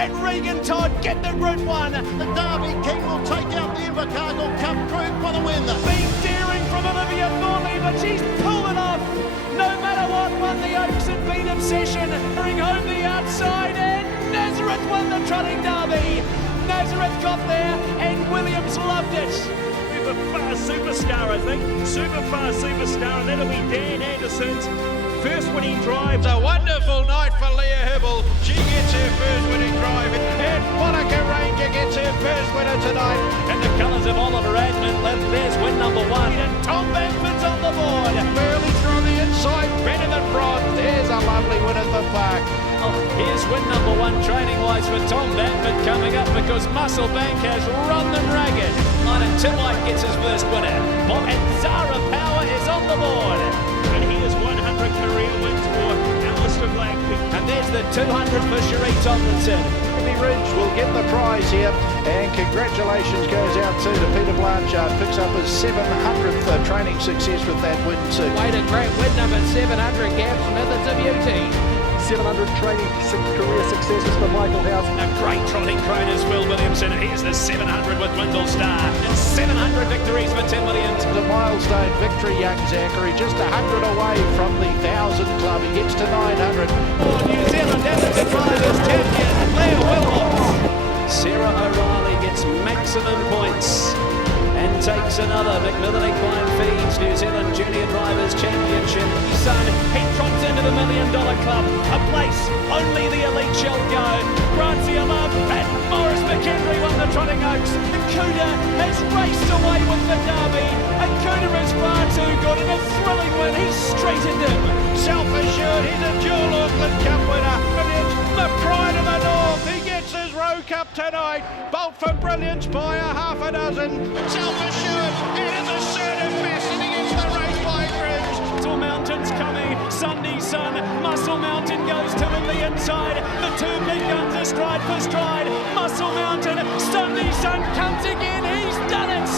and Regan Todd get the Group 1. The Derby King will take out the Invercargill Cup Group for the win. Been daring from Olivia Thornley, but she's pulling off. No matter what, won the Oaks and beat Obsession. Bring home the outside, and Nazareth won the Trotting Derby. Nazareth got there, and Williams loved it. Super superstar, I think. Super fast superstar, and that'll be Dan Anderson's first winning drive. It's a wonderful night for Leah Hibble. She gets her first winning drive, and Monica Ranger gets her first winner tonight. And the colours of Oliver Admin, there's win number 1. And Tom Bamford's on the board. Burley through the inside, better than Bronze. There's a lovely win at the park. Oh, here's win number 1 training-wise for Tom Bamford coming up because Musclebank has run them ragged. Martin Timwhite gets his first winner. And Zara Power is on the board. And here's 100 career wins for Alistair Black. And there's the 200 for Cherie Tomlinson. Amy Ridge will get the prize here, and congratulations goes out to Peter Blanchard. Picks up his 700th training success with that win too. Wait a great win number 700, Gav Smith. It's a beauty. 700 training career successes for Michael House. A great trotting crone is Will Williamson. Here's the 700 with Windle Star. And 700 victories for Tim Williams. The milestone victory, young Zachary, just 100 away from the 1,000 club. He gets to 900. For New Zealand Amateur Drivers champion, Leah Williams. Sarah O'Reilly gets maximum points and takes another Macmillan Equine Feeds New Zealand Junior Drivers Championship. Son, he trots into the $1 Million Club, a place only the elite shall go. Grazia Love and Morris McHenry won the Trotting Oaks. And Cuda has raced away with the Derby, and Cuda is far too good in a thrilling win. He's straightened him. Self-assured, he's a dual Auckland Cup winner. Brilliant, the pride of the North. He gets his Row Cup tonight. Bolt for Brilliance by a half a dozen. Self-assured, it is assertive best, and he gets the race by Ridge. Muscle Mountain's coming. Sunday Sun. Muscle Mountain goes to win the inside. The two big guns are stride for stride. Muscle Mountain. Sunday Sun comes again. He's done it.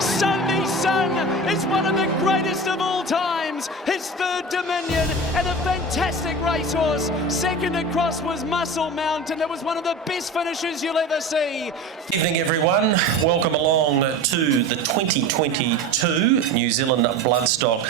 Sunday Sun is one of the greatest of all times. His third Dominion and a fantastic racehorse. Second across was Muscle Mountain. It was one of the best finishes you'll ever see. Evening everyone, welcome along to the 2022 New Zealand Bloodstock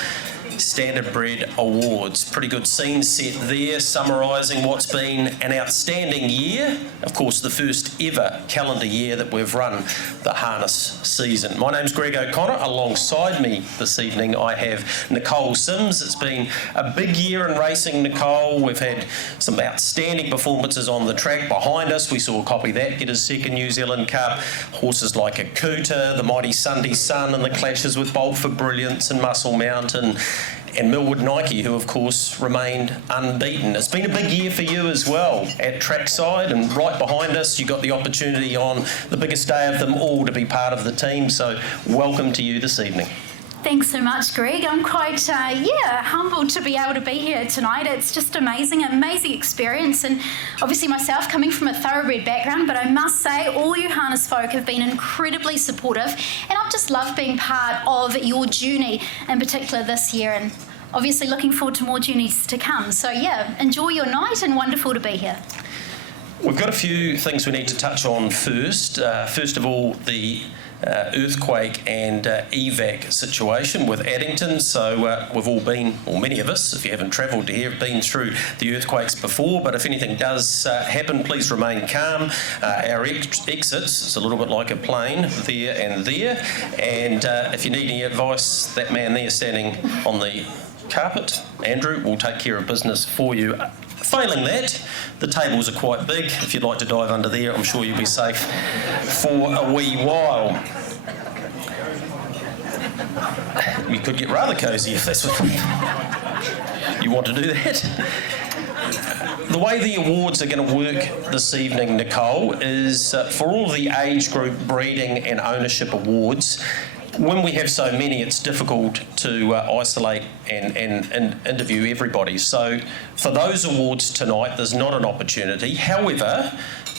Standardbred Awards. Pretty good scene set there, summarising what's been an outstanding year. Of course, the first ever calendar year that we've run the harness season. My name's Greg O'Connor. Alongside me this evening, I have Nicole Sims. It's been a big year in racing, Nicole. We've had some outstanding performances on the track. Behind us, we saw Copy That get his second New Zealand Cup. Horses like Akuta, the mighty Sunday Sun, and the clashes with Bolt for Brilliance and Muscle Mountain, and Millwood Nike, who of course remained unbeaten. It's been a big year for you as well at trackside, and right behind us you got the opportunity on the biggest day of them all to be part of the team, so welcome to you this evening. Thanks so much, Greg. I'm quite, humbled to be able to be here tonight. It's just amazing experience, and obviously myself coming from a thoroughbred background, but I must say all you harness folk have been incredibly supportive, and I've just loved being part of your journey, in particular this year, and obviously looking forward to more journeys to come. So yeah, enjoy your night, and wonderful to be here. We've got a few things we need to touch on first. First of all, the earthquake and evac situation with Addington. So we've all been, or many of us, if you haven't travelled here, have been through the earthquakes before, but if anything does happen, please remain calm. Our exits, it's a little bit like a plane, there and there, and if you need any advice, that man there standing on the carpet, Andrew, will take care of business for you. Failing that, the tables are quite big. If you'd like to dive under there, I'm sure you'll be safe for a wee while. You could get rather cosy if that's what you want to do that. The way the awards are going to work this evening, Nicole, is for all the age group breeding and ownership awards, when we have so many, it's difficult to isolate and interview everybody. So for those awards tonight, there's not an opportunity. However,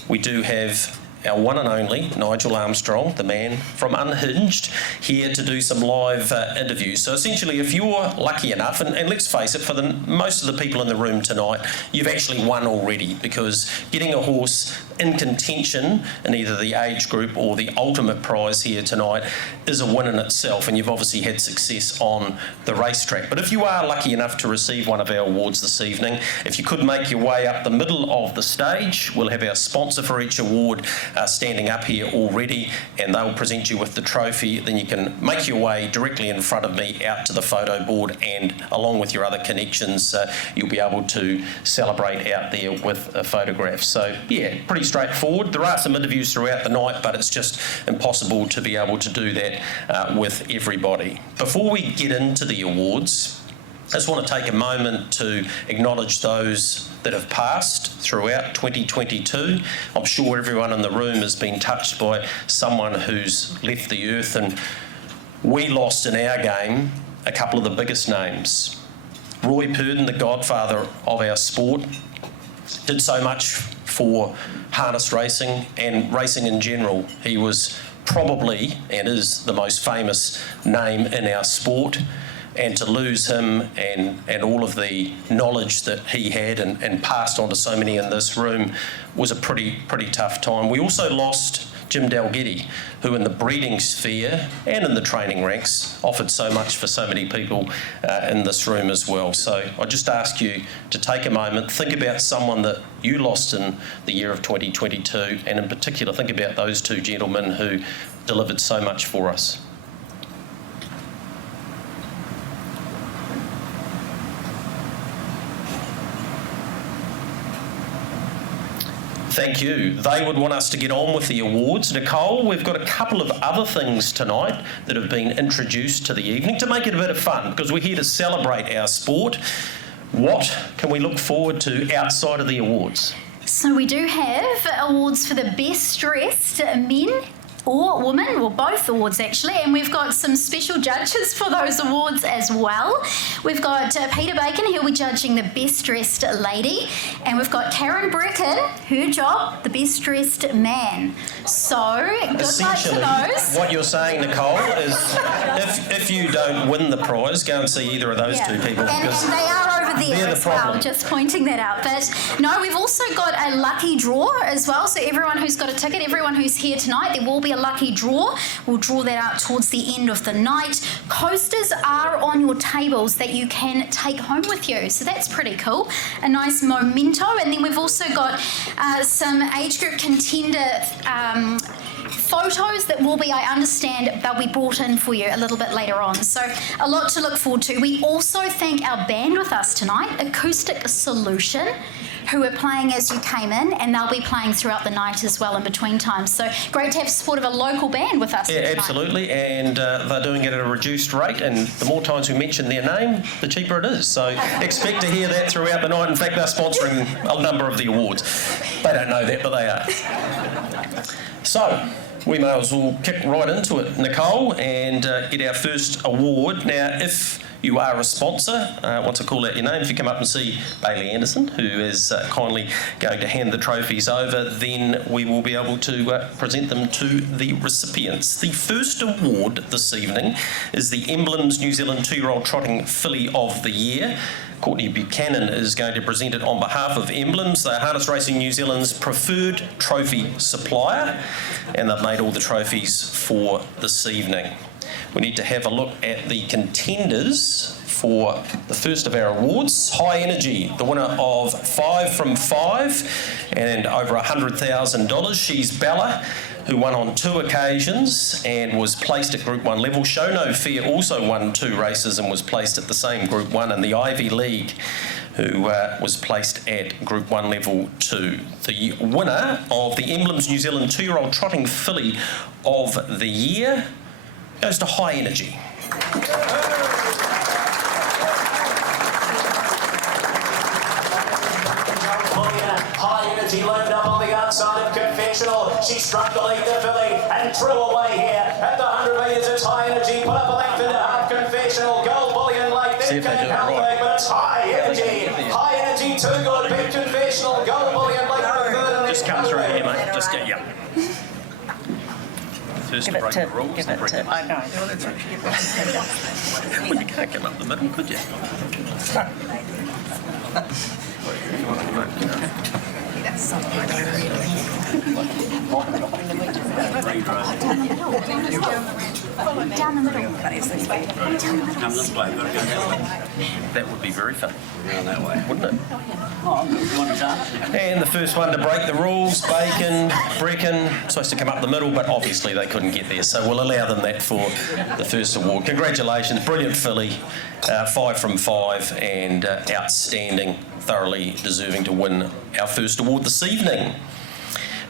we do have our one and only Nigel Armstrong, the man from Unhinged, here to do some live interviews. So essentially, if you're lucky enough, and let's face it, for most of the people in the room tonight, you've actually won already, because getting a horse in contention in either the age group or the ultimate prize here tonight is a win in itself, and you've obviously had success on the racetrack. But if you are lucky enough to receive one of our awards this evening, if you could make your way up the middle of the stage, we'll have our sponsor for each award standing up here already, and they'll present you with the trophy. Then you can make your way directly in front of me out to the photo board, and along with your other connections, you'll be able to celebrate out there with a photograph. So yeah, pretty straightforward. There are some interviews throughout the night, but it's just impossible to be able to do that with everybody. Before we get into the awards, I just want to take a moment to acknowledge those that have passed throughout 2022. I'm sure everyone in the room has been touched by someone who's left the earth, and we lost in our game a couple of the biggest names. Roy Purdon, the godfather of our sport, did so much for harness racing and racing in general. He was probably, and is, the most famous name in our sport. And to lose him and all of the knowledge that he had and passed on to so many in this room was a pretty tough time. We also lost Jim Dalgety, who in the breeding sphere and in the training ranks offered so much for so many people in this room as well. So I just ask you to take a moment, think about someone that you lost in the year of 2022, and in particular think about those two gentlemen who delivered so much for us. Thank you. They would want us to get on with the awards. Nicole, we've got a couple of other things tonight that have been introduced to the evening to make it a bit of fun, because we're here to celebrate our sport. What can we look forward to outside of the awards? So we do have awards for the best dressed men or women, or both awards actually, and we've got some special judges for those awards as well. We've got Peter Bacon, who'll be judging the best dressed lady, and we've got Karen Brecken, her job, the best dressed man. So good luck to those. What you're saying, Nicole, is if you don't win the prize, go and see either of those two people, because and they are over there as well, just pointing that out. But no, we've also got a lucky draw as well, so everyone who's got a ticket, everyone who's here tonight, there will be a lucky draw. We'll draw that out towards the end of the night. Coasters are on your tables that you can take home with you, so that's pretty cool. A nice memento. And then we've also got some age group contender photos that will be, I understand, they'll be brought in for you a little bit later on. So a lot to look forward to. We also thank our band with us tonight, Acoustic Solution, who are playing as you came in, and they'll be playing throughout the night as well in between times. So great to have support of a local band with us tonight. Absolutely, and they're doing it at a reduced rate, and the more times we mention their name, the cheaper it is. So expect to hear that throughout the night. In fact, they're sponsoring a number of the awards. They don't know that, but they are. So we may as well kick right into it, Nicole, and get our first award. Now, if you are a sponsor, once I call out your name, if you come up and see Bailey Anderson, who is kindly going to hand the trophies over, then we will be able to present them to the recipients. The first award this evening is the Emblems New Zealand 2-year-old Trotting Filly of the Year. Courtney Buchanan is going to present it on behalf of Emblems. They're Harness Racing New Zealand's preferred trophy supplier, and they've made all the trophies for this evening. We need to have a look at the contenders for the first of our awards. High Energy, the winner of 5 from 5 and over $100,000. She's Bella, who won on 2 occasions and was placed at Group 1 level. Show No Fear also won 2 races and was placed at the same Group 1, and the Ivy League, who was placed at Group 1 level 2. The winner of the Emblems New Zealand 2-year-old Trotting Filly of the Year goes to High Energy. High Energy loaded up on the outside of Confessional. She struck the lead to Filly and drew away here at the 100 metres. It's High Energy, put up a length and a half. Confessional, Gold Bullion Lake, then came Halberg, but it's High Energy. High Energy, too good. Big Confessional, Gold Bullion Lake for third. Just come through here, mate. Just get you. First to break the rules. Give it to. I know. Well, you can't come up the middle, could you? Down the middle. Come this way, gotta go that way. That would be very fun. Around that way, wouldn't it? And the first one to break the rules, Brecken, supposed to come up the middle, but obviously they couldn't get there, so we'll allow them that for the first award. Congratulations, brilliant filly, 5 from 5, and outstanding, thoroughly deserving to win our first award this evening.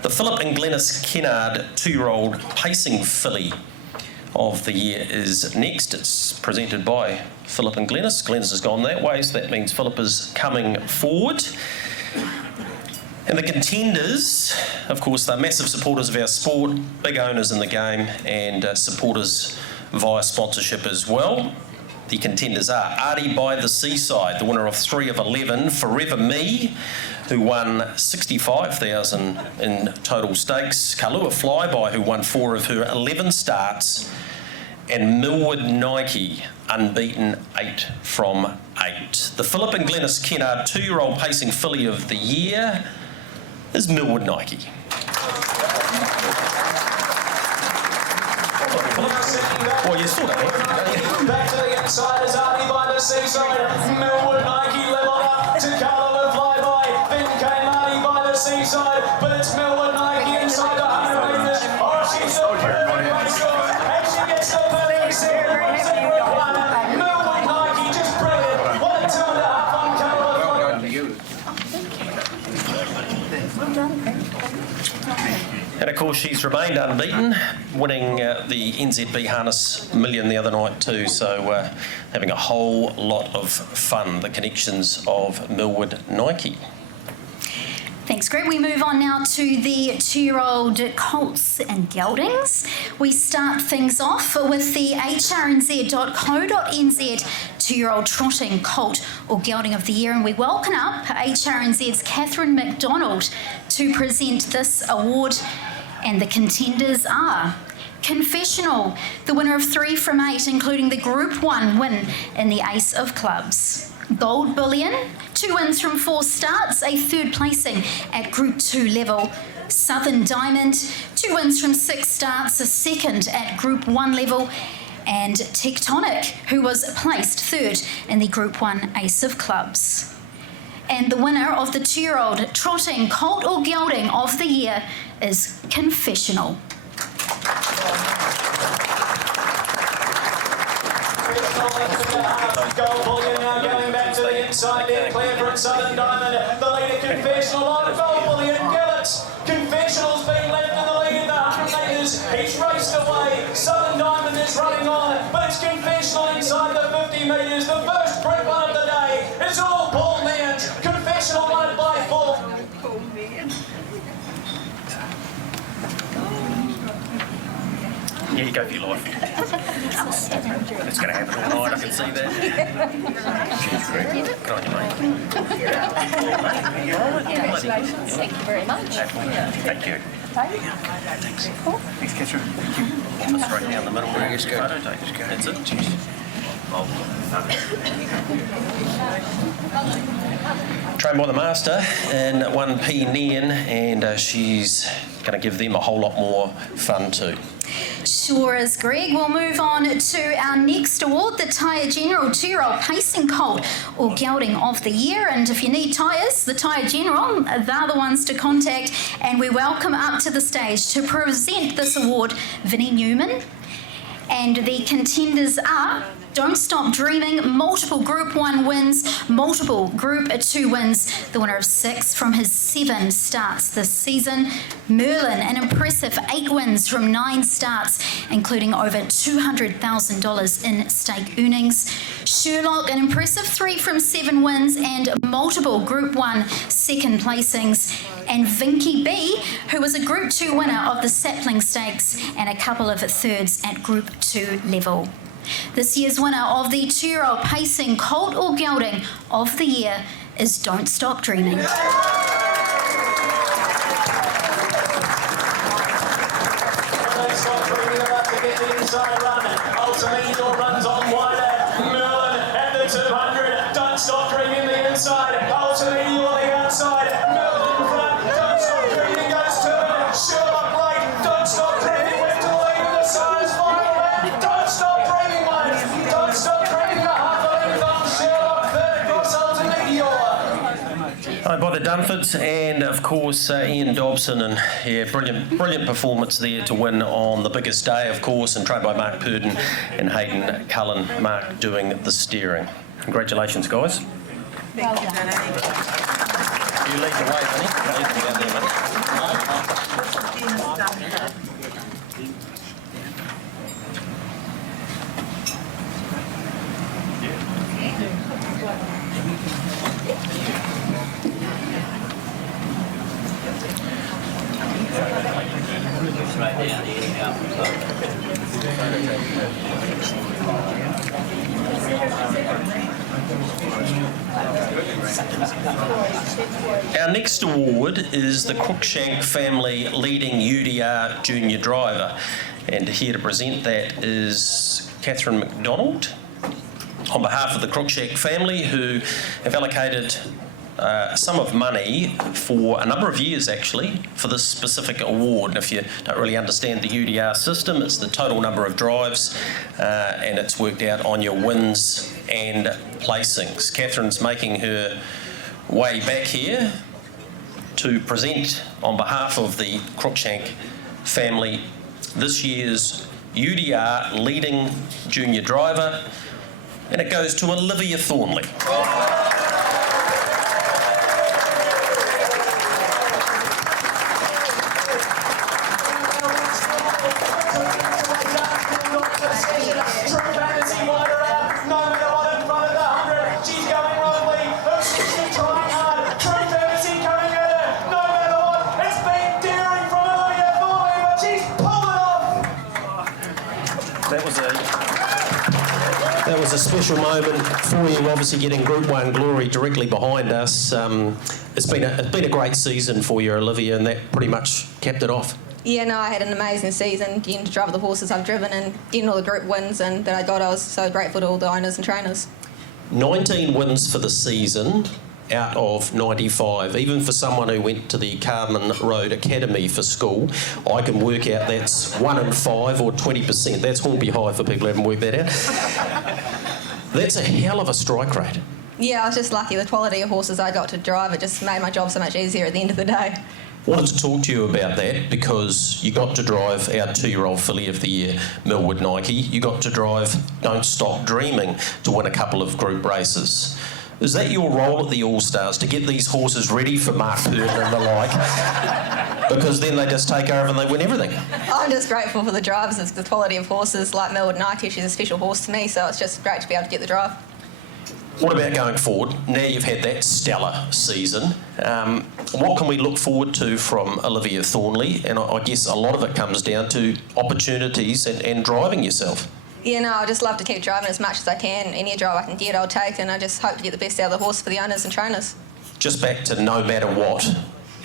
The Philip and Glenys Kennard 2-year-old pacing filly of the year is next. It's presented by Philip and Glenys. Glenys has gone that way, so that means Philip is coming forward. And the contenders, of course, they're massive supporters of our sport, big owners in the game, and supporters via sponsorship as well. The contenders are Artie by the Seaside, the winner of 3 of 11, Forever Me, who won 65,000 in total stakes, Kalua Flyby, who won 4 of her 11 starts, and Millwood Nike, unbeaten 8 from 8. The Philip and Glenys Kennard 2-year-old pacing filly of the year is Millwood Nike. Well, you sort of have. Back to the inside is Artie by the Seaside. Millwood Nike level up to Kalua Flyby. Then came Artie by the Seaside, but it's Millwood Nike inside the 100 metres. Oh, she's a perfect race off, and she gets the perfect second race in Group 1. Millwood Nike just brilliant. What a 2.5 on Kalua Flyby. And of course, she's remained unbeaten, winning the NZB Harness Million the other night too. So having a whole lot of fun, the connections of Millwood Nike. Thanks, Greg. We move on now to the 2-year-old colts and geldings. We start things off with the hrnz.co.nz 2-year-old trotting colt or gelding of the year, and we welcome up HRNZ's Catherine McDonald to present this award. And the contenders are Confessional, the winner of 3 from 8, including the Group 1 win in the Ace of Clubs. Gold Bullion, 2 wins from 4 starts, a 3rd placing at Group 2 level. Southern Diamond, 2 wins from 6 starts, a 2nd at Group 1 level. And Tectonic, who was placed 3rd in the Group 1 Ace of Clubs. And the winner of the 2-year-old trotting colt or gelding of the year is Confessional. Gold Bullion now going back to the inside there, clear from Southern Diamond. The leader Confessional on Gold Bullion, Gillett. Confessional's been left in the lead in the 100 metres. He's raced away. Southern Diamond is running on, but it's Confessional inside the 50 metres. The first Group 1 of the day is all Paul Mears. Confessional won by 4. Yeah, you go for your life. It's going to happen all night, I can see that. Cheers, Greg. Good on you, mate. Thank you very much. Thank you. Thanks. Thanks, Catherine. Thank you. Just right down the middle. Let's go. That's it. Cheers. Trained by the master in 1P Nian, and she's going to give them a whole lot more fun too. Sure is, Greg. We'll move on to our next award, the Tyre General 2-year-old pacing colt or gelding of the year. And if you need tyres, the Tyre General, they're the ones to contact. And we welcome up to the stage to present this award, Vinnie Newman. And the contenders are Don't Stop Dreaming, multiple Group 1 wins, multiple Group 2 wins, the winner of 6 from his 7 starts this season. Merlin, an impressive 8 wins from 9 starts, including over $200,000 in stake earnings. Sherlock, an impressive 3 from 7 wins and multiple Group 1 second placings. And Vinky B, who was a Group 2 winner of the Sapling Stakes and a couple of 3rds at Group 2 level. This year's winner of the 2-year-old pacing colt or gelding of the year is Don't Stop Dreaming. Don't Stop Dreaming about to get the inside run. Ultimator runs on wider. Merlin at the 200. Don't Stop Dreaming the inside. Ultimator on the outside. Merlin in front. by the Dunfords, and of course Ian Dobson, and brilliant performance there to win on the biggest day, of course, and trained by Mark Purdon and Hayden Cullen. Mark doing the steering. Congratulations, guys. Well done. You lead the way, Vinny. Lead the way there, mate. Our next award is the Cruikshank Family Leading UDR Junior Driver, and here to present that is Catherine McDonald on behalf of the Cruikshank family, who have allocated a sum of money for a number of years actually for this specific award. And if you don't really understand the UDR system, it's the total number of drives and it's worked out on your wins and placings. Catherine's making her way back here to present on behalf of the Cruikshank family this year's UDR Leading Junior Driver, and it goes to Olivia Thornley. That was a special moment for you, obviously getting Group 1 glory directly behind us. It's been a great season for you, Olivia, and that pretty much capped it off. Yeah, no, I had an amazing season getting to drive the horses I've driven and getting all the group wins and that I got. I was so grateful to all the owners and trainers. 19 wins for the season out of 95. Even for someone who went to the Carmen Road Academy for school, I can work out that's 1 in 5 or 20%. That's Hornby High for people who haven't worked that out. That's a hell of a strike rate. Yeah, I was just lucky. The quality of horses I got to drive, it just made my job so much easier at the end of the day. Wanted to talk to you about that because you got to drive our 2-year-old filly of the year, Millwood Nike. You got to drive Don't Stop Dreaming to win a couple of group races. Is that your role at the All-Stars, to get these horses ready for Mark Purdon and the like? Because then they just take over and they win everything. I'm just grateful for the drivers. It's the quality of horses like Millwood Nike. She's a special horse to me, so it's just great to be able to get the drive. What about going forward? Now you've had that stellar season. What can we look forward to from Olivia Thornley? And I guess a lot of it comes down to opportunities and driving yourself. Yeah, no, I just love to keep driving as much as I can. Any drive I can get, I'll take, and I just hope to get the best out of the horse for the owners and trainers. Just back to No Matter What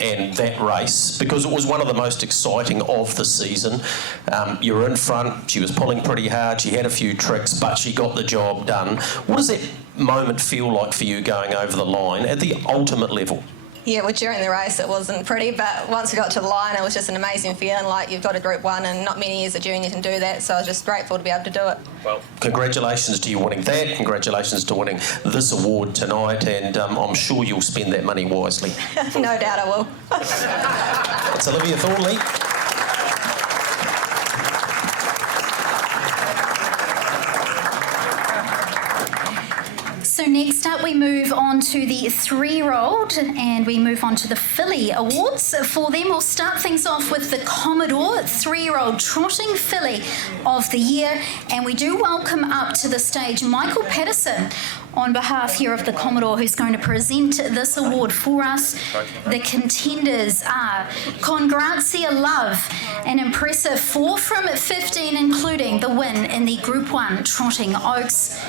and that race, because it was one of the most exciting of the season. You were in front, she was pulling pretty hard, she had a few tricks, but she got the job done. What does that moment feel like for you going over the line at the ultimate level? Yeah, well, during the race it wasn't pretty, but once we got to the line it was just an amazing feeling, like you've got a Group 1 and not many years a junior can do that, so I was just grateful to be able to do it. Well, congratulations to you winning that, congratulations to winning this award tonight, and I'm sure you'll spend that money wisely. No doubt I will. It's Olivia Thornley. So next up we move on to the 3-year-old and we move on to the filly awards. For them we'll start things off with the Commodore 3-year-old trotting filly of the year, and we do welcome up to the stage Michael Patterson on behalf here of the Commodore, who's going to present this award for us. The contenders are Congrazia Love, an impressive 4 from 15, including the win in the Group 1 Trotting Oaks.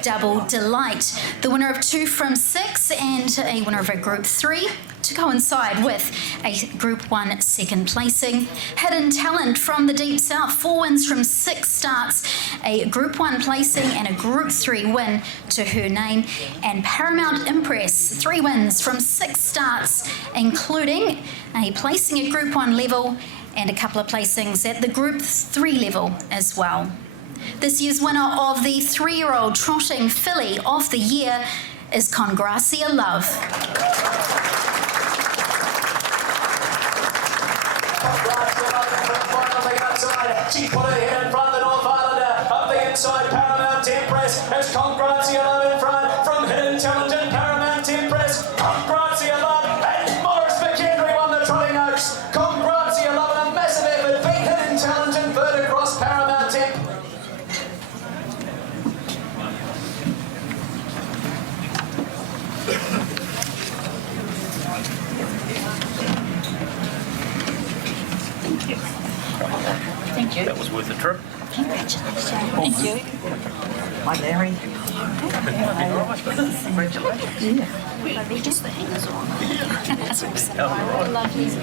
Double Delight, the winner of 2 from 6 and a winner of a Group 3 to coincide with a Group 1 second placing. Hidden Talent from the Deep South, 4 wins from 6 starts, a Group 1 placing and a Group 3 win to her name. And Paramount Impress, 3 wins from 6 starts, including a placing at Group 1 level and a couple of placings at the Group 3 level as well. This year's winner of the 3-year-old trotting filly of the year is Congrazia Love. She's put her head in front, the North Islander. Up the inside, Paramount Tempress. Has Congraziolo in front from Hidden Intelligent. Paramount Tempress, Congraziolo, and Morris McHenry won the Trotting Oaks. Congraziolo in a massive effort, beat Hidden Intelligent, third across Paramount Tempress. Thank you. That was worth the trip. Congratulations. Thank you. Hi, Larry. Yeah. Lovely, just the hangers on. That's awesome. Lovely. Here's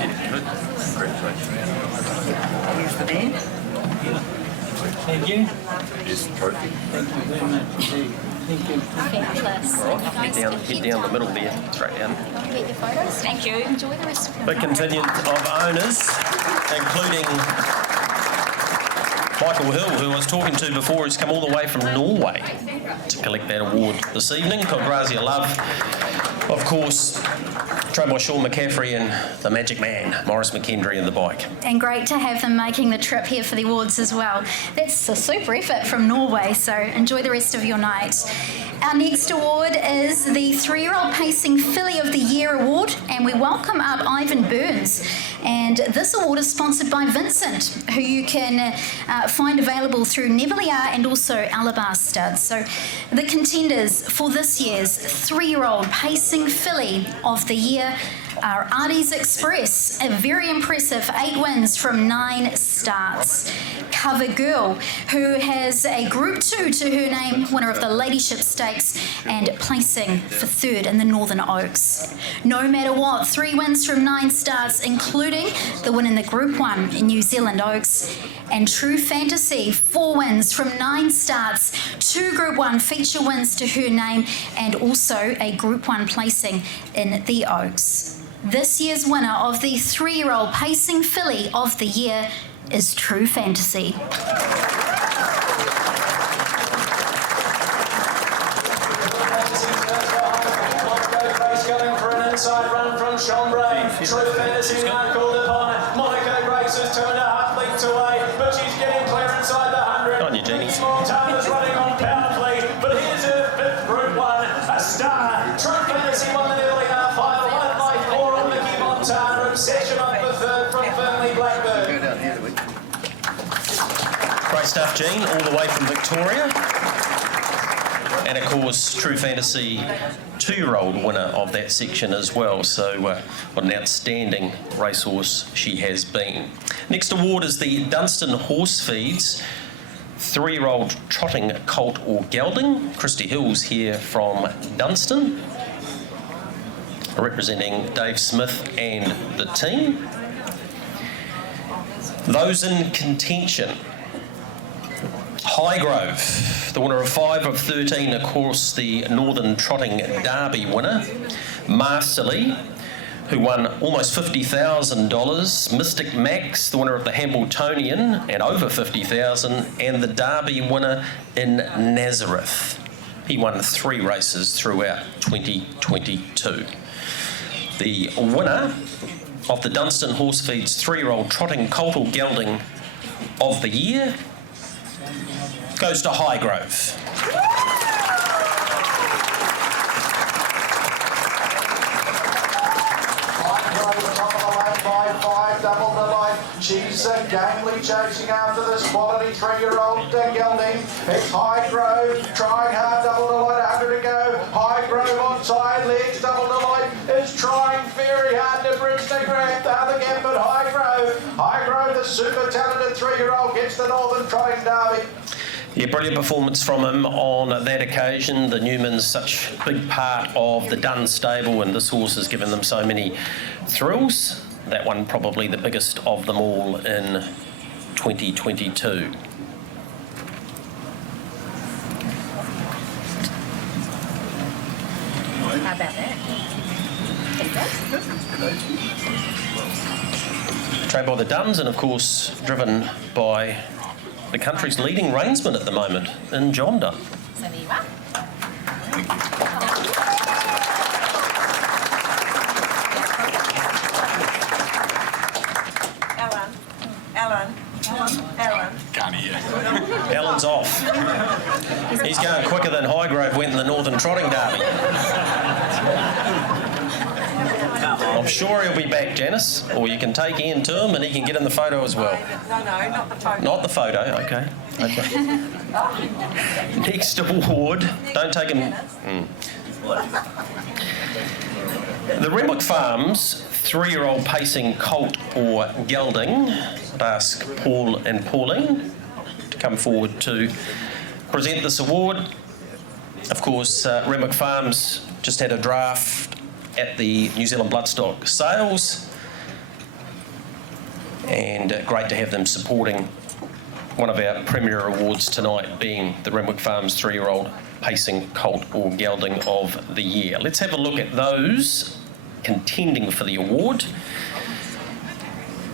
the man. Thank you. Here's the trophy. Thank you very much indeed. Thank you. Fabulous. Thank you guys. Head down the middle there, straight down. Get your photos. Thank you. Enjoy the rest of your Big night. contingent of owners, including Michael Hill, who I was talking to before, has come all the way from Norway to collect that award this evening. Congraziolo Love, of course, trained by Sean McCaffrey and the Magic Man, Morris McHenry, and the bike. And great to have them making the trip here for the awards as well. That's a super effort from Norway, so enjoy the rest of your night. Our next award is the 3-year-old Pacing Filly of the Year award, and we welcome up Ivan Burns. And this award is sponsored by Vincent, who you can find available through Nevelier and also Alabar Studs. So the contenders for this year's 3-year-old Pacing Filly of the Year are Artie's Express, a very impressive 8 wins from 9 starts. Cover Girl, who has a Group 2 to her name, winner of the Ladyship Stakes and placing for 3rd in the Northern Oaks. No Matter What, 3 wins from 9 starts, including the win in the Group 1 in New Zealand Oaks. And True Fantasy, 4 wins from 9 starts, 2 Group 1 feature wins to her name, and also a Group 1 placing in the Oaks. This year's winner of the 3-year-old Pacing Filly of the Year is True Fantasy. Going for an inside run from Chambray. True Fantasy now called upon. Monaco races 2.5 lengths away, but she's getting clear inside the 100. On you, Jeannie. Small Town is running on powerfully, but here's her 5th Group 1, a star. True Fantasy won the Nearly Half Final. 1 by 4 on Mickey Montana. Obsession up the 3rd from Firmly Blackbird. Great stuff, Jean, all the way from Victoria. And of course, True Fantasy, 2-year-old winner of that section as well. So what an outstanding racehorse she has been. Next award is the Dunstan Horse Feeds 3-year-old trotting colt or gelding. Christy Hill's here from Dunstan, representing Dave Smith and the team. Those in contention: Highgrove, the winner of 5 of 13, of course, the Northern Trotting Derby winner. Masterly, who won almost $50,000. Mystic Max, the winner of the Hambletonian, and over $50,000, and the Derby winner in Nazareth. He won 3 races throughout 2022. The winner of the Dunstan Horse Feeds 3-year-old trotting colt or gelding of the year goes to Highgrove. Highgrove, top of the lane by 5, double the line. She's gamely chasing after this quality 3-year-old gelding. It's Highgrove, trying hard, double the line, 100 to go. Highgrove on side legs, double the line, is trying very hard to bridge the grab. The other gap, but Highgrove, the super talented 3-year-old, gets the Northern Trotting Derby. Yeah, brilliant performance from him on that occasion. The Newman's such a big part of the Dunn stable, and this horse has given them so many thrills. That one probably the biggest of them all in 2022. How about that? Trained by the Duns and, of course, driven by the country's leading reinsman at the moment in John Dunn. So there you are. Ellen. Alan's off. He's going quicker than Highgrove went in the Northern Trotting Derby. I'm sure he'll be back, Janice, or you can take Ian to him and he can get in the photo as well. No, not the photo. Not the photo, okay. Next award, don't take him. The Renwick Farms 3-year-old pacing colt or gelding. I'd ask Paul and Pauline to come forward to present this award. Of course, Renwick Farms just had a draft at the New Zealand Bloodstock sales, and great to have them supporting one of our premier awards tonight, being the Renwick Farms 3-year-old pacing colt or gelding of the year. Let's have a look at those contending for the award.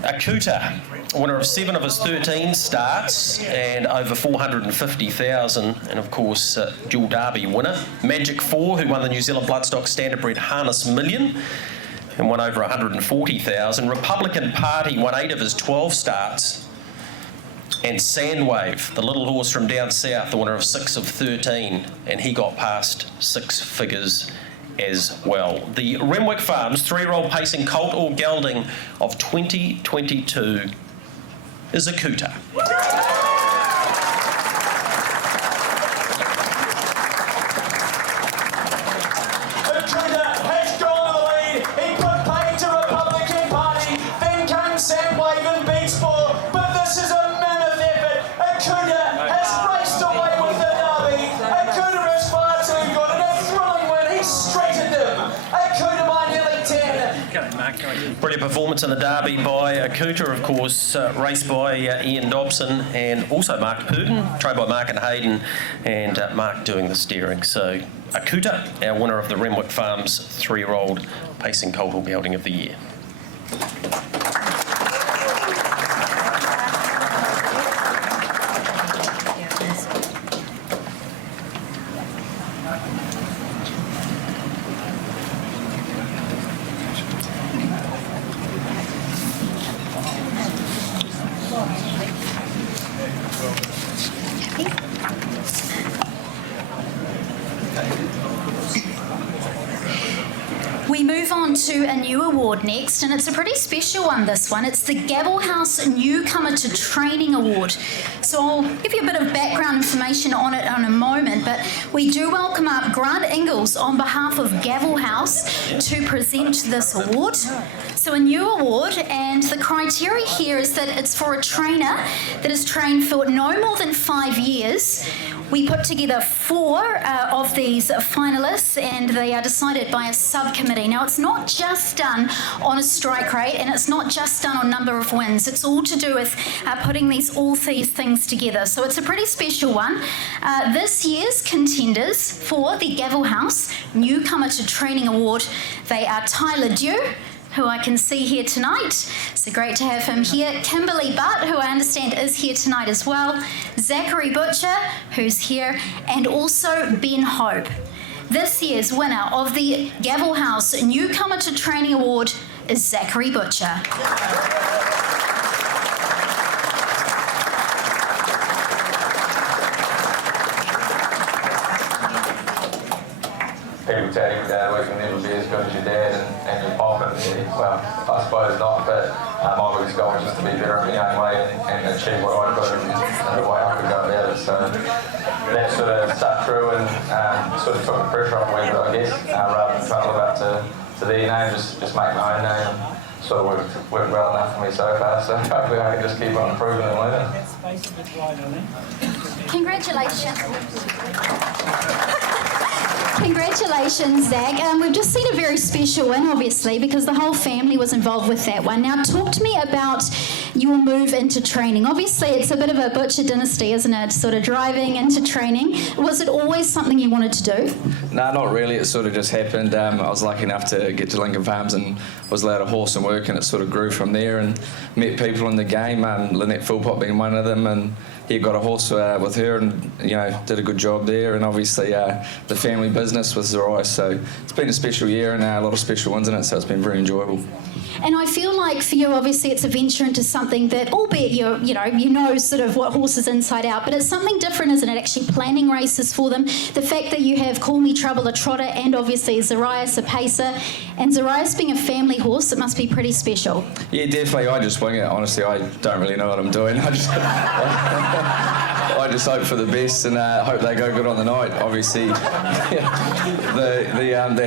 Akuta, winner of 7 of his 13 starts and over 450,000, and of course dual derby winner. Magic 4, who won the New Zealand Bloodstock Standardbred Harness Million and won over 140,000. Republican Party won 8 of his 12 starts. And Sandwave, the little horse from down south, the winner of 6 of 13, and he got past 6 figures as well. The Renwick Farms 3-year-old pacing colt or gelding of 2022 is Akuta. Akuta has gone to the lead. He put paid to Republican Party, then came Sandwave and Beats 4, but this is a mammoth effort. Akuta has raced away with the derby. Akuta is far too good, and a thrilling win. He straightened him. Akuta by nearly 10. Brilliant performance in the derby by Akuta, of course, raced by Ian Dobson and also Mark Purdon, trained by Mark and Hayden, and Mark doing the steering. So Akuta, our winner of the Renwick Farms 3-year-old pacing colt or gelding of the year. We move on to a new award next, and it's a pretty special one, this one. It's the Gavel House Newcomer to Training Award. So I'll give you a bit of background information on it in a moment, but we do welcome up Grant Ingalls on behalf of Gavel House to present this award. So a new award, and the criteria here is that it's for a trainer that has trained for no more than 5 years. We put together 4 of these finalists, and they are decided by a subcommittee. Now, it's not just done on a strike rate, and it's not just done on number of wins. It's all to do with putting all these things together. So it's a pretty special one. This year's contenders for the Gavel House Newcomer to Training Award, they are Tyler Dew, who I can see here tonight. So great to have him here. Kimberly Butt, who I understand is here tonight as well. Zachary Butcher, who's here, and also Ben Hope. This year's winner of the Gavel House Newcomer to Training Award is Zachary Butcher. People tell you that we can never be as good as your dad and your pop, and well, I suppose not, but my biggest goal was just to be better in my own way and achieve what I could in the way I could go about it. So that sort of stuck through and sort of took the pressure off me, I guess, rather than trying to live up to their name, just make my own name. Sort of worked well enough for me so far, so hopefully I can just keep on improving and learning. Congratulations. Congratulations, Zach. We've just seen a very special win, obviously, because the whole family was involved with that one. Now, talk to me about your move into training. Obviously, it's a bit of a butcher dynasty, isn't it? Sort of driving into training. Was it always something you wanted to do? No, not really. It sort of just happened. I was lucky enough to get to Lincoln Farms and was allowed a horse and work, and it sort of grew from there and met people in the game, Lynette Philpott being one of them, and he got a horse with her and, did a good job there, and obviously the family business was Zerai, so it's been a special year and a lot of special wins in it, so it's been very enjoyable. And I feel like for you, obviously, it's a venture into something that, albeit you know sort of what horses inside out, but it's something different, isn't it? Actually planning races for them. The fact that you have Call Me Trouble, a trotter, and obviously Zarias, a pacer, and Zarias being a family horse, it must be pretty special. Yeah, definitely. I just wing it. Honestly, I don't really know what I'm doing. I just hope for the best and hope they go good on the night. Obviously, the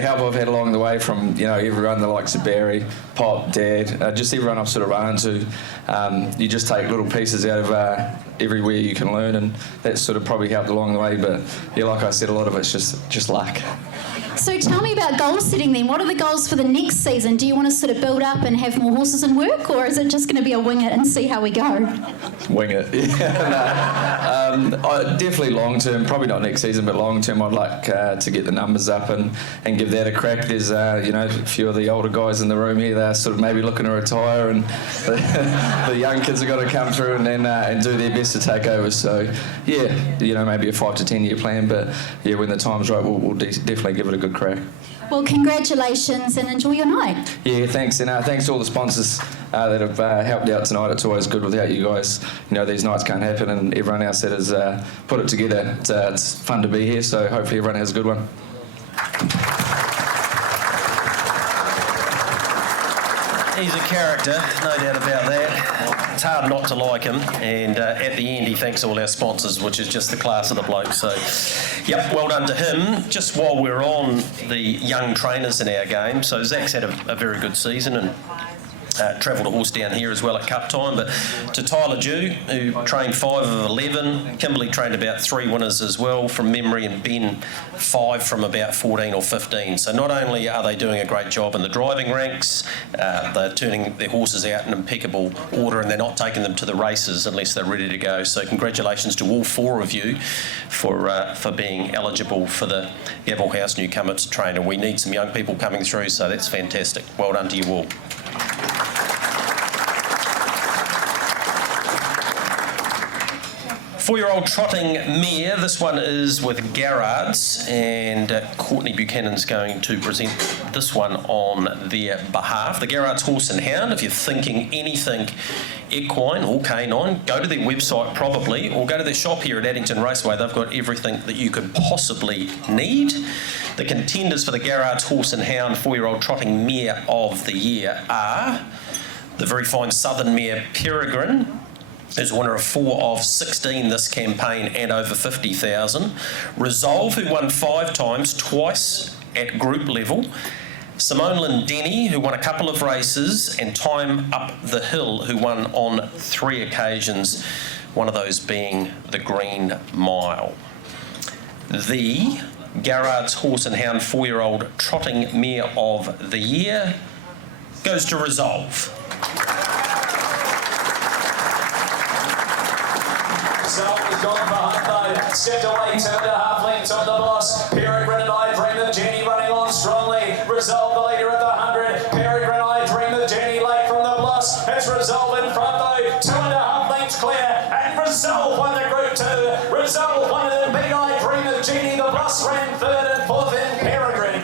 help I've had along the way from everyone, the likes of Barry, Pop, Dad, just everyone I've sort of run into. You just take little pieces out of everywhere you can learn, and that's sort of probably helped along the way. But yeah, like I said, a lot of it's just luck. So tell me about goal setting then. What are the goals for the next season? Do you want to sort of build up and have more horses in work, or is it just going to be a wing it and see how we go? Wing it. Yeah, definitely long term, probably not next season, but long term I'd like to get the numbers up and give that a crack. There's a few of the older guys in the room here, they're sort of maybe looking to retire, and the young kids have got to come through and do their best to take over. So yeah, maybe a 5 to 10 year plan, but yeah, when the time's right, we'll definitely give it a good crack. Well, congratulations and enjoy your night. Yeah, thanks, and thanks to all the sponsors that have helped out tonight. It's always good without you guys. These nights can't happen, and everyone else that has put it together. It's fun to be here, so hopefully everyone has a good one. He's a character, no doubt about that. It's hard not to like him, and at the end he thanks all our sponsors, which is just the class of the bloke. So, yep, well done to him. Just while we're on the young trainers in our game, so Zach's had a very good season and travelled a horse down here as well at cup time, but to Tyler Dew, who trained 5 of 11, Kimberley trained about 3 winners as well from memory, and Ben 5 from about 14 or 15. So not only are they doing a great job in the driving ranks, they're turning their horses out in impeccable order, and they're not taking them to the races unless they're ready to go. So congratulations to all 4 of you for being eligible for the Gavel House Newcomer to train, and we need some young people coming through, so that's fantastic. Well done to you all. 4-year-old trotting mare. This one is with Garrards, and Courtney Buchanan's going to present this one on their behalf. The Garrards Horse and Hound. If you're thinking anything equine or canine, go to their website probably, or go to their shop here at Addington Raceway. They've got everything that you could possibly need. The contenders for the Garrards Horse and Hound 4-year-old trotting mare of the year are the very fine southern mare Peregrine, who's a winner of 4 of 16 this campaign and over 50,000. Resolve, who won 5 times, twice at group level. Simone Lindenny, who won a couple of races, and Time Up the Hill, who won on 3 occasions, one of those being the Green Mile. The Garrards Horse and Hound 4-year-old trotting mare of the year goes to Resolve. Resolve has gone for Hunt though, stepped away, 2.5 lengths on the boss. Peregrine and I Dream of Jenny running on strongly. Resolve the leader at the 100. Peregrine I Dream of Jenny late from the boss. It's Resolve in front though, 2.5 lengths clear, and Resolve won the Group 2. Resolve won it in big I Dream of Jenny. The boss ran 3rd and 4th in Peregrine.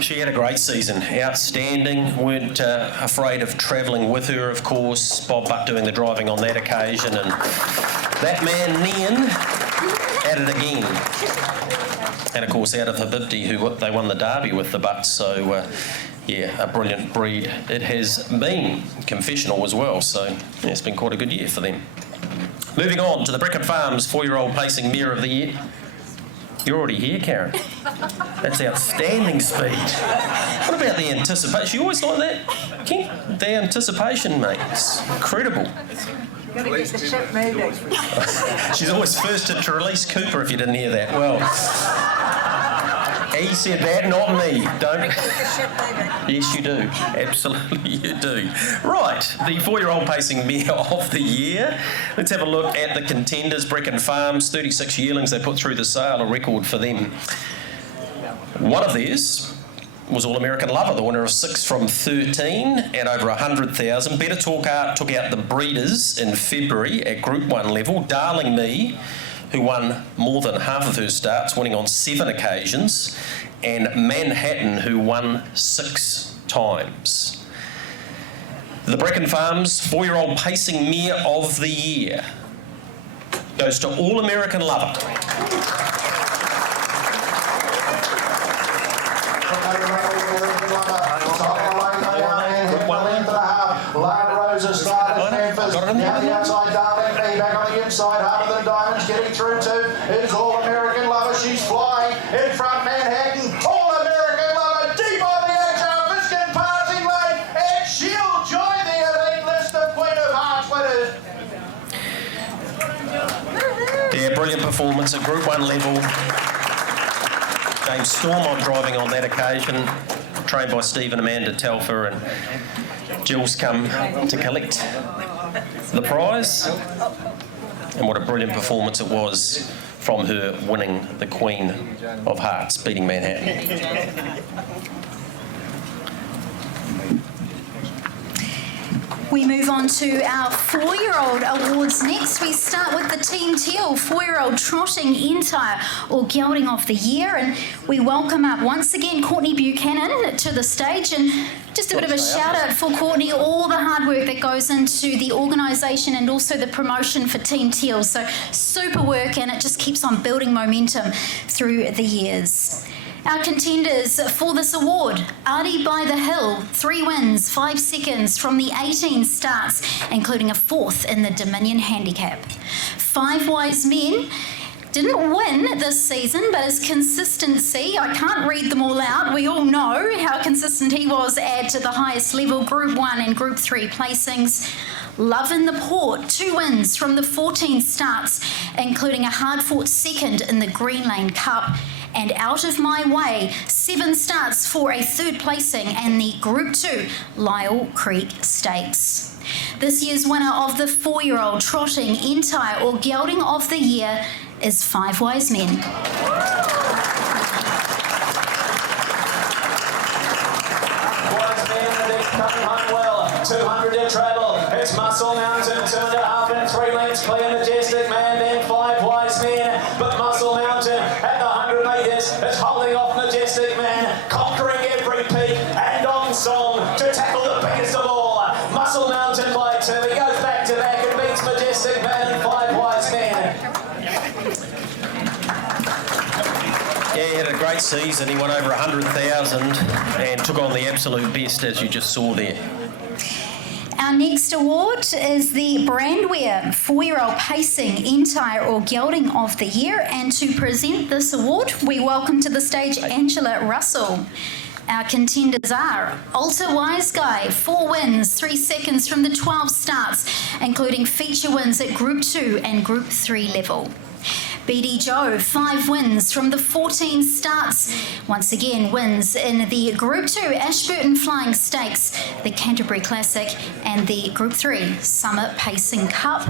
She had a great season, outstanding, weren't afraid of travelling with her, of course. Bob Butt doing the driving on that occasion, and that man, Nian, at it again. And of course, out of Habibti, who they won the Derby with the Butts, so yeah, a brilliant breed it has been. Confessional as well, so yeah, it's been quite a good year for them. Moving on to the Brickett Farms 4-year-old pacing mare of the year. You're already here, Karen. That's outstanding speed. What about the anticipation? You always like that, Ken? The anticipation, mate. It's incredible. Got to get the ship moving. She's always first to release Cooper, if you didn't hear that. Well, he said that, not me. Don't. Yes, you do. Absolutely, you do. Right, the 4-year-old pacing mare of the year. Let's have a look at the contenders. Brickett Farms, 36 yearlings they put through the sale, a record for them. One of theirs was All American Lover, the winner of 6 from 13 and over 100,000. Better Talk Art took out the breeders in February at Group 1 level. Darling Me, who won more than half of her starts, winning on 7 occasions, and Manhattan, who won 6 times. The Bracken Farms 4-year-old Pacing Mare of the Year goes to All-American Lover. Down the outside, Darling B back on the inside, harder than Diamonds, getting through to is All-American Lover. She's flying in front, Manhattan. All-American Lover, deep on the edge of Biscuit passing lane, and she'll join the elite list of Queen of Hearts winners. Yeah, brilliant performance at Group 1 level. James Storm on driving on that occasion, trained by Steve and Amanda Telfer, and Jill's come to collect the prize. And what a brilliant performance it was from her, winning the Queen of Hearts, beating Manhattan. We move on to our 4-year-old awards next. We start with the Team Teal 4-year-old trotting entire or gelding of the year, and we welcome up once again Courtney Buchanan to the stage. And just a bit of a shout out for Courtney, all the hard work that goes into the organisation and also the promotion for Team Teal. So super work, and it just keeps on building momentum through the years. Our contenders for this award, Artie by the Hill, 3 wins, 5 seconds from the 18 starts, including a 4th in the Dominion Handicap. 5 Wise Men didn't win this season, but his consistency, I can't read them all out. We all know how consistent he was at the highest level, Group 1 and Group 3 placings. Love in the Port, 2 wins from the 14 starts, including a hard-fought 2nd in the Green Lane Cup. And Out of My Way, 7 starts for a 3rd placing in the Group 2 Lyle Creek Stakes. This year's winner of the 4-year-old trotting entire or gelding of the year is 5 Wise Men. Wise Men, they're coming home well. 200 to travel. It's Muscle Mountain, 2.5 and 3 lengths clear. Majestic Man, then 5 Wise Men. But Muscle Mountain at the 100 metres is holding off Majestic Man, conquering every peak, and Unsung to tackle the biggest of all. Muscle Mountain by 2. He goes back to back and beats Majestic Man and 5 Wise Men. Yeah, he had a great season. He won over 100,000 and took on the absolute best, as you just saw there. Our next award is the Brandwear 4-year-old Pacing entire or gelding of the year, and to present this award, we welcome to the stage Angela Russell. Our contenders are Alta Wise Guy, 4 wins, 3 seconds from the 12 starts, including feature wins at Group 2 and Group 3 level. BD Joe, 5 wins from the 14 starts. Once again, wins in the Group 2 Ashburton Flying Stakes, the Canterbury Classic, and the Group 3 Summer Pacing Cup.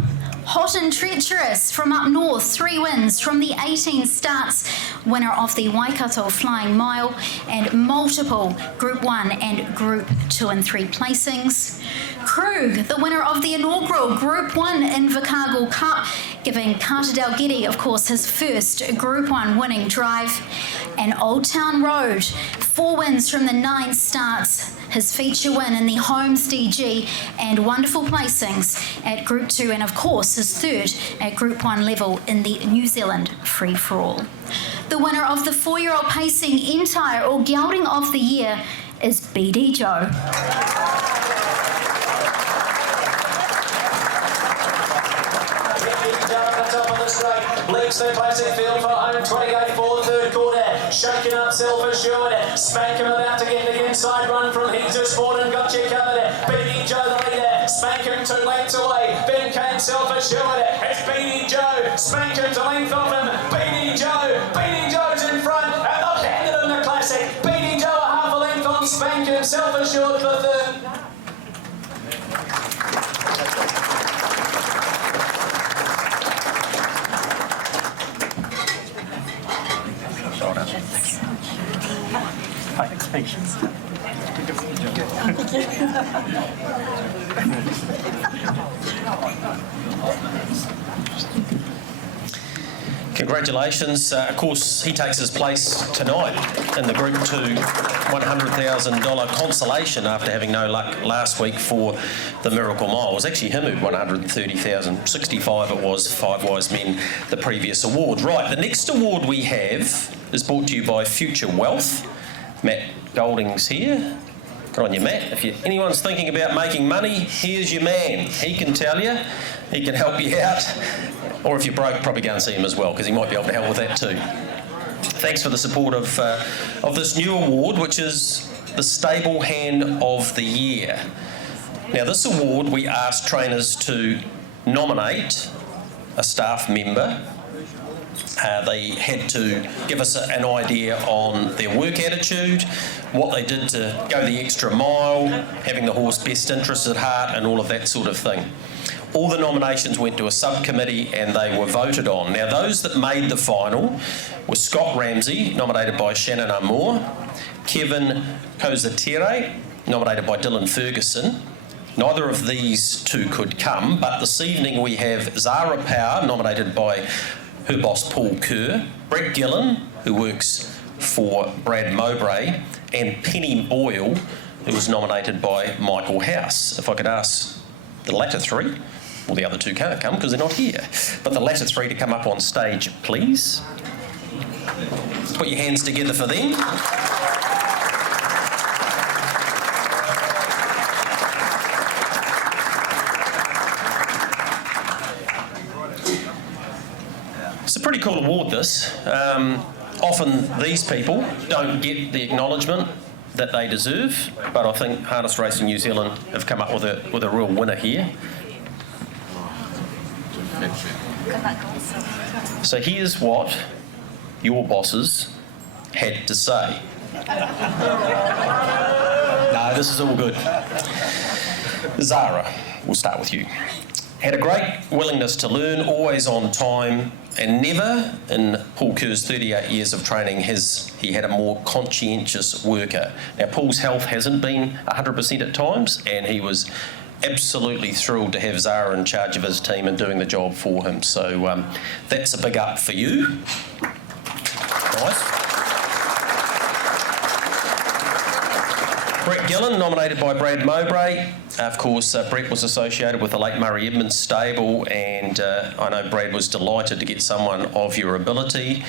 Hot and Treacherous from up north, 3 wins from the 18 starts, winner of the Waikato Flying Mile, and multiple Group 1 and Group 2 and 3 placings. Krug, the winner of the inaugural Group 1 Invercargill Cup, giving Carter Dalgety, of course, his first Group 1 winning drive. And Old Town Road, 4 wins from the 9 starts, his feature win in the Holmes DG, and wonderful placings at Group 2, and of course his 3rd at Group 1 level in the New Zealand Free For All. The winner of the 4-year-old Pacing entire or gelding of the year is BD Joe. Leaps the classic field for home, 28 for the 3rd quarter. Shaking up self-assured. Spankham about to get the inside run from Higgs Sport and got you covered. BD Joe the leader. Spankham 2 lengths away. Then came self-assured. It's BD Joe. Spankham to length off him. BD Joe. BD Joe's in front. And they've handed him the classic. BD Joe a half a length on Spankham. Self-assured for 3rd. Patience. Congratulations. Of course, he takes his place tonight in the Group 2 $100,000 consolation after having no luck last week for the Miracle Mile. It was actually him who won $130,000. 65 it was, Five Wise Men, the previous award. Right, the next award we have is brought to you by Future Wealth. Matt Golding's here. Good on you, Matt. If anyone's thinking about making money, here's your man. He can tell you. He can help you out. Or if you're broke, probably go and see him as well, because he might be able to help with that too. Thanks for the support of this new award, which is the Stable Hand of the Year. Now, this award, we asked trainers to nominate a staff member. They had to give us an idea on their work attitude, what they did to go the extra mile, having the horse best interests at heart, and all of that sort of thing. All the nominations went to a subcommittee and they were voted on. Now, those that made the final were Scott Ramsey, nominated by Shannon Amour, Kevin Kozatere, nominated by Dylan Ferguson. Neither of these two could come, but this evening we have Zara Power, nominated by her boss Paul Kerr, Brett Gillen, who works for Brad Mowbray, and Penny Boyle, who was nominated by Michael House. If I could ask the latter three, well, the other two can't come because they're not here, but the latter three to come up on stage, please. Put your hands together for them. It's a pretty cool award, this. Often these people don't get the acknowledgement that they deserve, but I think Harness Racing New Zealand have come up with a real winner here. So here's what your bosses had to say. No, this is all good. Zara, we'll start with you. Had a great willingness to learn, always on time, and never in Paul Kerr's 38 years of training has he had a more conscientious worker. Now, Paul's health hasn't been 100% at times, and he was absolutely thrilled to have Zara in charge of his team and doing the job for him. So that's a big up for you. Nice. Brett Gillen, nominated by Brad Mowbray. Of course, Brett was associated with the late Murray Edmonds stable, and I know Brad was delighted to get someone of your ability.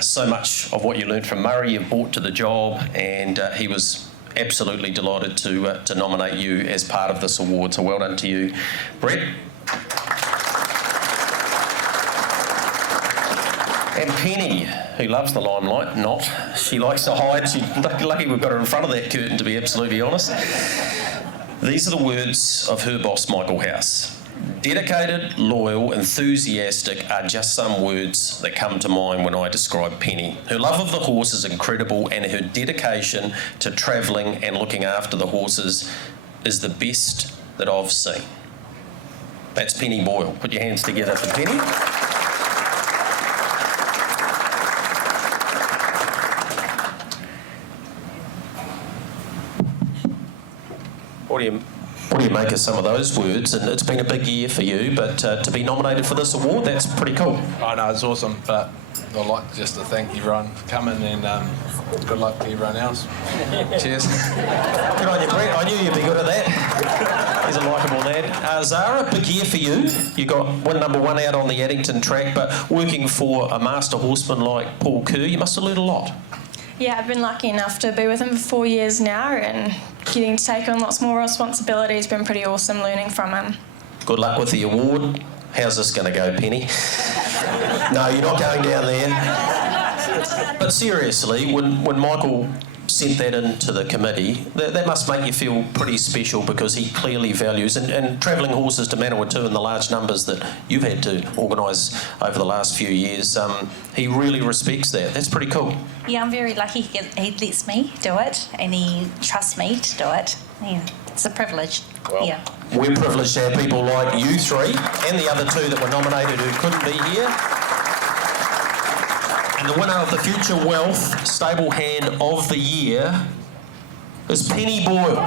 So much of what you learned from Murray you've brought to the job, and he was absolutely delighted to nominate you as part of this award. So well done to you, Brett. And Penny, who loves the limelight, not. She likes to hide. She's lucky we've got her in front of that curtain, to be absolutely honest. These are the words of her boss, Michael House. Dedicated, loyal, enthusiastic are just some words that come to mind when I describe Penny. Her love of the horse is incredible, and her dedication to travelling and looking after the horses is the best that I've seen. That's Penny Boyle. Put your hands together for Penny. What do you make of some of those words? And it's been a big year for you, but to be nominated for this award, that's pretty cool. I know, it's awesome, but I'd like just to thank everyone for coming, and good luck to everyone else. Cheers. Good on you, Brett. I knew you'd be good at that. He's a likeable lad. Zara, big year for you. You got win number 1 out on the Addington track, but working for a master horseman like Paul Kerr, you must have learned a lot. Yeah, I've been lucky enough to be with him for 4 years now, and getting to take on lots more responsibility has been pretty awesome learning from him. Good luck with the award. How's this going to go, Penny? No, you're not going down there. But seriously, when Michael sent that into the committee, that must make you feel pretty special, because he clearly values, and travelling horses to Manawatu in the large numbers that you've had to organise over the last few years, he really respects that. That's pretty cool. Yeah, I'm very lucky he lets me do it, and he trusts me to do it. Yeah, it's a privilege. Well, yeah. We're privileged to have people like you three and the other two that were nominated who couldn't be here. And the winner of the Future Wealth Stable Hand of the Year is Penny Boyle.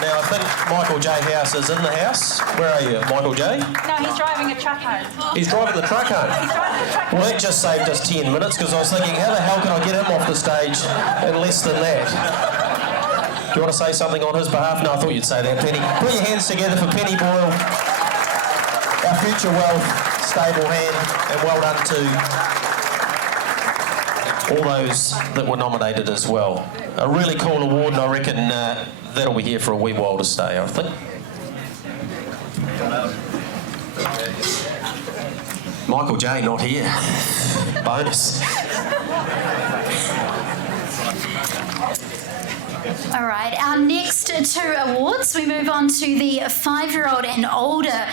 Now, I think Michael J. House is in the house. Where are you, Michael J? No, he's driving a truck home. He's driving the truck home. Well, that just saved us 10 minutes because I was thinking, how the hell can I get him off the stage in less than that? Do you want to say something on his behalf? No, I thought you'd say that, Penny. Put your hands together for Penny Boyle, our future wealth stable hand, and well done to all those that were nominated as well. A really cool award, and I reckon that'll be here for a wee while to stay, I think. Michael J. not here. Bonus. All right, our next two awards, we move on to the 5-year-old and older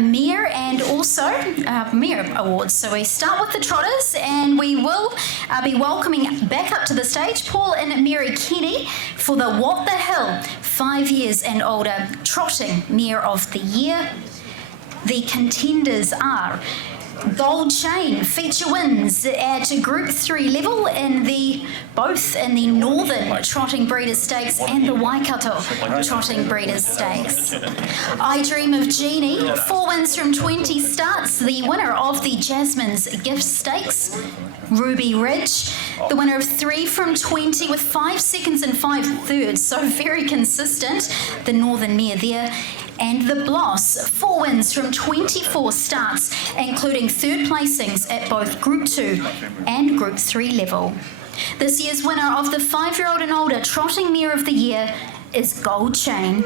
mare and also mare awards. So we start with the trotters, and we will be welcoming back up to the stage Paul and Mary Kenny for the What the Hill 5 years and older trotting mare of the year. The contenders are Gold Chain feature wins at Group 3 level both in the Northern Trotting Breeders' Stakes and the Waikato Trotting Breeders' Stakes. I Dream of Jeannie, 4 wins from 20 starts, the winner of the Jasmine's Gift Stakes. Ruby Ridge, the winner of 3 from 20 with 5 seconds and 5 thirds, so very consistent, the Northern mare there. And the Bloss, 4 wins from 24 starts, including third placings at both Group 2 and Group 3 level. This year's winner of the 5-year-old and older Trotting Mare of the Year is Gold Chain.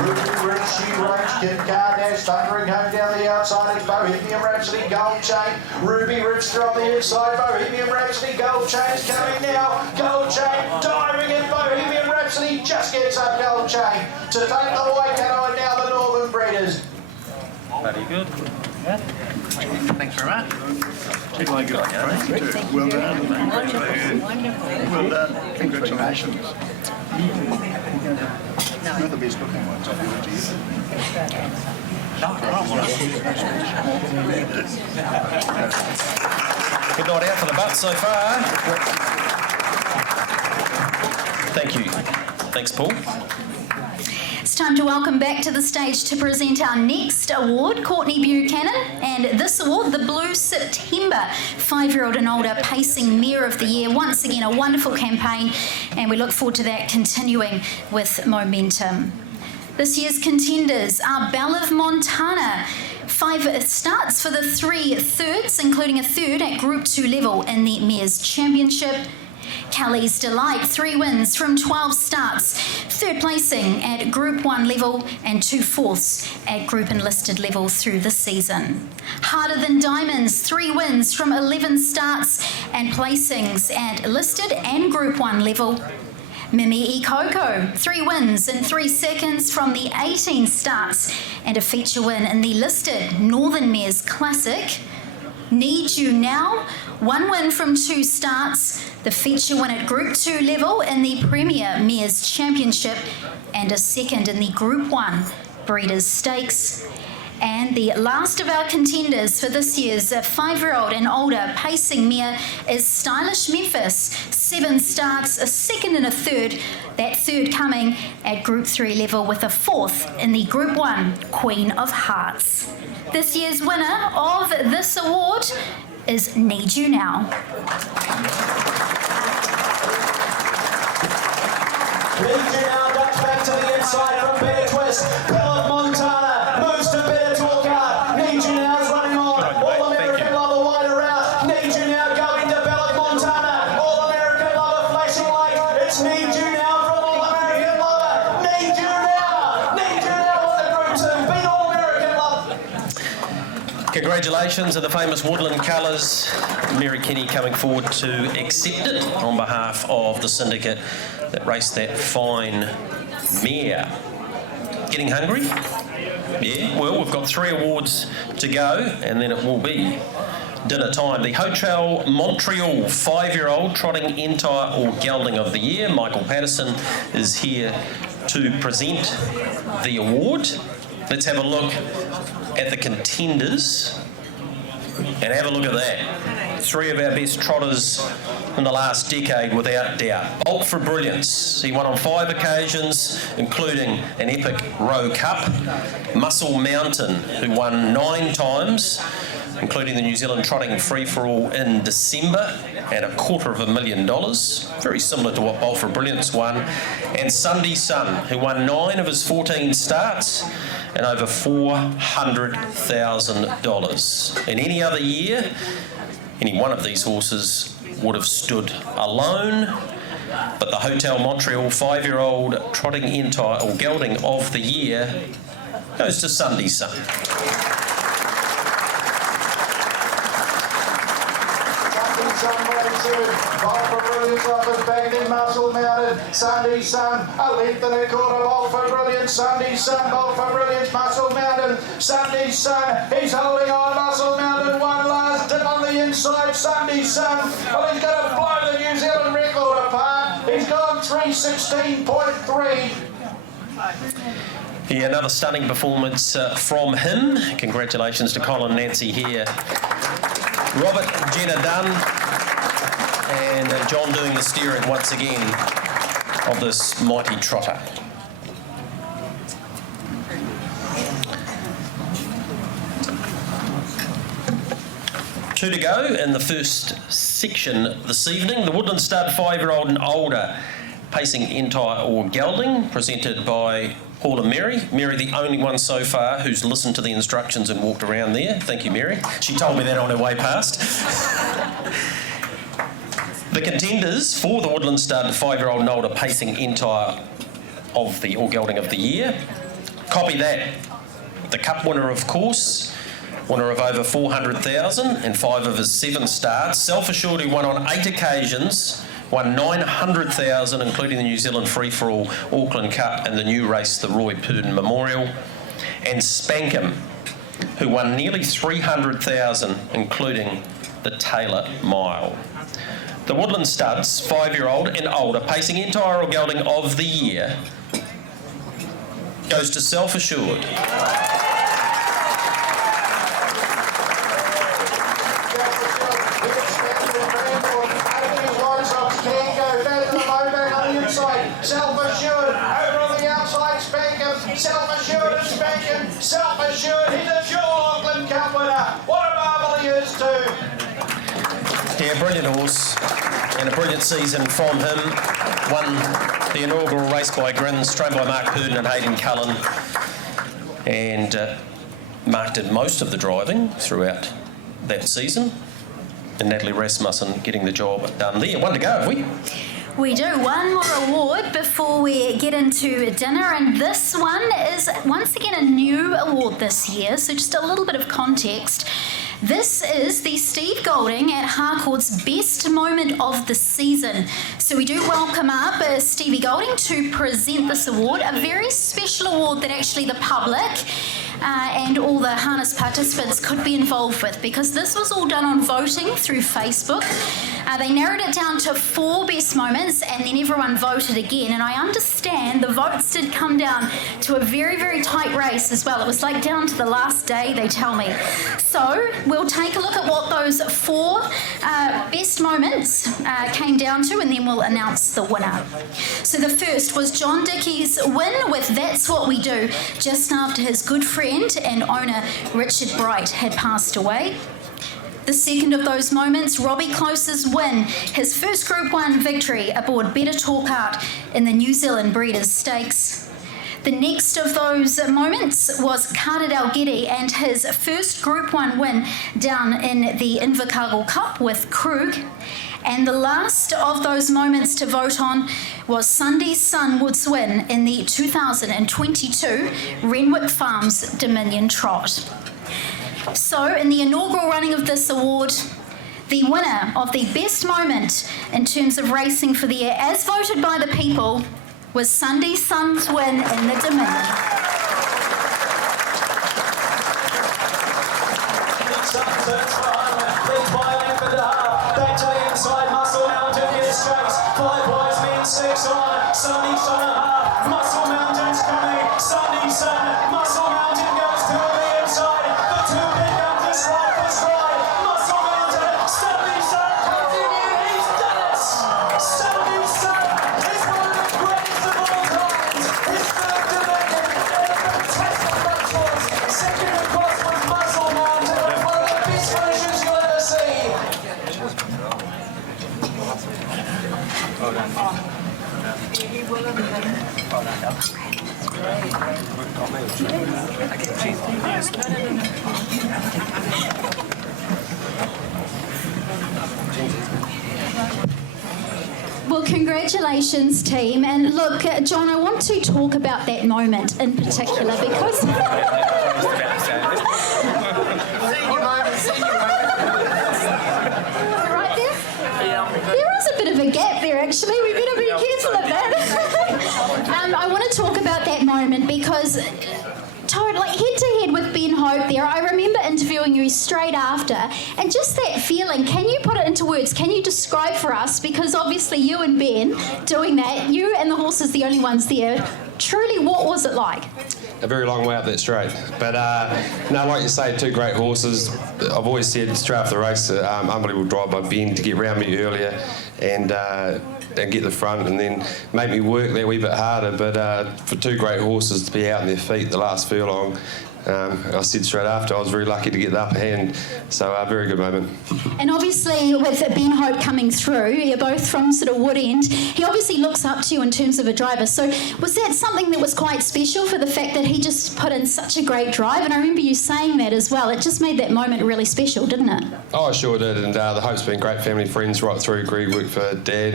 Ruby Ridge, she runs, Kid Cardash, thundering home down the outside, it's Bohemian Rhapsody, Gold Chain. Ruby Ridge from the inside, Bohemian Rhapsody, Gold Chain's coming now. Gold Chain diving in, Bohemian Rhapsody just gets up Gold Chain to take the Waikato and now the Northern Breeders. Very good. Yeah. Thanks very much. Well done. Well done. Congratulations. You're the best looking ones, I'll give it to you. Good night out for the butts so far. Thank you. Thanks, Paul. It's time to welcome back to the stage to present our next award, Courtney Buchanan, and this award, the Blue September 5-year-old and older Pacing Mare of the Year. Once again, a wonderful campaign, and we look forward to that continuing with momentum. This year's contenders are Belle of Montana, 5 starts for the 3 thirds, including a third at Group 2 level in the Mares Championship. Kelly's Delight, 3 wins from 12 starts, third placing at Group 1 level and 2 fourths at Group Enlisted level through the season. Harder Than Diamonds, 3 wins from 11 starts and placings at Listed and Group 1 level. Mimi E. Coco, 3 wins in 3 seconds from the 18 starts and a feature win in the Listed Northern Mares Classic. Need You Now, 1 win from 2 starts, the feature win at Group 2 level in the Premier Mares Championship, and a second in the Group 1 Breeders' Stakes. And the last of our contenders for this year's 5-year-old and older Pacing Mare is Stylish Memphis. 7 starts, a second and a third, that third coming at Group 3 level with a 4th in the Group 1 Queen of Hearts. This year's winner of this award is Need You Now. Need You Now ducks back to the inside from Better Twist. Belle of Montana moves to Better Talker. Need You Now is running on. All American Lover wider out. Need You Now going to Belle of Montana. All American Lover flashing light. It's Need You Now from All American Lover. Need You Now. Need You Now on the Group 2. Beat All American Lover. Congratulations to the famous Woodland Colours. Mary Kenny coming forward to accept it on behalf of the syndicate that raced that fine mare. Getting hungry? Yeah, well, we've got 3 awards to go, and then it will be dinner time. The Hotel Montreal 5-year-old Trotting Entire or Gelding of the Year, Michael Patterson, is here to present the award. Let's have a look at the contenders and have a look at that. 3 of our best trotters in the last decade without doubt. Bolt for Brilliance. He won on 5 occasions, including an epic Rowe Cup. Muscle Mountain, who won 9 times, including the New Zealand Trotting Free-for-All in December, and $250,000, very similar to what Bolt for Brilliance won. And Sunday Sun, who won 9 of his 14 starts and over $400,000. In any other year, any one of these horses would have stood alone, but the Hotel Montreal 5-year-old trotting entire or gelding of the year goes to Sunday Sun. Bolt for Brilliance off his back, then Muscle Mounted, Sunday Sun, a length and a quarter, Bolt for Brilliance, Sunday Sun, Bolt for Brilliance, Muscle Mounted, Sunday Sun, he's holding on, Muscle Mounted, one last dip on the inside, Sunday Sun, well he's going to blow the New Zealand record apart, he's gone 3:16.3. Yeah, another stunning performance from him. Congratulations to Colin Nancy here. Robert, Jenna Dunn, and John doing the steering once again of this mighty trotter. Two to go in the first section this evening. The Woodland Stud 5-year-old and older, pacing entire or gelding, presented by Paul and Mary. Mary, the only one so far who's listened to the instructions and walked around there. Thank you, Mary. She told me that on her way past. The contenders for the Woodland Stud 5-year-old and older, pacing entire of the or gelding of the year. Copy that. The Cup winner, of course, winner of over 400,000 in 5 of his 7 starts. Self-assured, who won on 8 occasions, won 900,000, including the New Zealand Free-for-All Auckland Cup and the new race, the Roy Purdon Memorial. And Spankham, who won nearly 300,000, including the Taylor Mile. The Woodland Studs, 5-year-old and older, pacing entire or gelding of the year, goes to Self-assured. Self-assured, over on the outside, Spankham, self-assured and Spankham, self-assured, he's a dual Auckland Cup winner. What a marvel he is too. Yeah, brilliant horse, and a brilliant season from him. Won the inaugural race by Grins, trained by Mark Purdon and Hayden Cullen, and Mark did most of the driving throughout that season, and Natalie Rasmussen getting the job done there. 1 to go, have we? We do. One more award before we get into dinner, and this one is once again a new award this year, so just a little bit of context. This is the Steve Golding at Harcourt's Best Moment of the Season. So we do welcome up Stevie Golding to present this award, a very special award that actually the public and all the harness participants could be involved with, because this was all done on voting through Facebook. They narrowed it down to 4 best moments, and then everyone voted again. And I understand the votes did come down to a very, very tight race as well. It was like down to the last day, they tell me. So we'll take a look at what those 4 best moments came down to, and then we'll announce the winner. So the first was John Dickey's win with That's What We Do, just after his good friend and owner Richard Bright had passed away. The second of those moments, Robbie Close's win, his first Group 1 victory aboard Better Talk Out in the New Zealand Breeders' Stakes. The next of those moments was Carter Dalgety and his first Group 1 win down in the Invercargill Cup with Krug. And the last of those moments to vote on was Sunday Sunwood's win in the 2022 Renwick Farms Dominion Trot. So, in the inaugural running of this award, the winner of the best moment in terms of racing for the year, as voted by the people, was Sunday Sun's win in the Dominion. Back to the inside, Muscle Mountain gets chased. 5 wise men, 6 on. Sunday Sun and a half. Muscle Mountain's coming. Sunday Sun, Muscle Mountain goes to the inside. The 2 big guns is right. Muscle Mountain, Sunday Sun, continue. He's done it. Well, congratulations, team. And look, John, I want to talk about that moment in particular because... Right there? There is a bit of a gap there, actually. We better be careful of that. I want to talk about that moment because... Like head-to-head with Ben Hope there, I remember interviewing you straight after, and just that feeling, can you put it into words? Can you describe for us? Because obviously you and Ben doing that, you and the horses the only ones there, truly what was it like? A very long way up that straight. But no, like you say, two great horses. I've always said straight after the race, unbelievable drive by Ben to get round me earlier and get the front and then make me work that wee bit harder. But for two great horses to be out on their feet the last furlong, I said straight after I was very lucky to get the upper hand. So a very good moment. And obviously with Ben Hope coming through, you're both from sort of Woodend, he obviously looks up to you in terms of a driver. So was that something that was quite special for the fact that he just put in such a great drive? And I remember you saying that as well. It just made that moment really special, didn't it? Oh, I sure did. And the Hope's been great family friends right through. Greg worked for Dad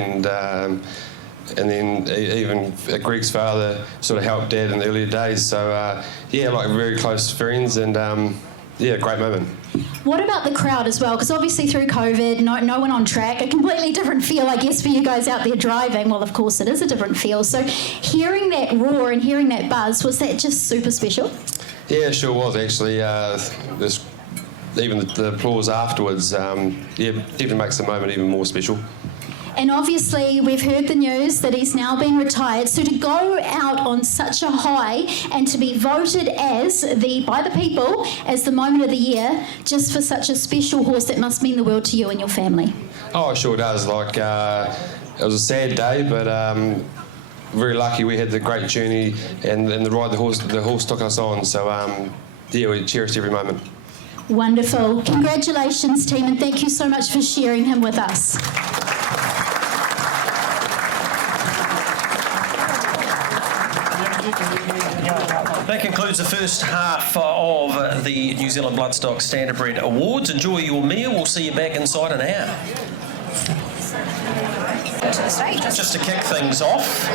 and then even Greg's father sort of helped Dad in the earlier days. So, yeah, like very close friends and, yeah, great moment. What about the crowd as well? Because obviously through COVID, no one on track, a completely different feel, I guess, for you guys out there driving. Well, of course, it is a different feel. So hearing that roar and hearing that buzz, was that just super special? Yeah, sure was, actually. Even the applause afterwards, yeah, definitely makes the moment even more special. And obviously, we've heard the news that he's now been retired. So to go out on such a high and to be voted as by the people as the moment of the year, just for such a special horse, that must mean the world to you and your family. Oh, it sure does. Like, it was a sad day, but very lucky we had the great journey and the ride the horse took us on. So, yeah, we cherished every moment. Wonderful. Congratulations, team, and thank you so much for sharing him with us. That concludes the first half of the New Zealand Bloodstock Standardbred Awards. Enjoy your meal. We'll see you back inside an hour. Just to kick things off,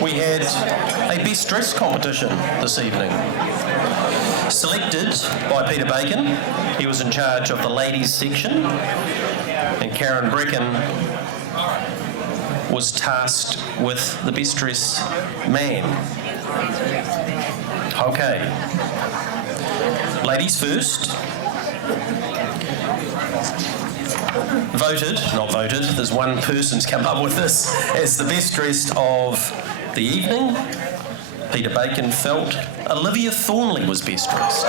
we had a best dress competition this evening. Selected by Peter Bacon. He was in charge of the ladies section, and Karen Brecken was tasked with the best dress man. Okay. Ladies first. Not voted, there's one person's come up with this as the best dressed of the evening. Peter Bacon felt Olivia Thornley was best dressed.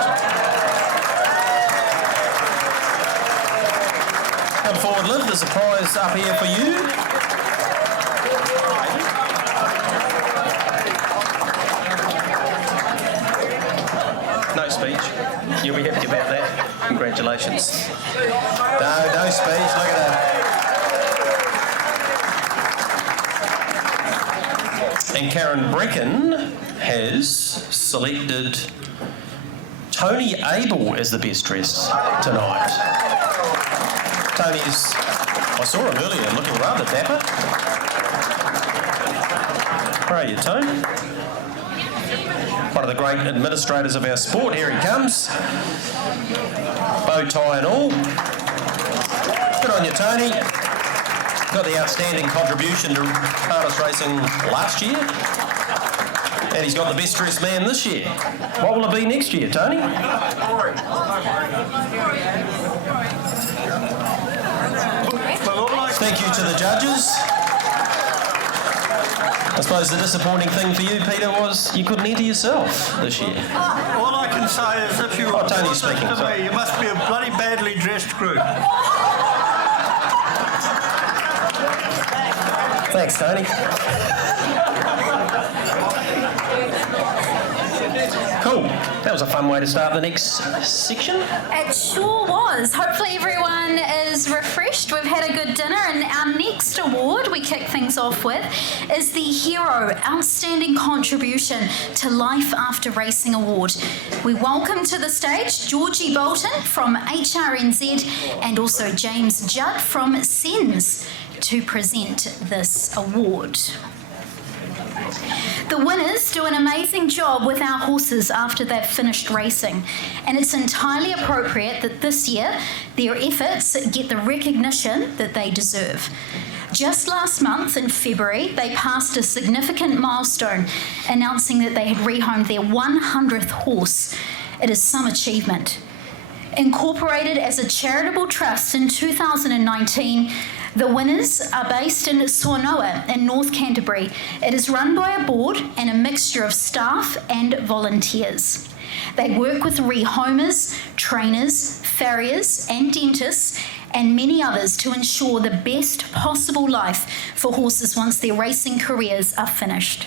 Come forward, Liv, there's a prize up here for you. No speech. You'll be happy about that. Congratulations. No speech. Look at that. And Karen Brecken has selected Tony Abel as the best dressed tonight. Tony's, I saw him earlier, looking rather dapper. Where are you, Tony? One of the great administrators of our sport. Here he comes. Bow tie and all. Good on you, Tony. Got the outstanding contribution to harness racing last year. And he's got the best dressed man this year. What will it be next year, Tony? Thank you to the judges. I suppose the disappointing thing for you, Peter, was you couldn't enter yourself this year. All I can say is if you Tony's speaking. Me, you must be a bloody badly dressed group. Thanks, Tony. Cool. That was a fun way to start the next section. It sure was. Hopefully everyone is refreshed. We've had a good dinner, and our next award we kick things off with is the Hero Outstanding Contribution to Life After Racing Award. We welcome to the stage Georgie Bolton from HRNZ and also James Judd from SENS to present this award. The winners do an amazing job with our horses after they've finished racing, and it's entirely appropriate that this year their efforts get the recognition that they deserve. Just last month in February, they passed a significant milestone, announcing that they had rehomed their 100th horse. It is some achievement. Incorporated as a charitable trust in 2019, the winners are based in Swanoa in North Canterbury. It is run by a board and a mixture of staff and volunteers. They work with rehomers, trainers, farriers and dentists and many others to ensure the best possible life for horses once their racing careers are finished.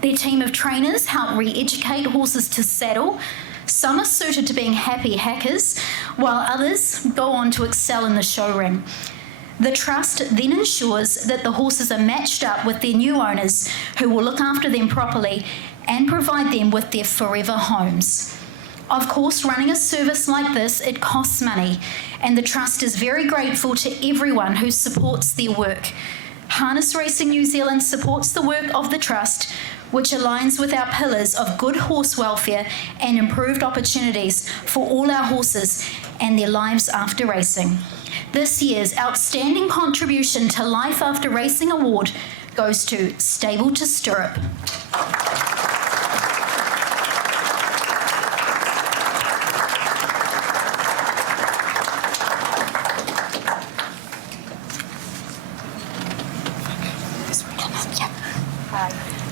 Their team of trainers help re-educate horses to saddle. Some are suited to being happy hackers, while others go on to excel in the show ring. The trust then ensures that the horses are matched up with their new owners who will look after them properly and provide them with their forever homes. Of course, running a service like this, it costs money, and the trust is very grateful to everyone who supports their work. Harness Racing New Zealand supports the work of the trust, which aligns with our pillars of good horse welfare and improved opportunities for all our horses and their lives after racing. This year's Outstanding Contribution to Life After Racing Award goes to Stable to Stirrup.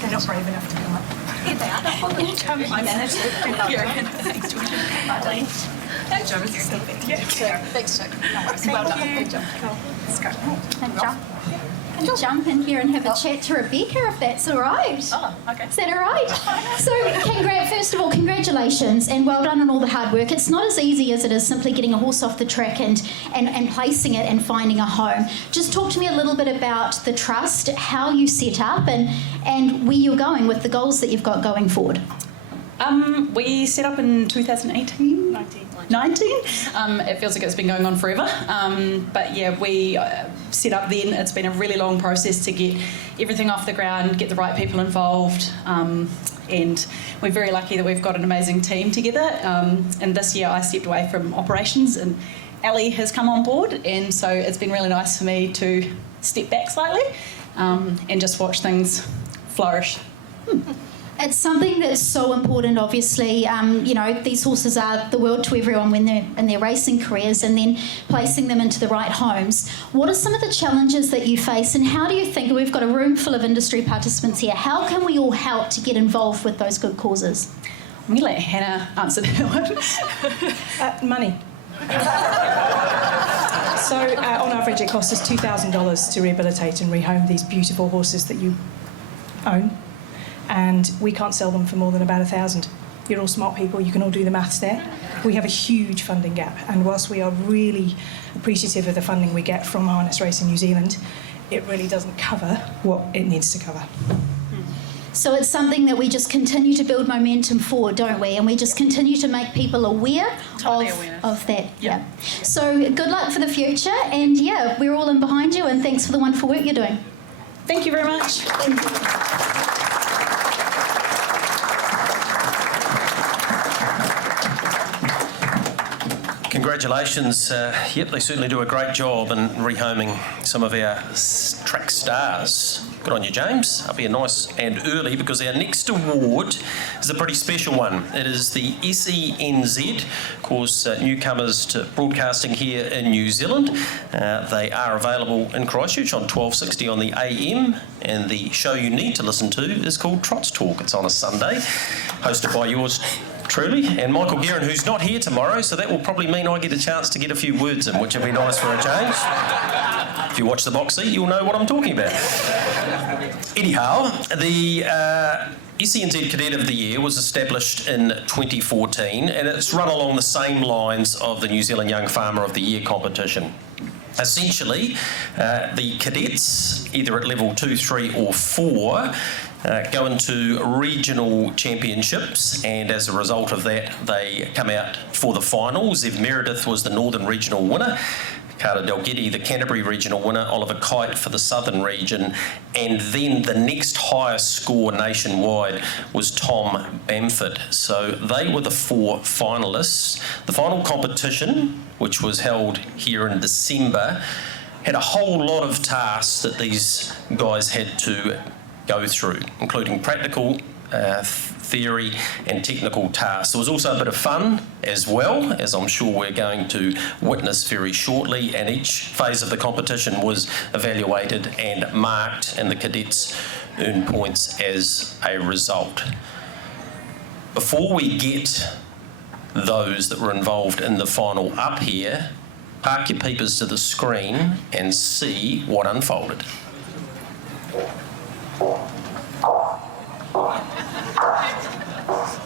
They're not brave enough to come up. Here they are. I managed it. Thanks, Georgia. Thanks, Joe. Thanks, Joe. Well done. Good job. Let's go. Can jump in here and have a chat to Rebecca if that's all right. Oh, okay. Is that all right? So, first of all, congratulations and well done on all the hard work. It's not as easy as it is simply getting a horse off the track and placing it and finding a home. Just talk to me a little bit about the trust, how you set up and where you're going with the goals that you've got going forward. We set up in 2018? 19. It feels like it's been going on forever. But yeah, we set up then. It's been a really long process to get everything off the ground, get the right people involved. And we're very lucky that we've got an amazing team together. And this year I stepped away from operations and Ali has come on board. And so it's been really nice for me to step back slightly and just watch things flourish. It's something that's so important, obviously. These horses are the world to everyone when they're in their racing careers, and then placing them into the right homes. What are some of the challenges that you face, and how do you think, we've got a room full of industry participants here, how can we all help to get involved with those good causes? I'm going to let Hannah answer that one. Money. So on average it costs us $2,000 to rehabilitate and rehome these beautiful horses that you own. And we can't sell them for more than about $1,000. You're all smart people, you can all do the maths there. We have a huge funding gap, and whilst we are really appreciative of the funding we get from Harness Racing New Zealand, it really doesn't cover what it needs to cover. So it's something that we just continue to build momentum for, don't we? And we just continue to make people aware of that. Yeah. So good luck for the future, and yeah, we're all in behind you, and thanks for the wonderful work you're doing. Thank you very much. Thank you. Congratulations. Yep, they certainly do a great job in rehoming some of our track stars. Good on you, James. Up here nice and early, because our next award is a pretty special one. It is the SENZ, of course, newcomers to broadcasting here in New Zealand. They are available in Christchurch on 1260 on the AM, and the show you need to listen to is called Trots Talk. It's on a Sunday, hosted by yours truly, and Michael Guerin, who's not here tomorrow, so that will probably mean I get a chance to get a few words in, which would be nice for a change. If you watch the box seat, you'll know what I'm talking about. anyhow, the SENZ Cadet of the Year was established in 2014, and it's run along the same lines of the New Zealand Young Farmer of the Year competition. Essentially, the cadets, either at level 2, 3 or 4, go into regional championships, and as a result of that they come out for the finals. Zev Meredith was the Northern Regional winner, Carter Dalgety the Canterbury Regional winner, Oliver Kite for the Southern Region, and then the next highest score nationwide was Tom Bamford. So they were the 4 finalists. The final competition, which was held here in December, had a whole lot of tasks that these guys had to go through, including practical theory and technical tasks. There was also a bit of fun as well, as I'm sure we're going to witness very shortly, and each phase of the competition was evaluated and marked, and the cadets earned points as a result. Before we get those that were involved in the final up here, park your peepers to the screen and see what unfolded.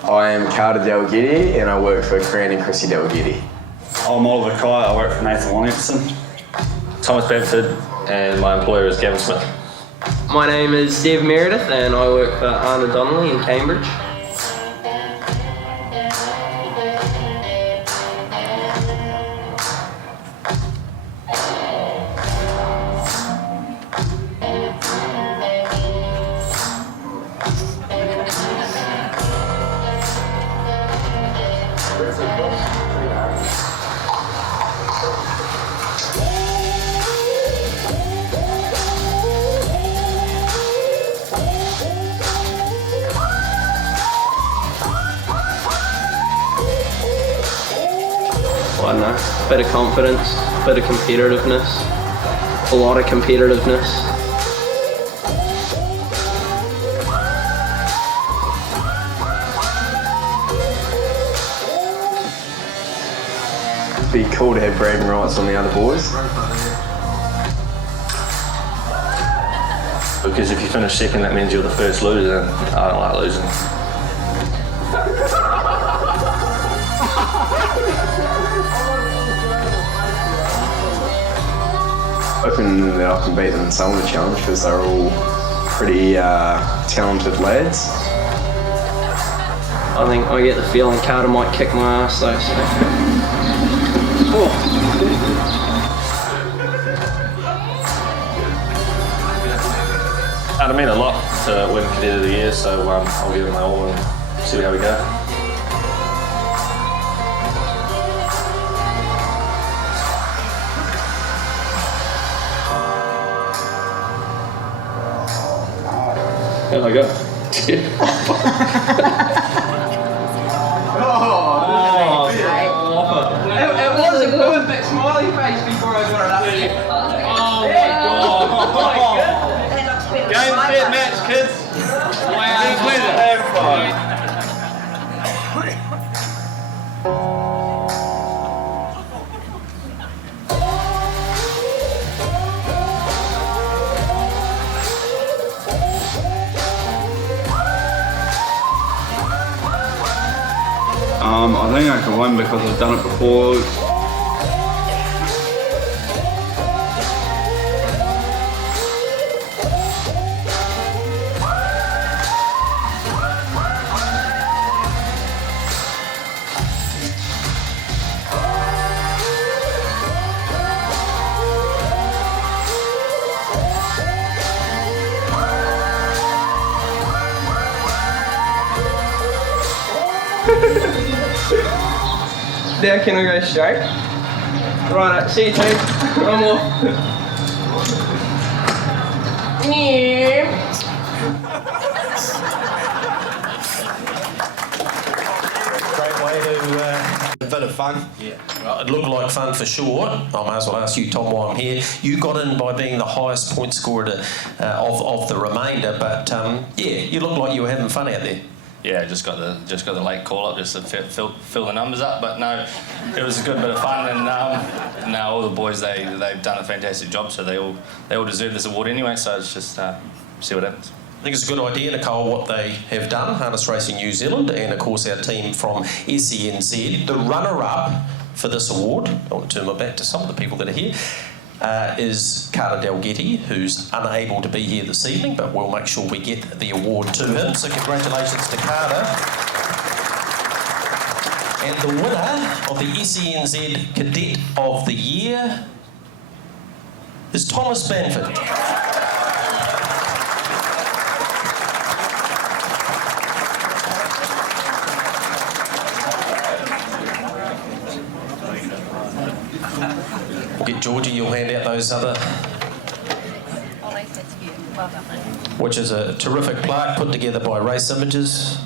I am Carter Dalgety and I work for Fran and Chrissy Dalgety. I'm Oliver Kite, I work for Nathan Williamson. Thomas Bamford, and my employer is Gavin Smith. My name is Zev Meredith and I work for Anna Donnelly in Cambridge. I don't know, a bit of confidence, a bit of competitiveness, a lot of competitiveness. It'd be cool to have bragging rights on the other boys. Because if you finish second, that means you're the first loser, and I don't like losing. Hoping that I can beat them in some of the challenge because they're all pretty talented lads. I think I get the feeling Carter might kick my ass though. So. It'll mean a lot to win Cadet of the Year, so I'll give it my all and see how we go. There I go. It was a good big smiley face before I got it up here. Oh my god! Game, set, match, kids. Wow, pleasure. Have fun. I think I can win because I've done it before. Now can I go straight? Right, see you team. I'm off. Great way to a bit of fun. Yeah, well, it looked like fun for sure. I may as well ask you, Tom, while I'm here. You got in by being the highest point scorer of the remainder, but yeah, you looked like you were having fun out there. Yeah, just got the late call up just to fill the numbers up. But no, it was a good bit of fun, and now all the boys they've done a fantastic job, so they all deserve this award anyway. So it's just see what happens. I think it's a good idea, Nicole, what they have done, Harness Racing New Zealand, and of course our team from SENZ. The runner-up for this award, I want to turn my back to some of the people that are here, is Carter Dalgetty, who's unable to be here this evening, but we'll make sure we get the award to him. So congratulations to Carter. And the winner of the SENZ Cadet of the Year is Thomas Banford. We'll get Georgie, you'll hand out those other, which is a terrific plaque put together by Race Images.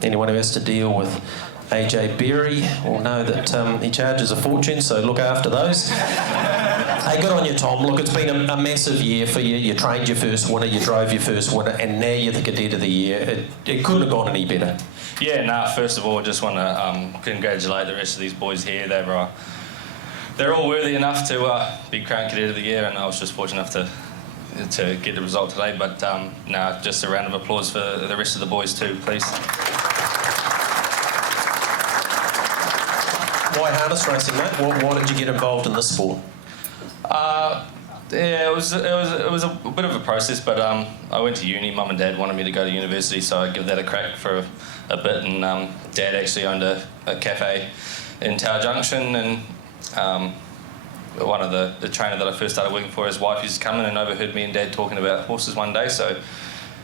Anyone who has to deal with AJ Berry will know that he charges a fortune, so look after those. Hey, good on you, Tom. Look, it's been a massive year for you. You trained your first winner, you drove your first winner, and now you're the Cadet of the Year. It couldn't have gone any better. Yeah, first of all, I just want to congratulate the rest of these boys here. They're all worthy enough to be crowned Cadet of the Year, and I was just fortunate enough to get the result today. But just a round of applause for the rest of the boys too, please. Why harness racing, mate? Why did you get involved in this sport? Yeah, it was a bit of a process, but I went to uni. Mum and Dad wanted me to go to university, so I give that a crack for a bit. And Dad actually owned a cafe in Tower Junction, and one of the trainer that I first started working for, his wife used to come in and overheard me and Dad talking about horses one day, so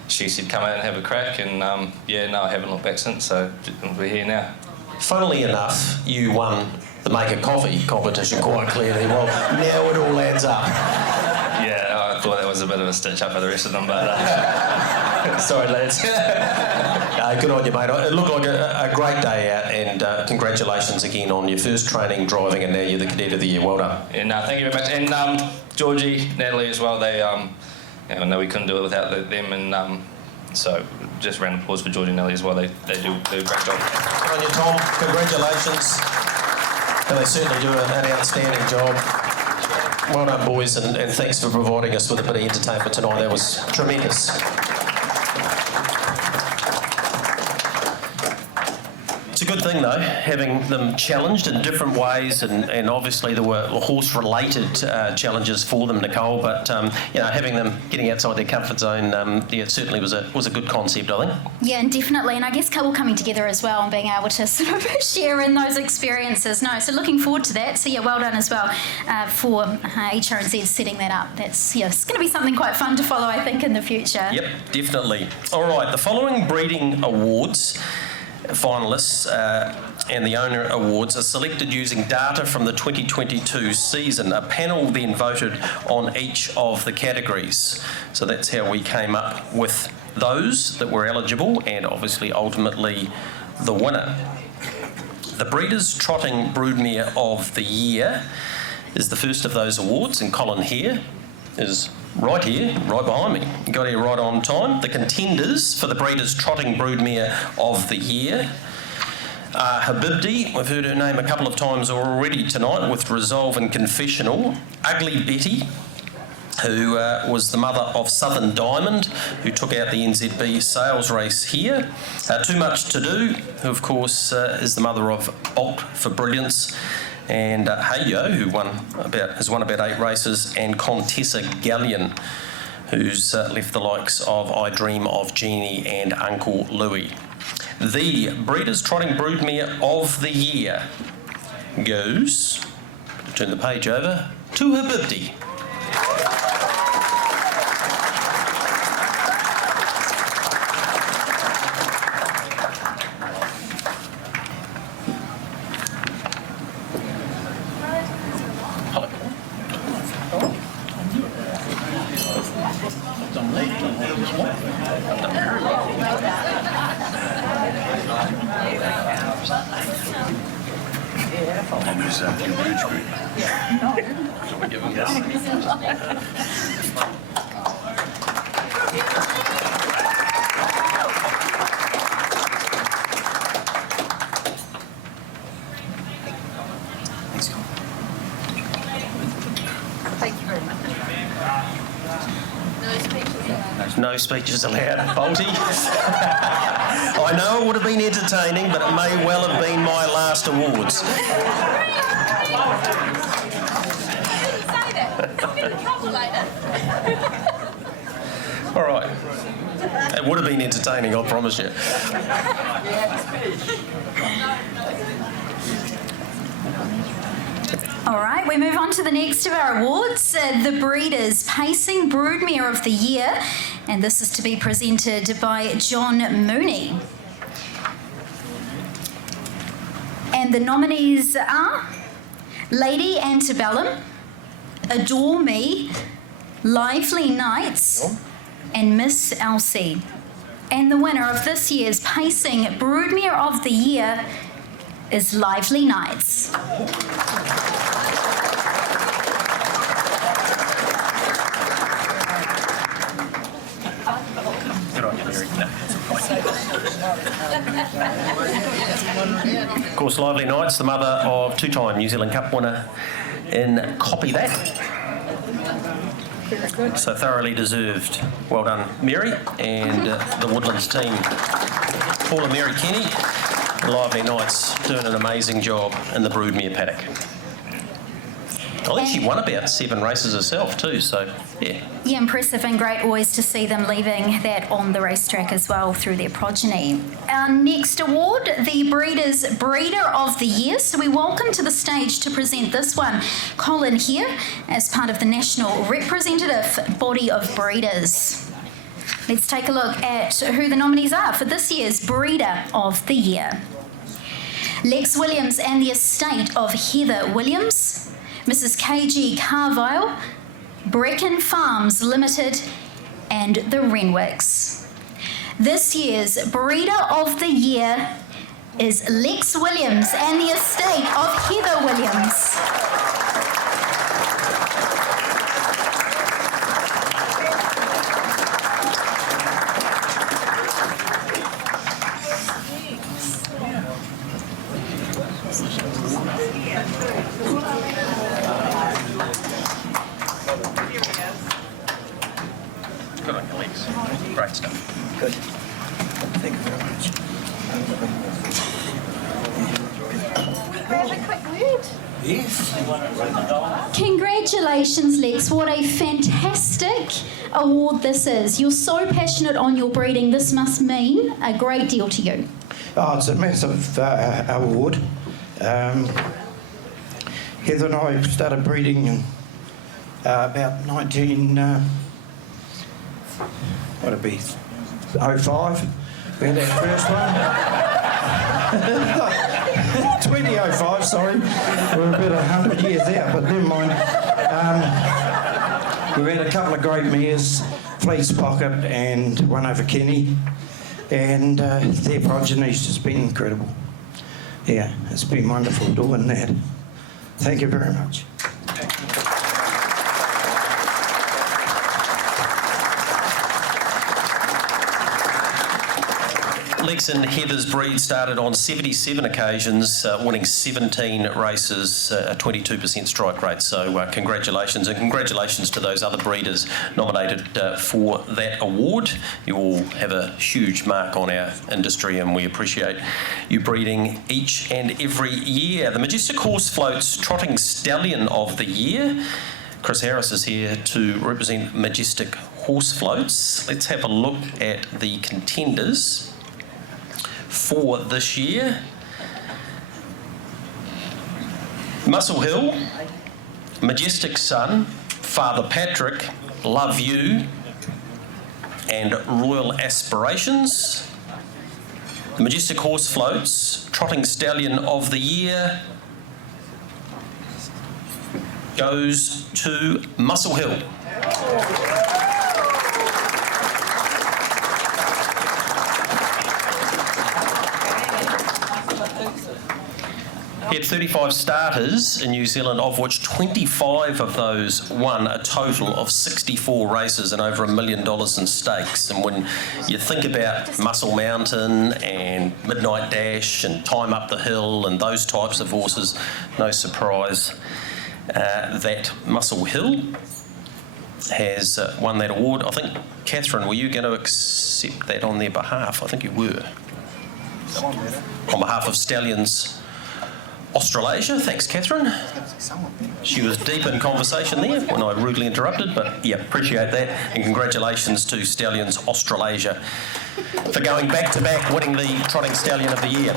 she said come out and have a crack, and I haven't looked back since, so we're here now. Funnily enough, you won the Make a Coffee competition quite clearly. Well, now it all adds up. Yeah, I thought that was a bit of a stitch up for the rest of them, but sorry, lads. Good on you, mate. It looked like a great day out, and congratulations again on your first training, driving, and now you're the Cadet of the Year. Well done. Yeah, thank you very much. And Georgie, Natalie as well, they, I know we couldn't do it without them, and so just a round of applause for Georgie and Natalie as well. They do a great job. Good on you, Tom. Congratulations. And they certainly do an outstanding job. Well done, boys, and thanks for providing us with a bit of entertainment tonight. That was tremendous. It's a good thing, though, having them challenged in different ways, and obviously there were horse-related challenges for them, Nicole, but having them getting outside their comfort zone, it certainly was a good concept, I think. Yeah, and definitely, and I guess couple coming together as well and being able to sort of share in those experiences. So looking forward to that. So yeah, well done as well for HRNZ setting that up. It's it's going to be something quite fun to follow, I think, in the future. Yep, definitely. All right, the following breeding awards finalists and the owner awards are selected using data from the 2022 season. A panel then voted on each of the categories. So that's how we came up with those that were eligible, and obviously ultimately the winner. The Breeders' Trotting Broodmare of the Year is the first of those awards, and Colin here is right here, right behind me. You got here right on time. The contenders for the Breeders' Trotting Broodmare of the Year are Habibdi, we've heard her name a couple of times already tonight with Resolve and Confessional. Ugly Betty, who was the mother of Southern Diamond, who took out the NZB sales race here. Too Much to Do, who of course is the mother of Bolt for Brilliance, and Heyo, who has won about 8 races, and Contessa Galleon, who's left the likes of I Dream of Jeannie and Uncle Louie. The Breeders' Trotting Broodmare of the Year goes, turn the page over, to Habibdi. No speeches allowed, Bolty. I know it would have been entertaining, but it may well have been my last awards. All right. It would have been entertaining, I promise you. All right, we move on to the next of our awards, the Breeders' Pacing Broodmare of the Year, and this is to be presented by John Mooney. And the nominees are Lady Antebellum, Adore Me, Lively Nights, and Miss Elsie. And the winner of this year's Pacing Broodmare of the Year is Lively Nights. Good on you, Mary. Of course, Lively Nights, the mother of two-time New Zealand Cup winner in Copy That. So thoroughly deserved. Well done, Mary, and the Woodlands team. Paul and Mary Kenny, Lively Nights, doing an amazing job in the broodmare paddock. I think she won about 7 races herself too, so yeah. Yeah, impressive and great always to see them leaving that on the racetrack as well through their progeny. Our next award, the Breeders' Breeder of the Year. So we welcome to the stage to present this one, Colin here, as part of the national representative body of breeders. Let's take a look at who the nominees are for this year's Breeder of the Year. Lex Williams and the estate of Heather Williams, Mrs. KG Carvile, Brecken Farms Limited, and the Renwicks. This year's Breeder of the Year is Lex Williams and the estate of Heather Williams. Good on your legs. Great stuff. Good. Thank you very much. Can I have a quick word? Yes. Congratulations, Lex. What a fantastic award this is. You're so passionate on your breeding. This must mean a great deal to you. Oh, it's a massive award. Heather and I started breeding in about 05. We had our first one. 2005, sorry. We're about 100 years out, but never mind. We've had a couple of great mares, Fleece Pocket and one over Kenny, and their progeny's just been incredible. Yeah, it's been wonderful doing that. Thank you very much. Lex and Heather's breed started on 77 occasions, winning 17 races, a 22% strike rate. So congratulations, and congratulations to those other breeders nominated for that award. You all have a huge mark on our industry, and we appreciate you breeding each and every year. The Majestic Horse Floats Trotting Stallion of the Year. Chris Harris is here to represent Majestic Horse Floats. Let's have a look at the contenders for this year. Muscle Hill, Majestic Sun, Father Patrick, Love You, and Royal Aspirations. The Majestic Horse Floats Trotting Stallion of the Year goes to Muscle Hill. He had 35 starters in New Zealand, of which 25 of those won a total of 64 races and over $1 million in stakes. And when you think about Muscle Mountain and Midnight Dash and Time Up the Hill and those types of horses, no surprise that Muscle Hill has won that award. I think Catherine, were you going to accept that on their behalf? I think you were. On behalf of Stallions Australasia. Thanks, Catherine. She was deep in conversation there when I rudely interrupted, but yeah, appreciate that. And congratulations to Stallions Australasia for going back-to-back winning the Trotting Stallion of the Year.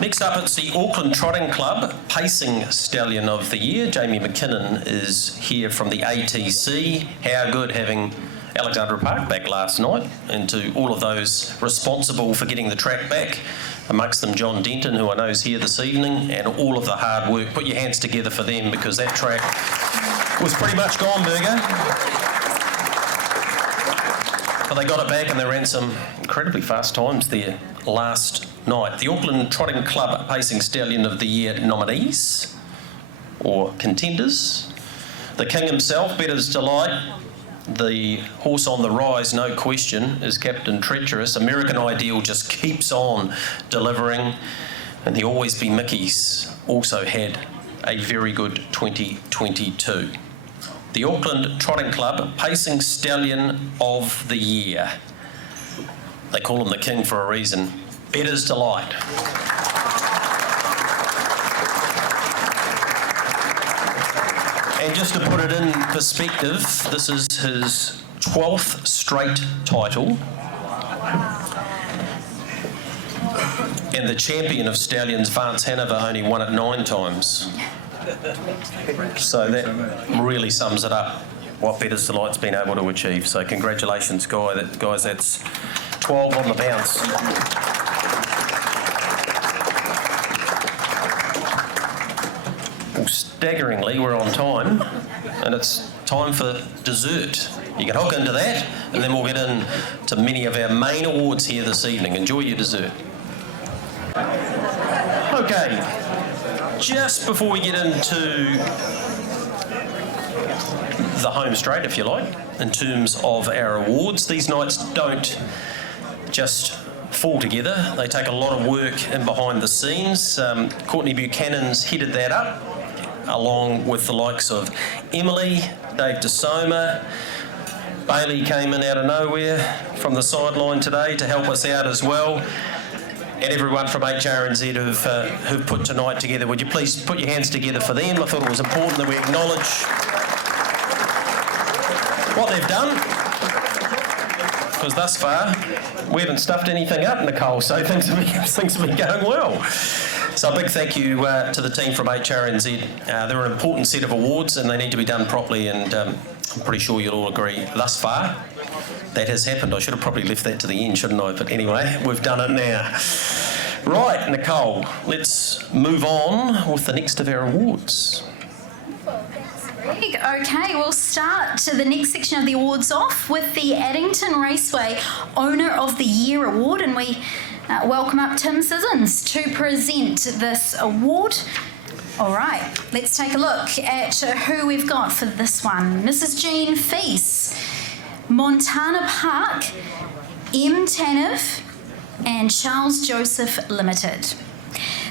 Next up, it's the Auckland Trotting Club Pacing Stallion of the Year. Jamie McKinnon is here from the ATC. How good having Alexandra Park back last night, and to all of those responsible for getting the track back, amongst them John Denton, who I know is here this evening, and all of the hard work. Put your hands together for them, because that track was pretty much gone, Burger. But they got it back and they ran some incredibly fast times there last night. The Auckland Trotting Club Pacing Stallion of the Year nominees, or contenders: the King himself, Better's Delight. The horse on the rise, no question, is Captain Treacherous. American Ideal just keeps on delivering. And the Always Be Mickeys also had a very good 2022. The Auckland Trotting Club Pacing Stallion of the Year. They call him the King for a reason. Better's Delight. And just to put it in perspective, this is his 12th straight title. And the champion of stallions, Vance Hanover, only won it 9 times. So that really sums it up, what Better's Delight's been able to achieve. So congratulations, guys. That's 12 on the bounce. Well, staggeringly, we're on time, and it's time for dessert. You can hook into that, and then we'll get into many of our main awards here this evening. Enjoy your dessert. Okay, just before we get into the home straight, if you like, in terms of our awards, these nights don't just fall together. They take a lot of work in behind the scenes. Courtney Buchanan's headed that up, along with the likes of Emily, Dave DeSoma. Bailey came in out of nowhere from the sideline today to help us out as well. And everyone from HRNZ who've put tonight together. Would you please put your hands together for them? I thought it was important that we acknowledge what they've done, because thus far we haven't stuffed anything up, Nicole, so things have been going well. So a big thank you to the team from HRNZ. They're an important set of awards and they need to be done properly, and I'm pretty sure you'll all agree thus far that has happened. I should have probably left that to the end, shouldn't I? But anyway, we've done it now. Right, Nicole, let's move on with the next of our awards. Okay, we'll start the next section of the awards off with the Addington Raceway Owner of the Year Award, and we welcome up Tim Sissons to present this award. All right, let's take a look at who we've got for this one. Mrs. Jean Feast, Montana Park, M. Tanev, and Charles Joseph Limited.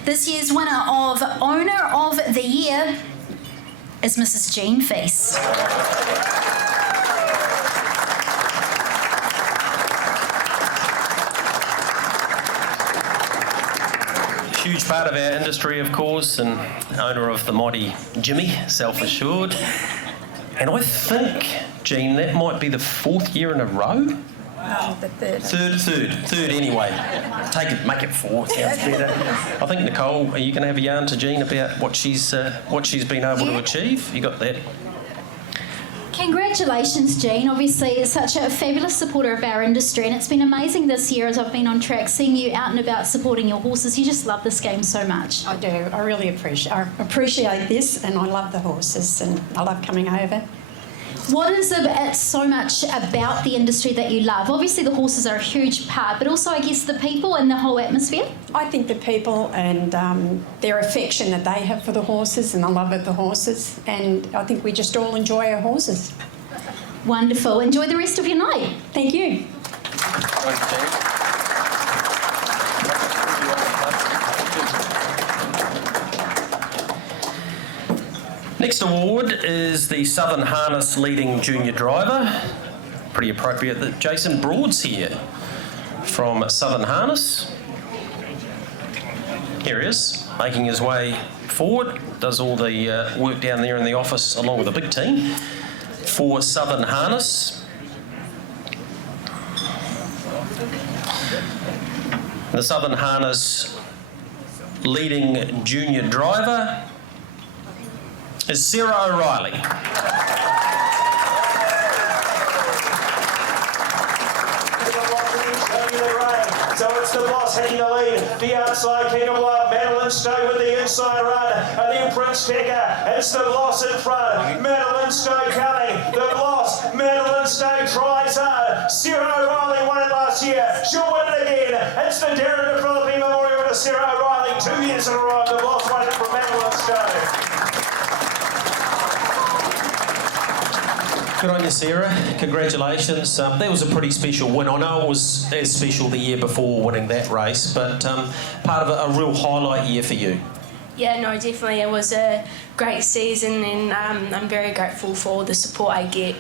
This year's winner of Owner of the Year is Mrs. Jean Feast. Huge part of our industry, of course, and owner of the mighty Jimmy, Self-Assured. And I think, Jean, that might be the 4th year in a row? The third. Third anyway. Take it, make it 4, sounds better. I think, Nicole, are you going to have a yarn to Jean about what she's been able to achieve? You got that? Congratulations, Jean. Obviously, you're such a fabulous supporter of our industry, and it's been amazing this year as I've been on track, seeing you out and about supporting your horses. You just love this game so much. I do. I really appreciate this, and I love the horses, and I love coming over. What is it so much about the industry that you love? Obviously, the horses are a huge part, but also, I guess, the people and the whole atmosphere? I think the people and their affection that they have for the horses and the love of the horses, and I think we just all enjoy our horses. Wonderful. Enjoy the rest of your night. Thank you. Next award is the Southern Harness Leading Junior Driver. Pretty appropriate that Jason Broad's here from Southern Harness. Here he is, making his way forward, does all the work down there in the office along with a big team for Southern Harness. The Southern Harness Leading Junior Driver is Sarah O'Reilly. So it's the boss heading the lead. The outside King of Love, Madeline Stowe with the inside run. And then Prince Decker. It's the Gloss in front. Madeline Stowe coming. The Gloss. Madeline Stowe tries hard. Sarah O'Reilly won it last year. She'll win it again. It's the Darren de Philippi Memorial to Sarah O'Reilly. 2 years in a row. The Gloss won it from Madeline Stowe. Good on you, Sarah. Congratulations. That was a pretty special win. I know it was as special the year before winning that race, but part of a real highlight year for you. Yeah, no, definitely. It was a great season, and I'm very grateful for all the support I get.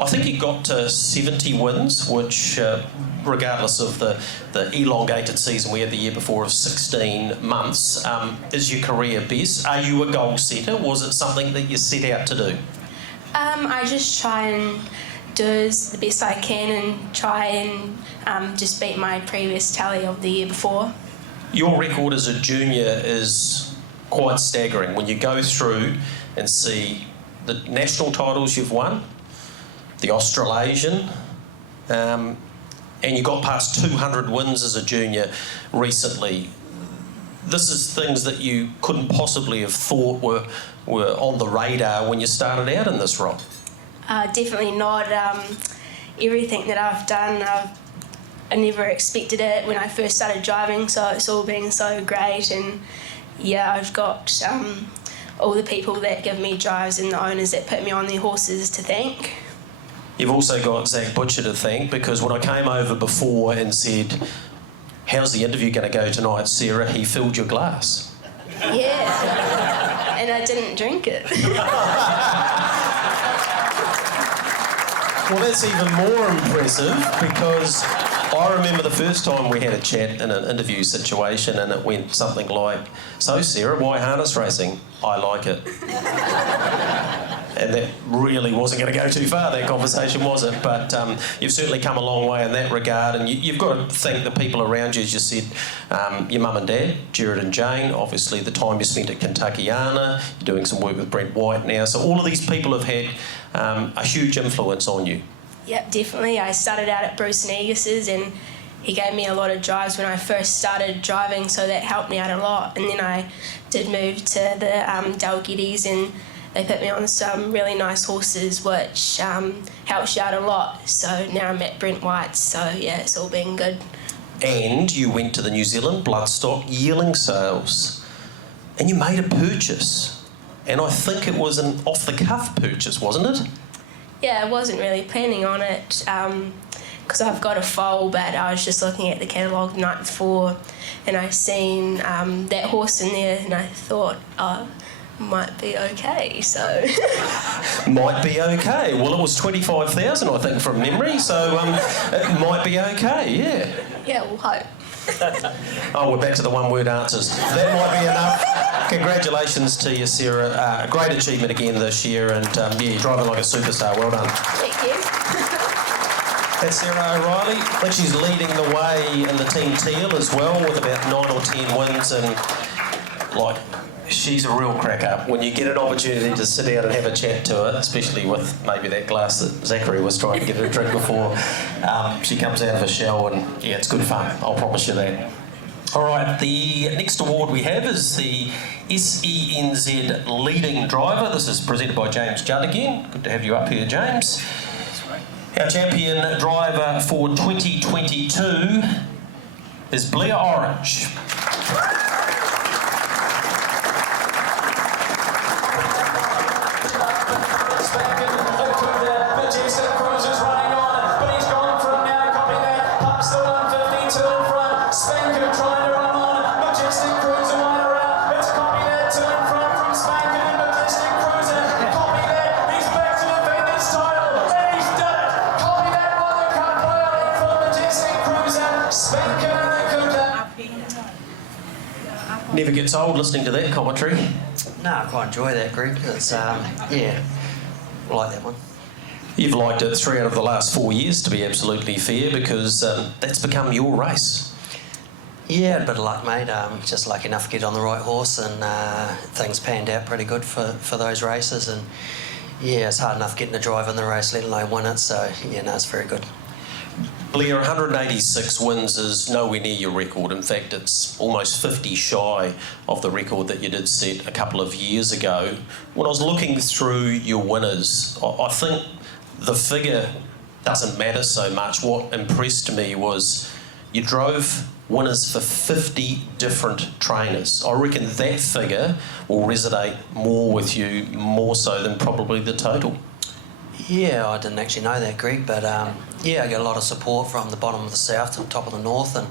I think you got to 70 wins, which, regardless of the elongated season we had the year before of 16 months, is your career best. Are you a goal setter? Was it something that you set out to do? I just try and do the best I can and try and just beat my previous tally of the year before. Your record as a junior is quite staggering when you go through and see the national titles you've won, the Australasian, and you got past 200 wins as a junior recently. This is things that you couldn't possibly have thought were on the radar when you started out in this role. Definitely not. Everything that I've done, I never expected it when I first started driving, so it's all been so great. And yeah, I've got all the people that give me drives and the owners that put me on their horses to thank. You've also got Zach Butcher to thank, because when I came over before and said, "How's the interview going to go tonight, Sarah?" he filled your glass. Yeah, and I didn't drink it. Well, that's even more impressive, because I remember the first time we had a chat in an interview situation and it went something like, "So Sarah, why harness racing?" "I like it." And that really wasn't going to go too far, that conversation, was it? But you've certainly come a long way in that regard, and you've got to thank the people around you, as you said, your mum and dad, Jared and Jane, obviously the time you spent at Kentuckiana, you're doing some work with Brent White now, so all of these people have had a huge influence on you. Yep, definitely. I started out at Bruce Negus's, and he gave me a lot of drives when I first started driving, so that helped me out a lot. And then I did move to the Dalgiddies, and they put me on some really nice horses, which helps you out a lot. So now I'm at Brent White's, so yeah, it's all been good. And you went to the New Zealand Bloodstock yearling sales, and you made a purchase. And I think it was an off-the-cuff purchase, wasn't it? Yeah, I wasn't really planning on it, because I've got a foal, but I was just looking at the catalogue the night before, and I seen that horse in there, and I thought, might be okay, so... Might be okay. Well, it was 25,000, I think, from memory, so it might be okay, yeah. Yeah, we'll hope. Oh, we're back to the one-word answers. That might be enough. Congratulations to you, Sarah. Great achievement again this year, and yeah, you're driving like a superstar. Well done. Thank you. That's Sarah O'Reilly. I think she's leading the way in the Team Teal as well, with about 9 or 10 wins, and like... she's a real crack up. When you get an opportunity to sit down and have a chat to her, especially with maybe that glass that Zachary was trying to get her a drink before, she comes out of a shell, and yeah, it's good fun. I'll promise you that. All right, the next award we have is the SENZ Leading Driver. This is presented by James Judd again. Good to have you up here, James. Our champion driver for 2022 is Blair Orange. Jason Cruz is running on, but he's gone from now, copy that, past the 152 in front, Spanker trying to run on, Majestic Cruiser wide around, it's copy that, two in front from Spanker, and Majestic Cruiser Never gets old listening to that commentary. No, I quite enjoy that, Greg. It's, yeah, I like that one. You've liked it 3 out of the last 4 years, to be absolutely fair, because that's become your race. Yeah, a bit of luck, mate. Just lucky enough to get on the right horse, and things panned out pretty good for those races. And yeah, it's hard enough getting a drive in the race, let alone win it. So yeah, no, it's very good. Blair, 186 wins is nowhere near your record. In fact, it's almost 50 shy of the record that you did set a couple of years ago. When I was looking through your winners, I think the figure doesn't matter so much. What impressed me was you drove winners for 50 different trainers. I reckon that figure will resonate more with you, more so than probably the total. Yeah, I didn't actually know that, Greg, but yeah, I get a lot of support from the bottom of the south to the top of the north, and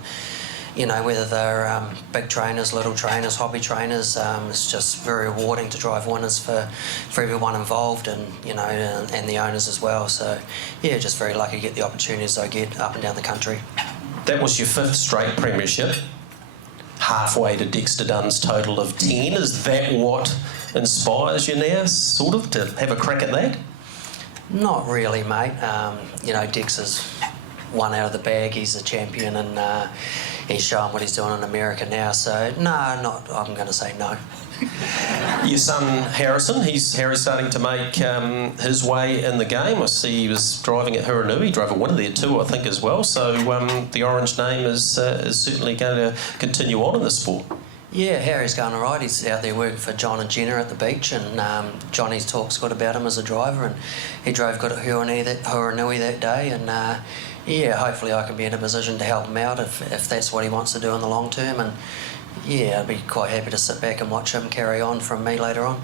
you know, whether they're big trainers, little trainers, hobby trainers, it's just very rewarding to drive winners for everyone involved, and you know, and the owners as well. So yeah, just very lucky to get the opportunities I get up and down the country. That was your 5th straight premiership, halfway to Dexter Dunn's total of 10. Is that what inspires you now, sort of, to have a crack at that? Not really, mate. You know, Dexter's one out of the bag. He's a champion, and he's showing what he's doing in America now. So, no, I'm going to say no. Your son Harrison, Harry's starting to make his way in the game. I see he was driving at Huranui. He drove a winner there too, I think, as well. So the Orange name is certainly going to continue on in the sport. Yeah, Harry's going all right. He's out there working for John and Jenna at the beach, and Johnny's talks good about him as a driver, and he drove good at Huranui that day, and yeah, hopefully I can be in a position to help him out if that's what he wants to do in the long term, and yeah, I'd be quite happy to sit back and watch him carry on from me later on.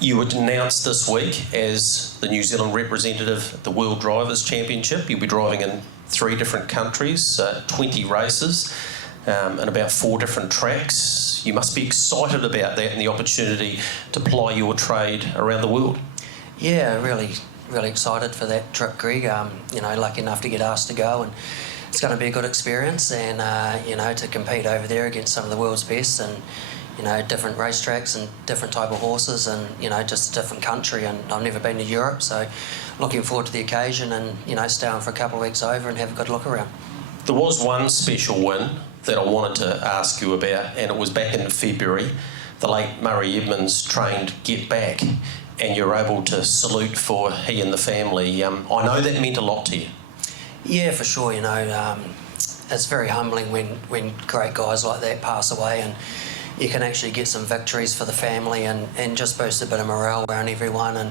You were announced this week as the New Zealand representative at the World Drivers' Championship. You'll be driving in 3 different countries, 20 races, and about 4 different tracks. You must be excited about that and the opportunity to ply your trade around the world. Yeah, really excited for that trip, Greg. You know, lucky enough to get asked to go, and it's going to be a good experience, and you know, to compete over there against some of the world's best, and you know, different racetracks and different type of horses, and you know, just a different country. And I've never been to Europe, so looking forward to the occasion, and you know, stay on for a couple of weeks over and have a good look around. There was one special win that I wanted to ask you about, and it was back in February. The late Murray Edmonds trained Get Back, and you were able to salute for he and the family. I know that meant a lot to you. Yeah, for sure. You know, it's very humbling when great guys like that pass away, and you can actually get some victories for the family, and just boost a bit of morale around everyone. And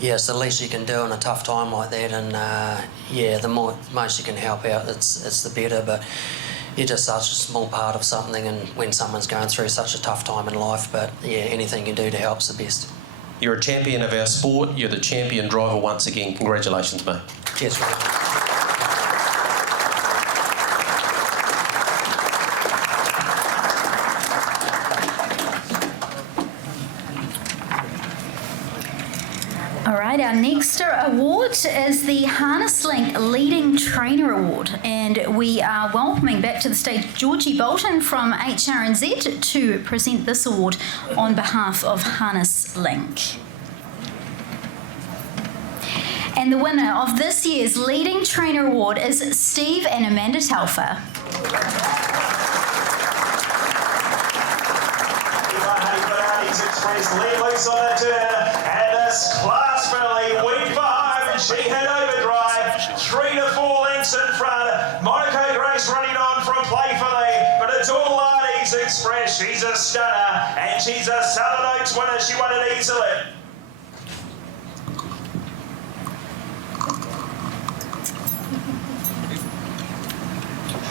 yeah, it's the least you can do in a tough time like that. And yeah, the most you can help out, it's the better. But you're just such a small part of something, and when someone's going through such a tough time in life, but yeah, anything you do to help's the best. You're a champion of our sport. You're the champion driver once again. Congratulations, mate. Cheers, Rob. Our next award is the Harness Link Leading Trainer Award, and we are welcoming back to the stage Georgie Bolton from HRNZ to present this award on behalf of Harness Link. And the winner of this year's Leading Trainer Award is Steve and Amanda Telfer. Express lead loose on the turn, and this class finally week for home. She had overdrive 3 to 4 lengths in front. Monaco Grace running on from playfully, but it's all Ladies Express. She's a stunner, and she's a Southern Oaks winner. She won it easily.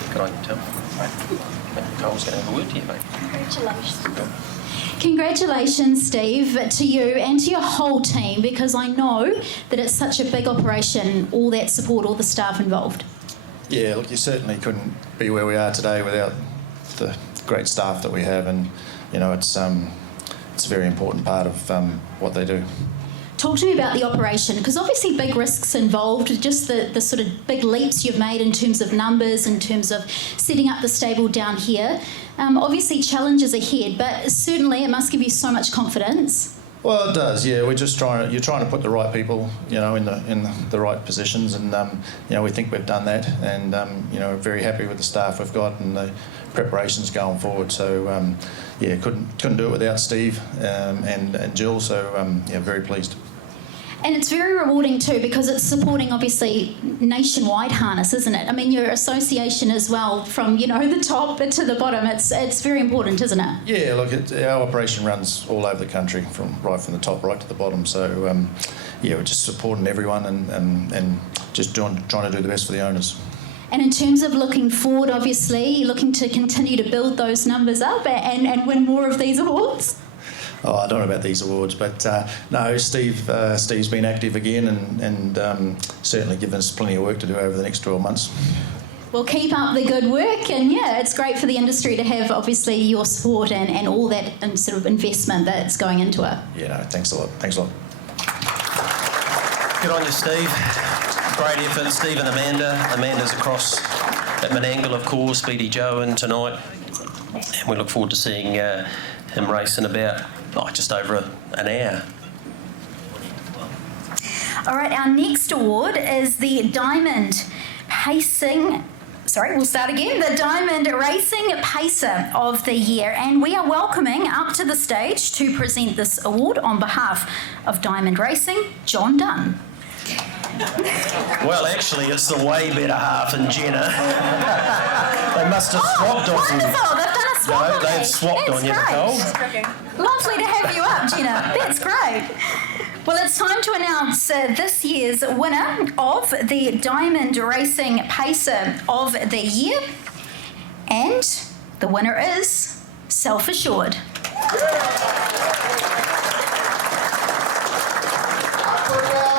Can I tell? Cole's going to have a word to you, mate. Congratulations. Congratulations, Steve, to you and to your whole team, because I know that it's such a big operation, all that support, all the staff involved. Yeah, look, you certainly couldn't be where we are today without the great staff that we have, and you know, it's a very important part of what they do. talk to me about the operation, because obviously big risks involved, just the sort of big leaps you've made in terms of numbers, in terms of setting up the stable down here. Obviously challenges ahead, but certainly it must give you so much confidence. Well, it does. Yeah, we're just you're trying to put the right people, in the right positions, and we think we've done that, and we're very happy with the staff we've got and the preparations going forward. So couldn't do it without Steve and Jill. So very pleased. And it's very rewarding too, because it's supporting obviously nationwide harness, isn't it? I mean, your association as well, from the top to the bottom. It's very important, isn't it? Yeah, look, our operation runs all over the country, from the top right to the bottom. So we're just supporting everyone and just trying to do the best for the owners. And in terms of looking forward, obviously looking to continue to build those numbers up and win more of these awards. Oh, I don't know about these awards, but no, Steve's been active again and certainly given us plenty of work to do over the next 12 months. Well, keep up the good work, and it's great for the industry to have obviously your support and all that and sort of investment that's going into it. Yeah, no, thanks a lot. Good on you, Steve. Great effort, Steve and Amanda. Amanda's across at Menangle, of course, Speedy Joe in tonight. And we look forward to seeing him race in about just over an hour. All right, our next award is the Diamond Racing Pacer of the Year, and we are welcoming up to the stage to present this award on behalf of Diamond Racing, John Dunn. Well, actually, it's the way better half and Jenna. They must have swapped on you. Wonderful, they've done a swap on they've swapped on you, Nicole. Lovely to have you up, Jenna. That's great. Well, it's time to announce this year's winner of the Diamond Racing Pacer of the Year. And the winner is Self-Assured.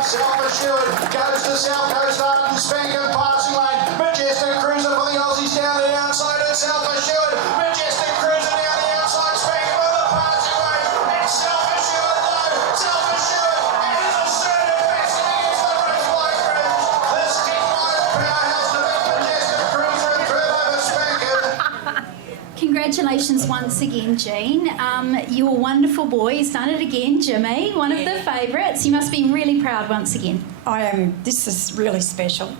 Self-Assured goes to South Coast Addington Spanker passing lane. Majestic Cruiser for the Aussies down the outside and Self-Assured. Majestic Cruiser down the outside, Spanker for the passing lane. It's Self-Assured though. Self-Assured and it's a certain passing against the race fly cruise. This King Lion powerhouse to beat Majestic Cruiser and Turbo Spanker. Congratulations once again, Jean. Your wonderful boy has done it again, Jimmy, one of the favourites. You must be really proud once again. I am. This is really special,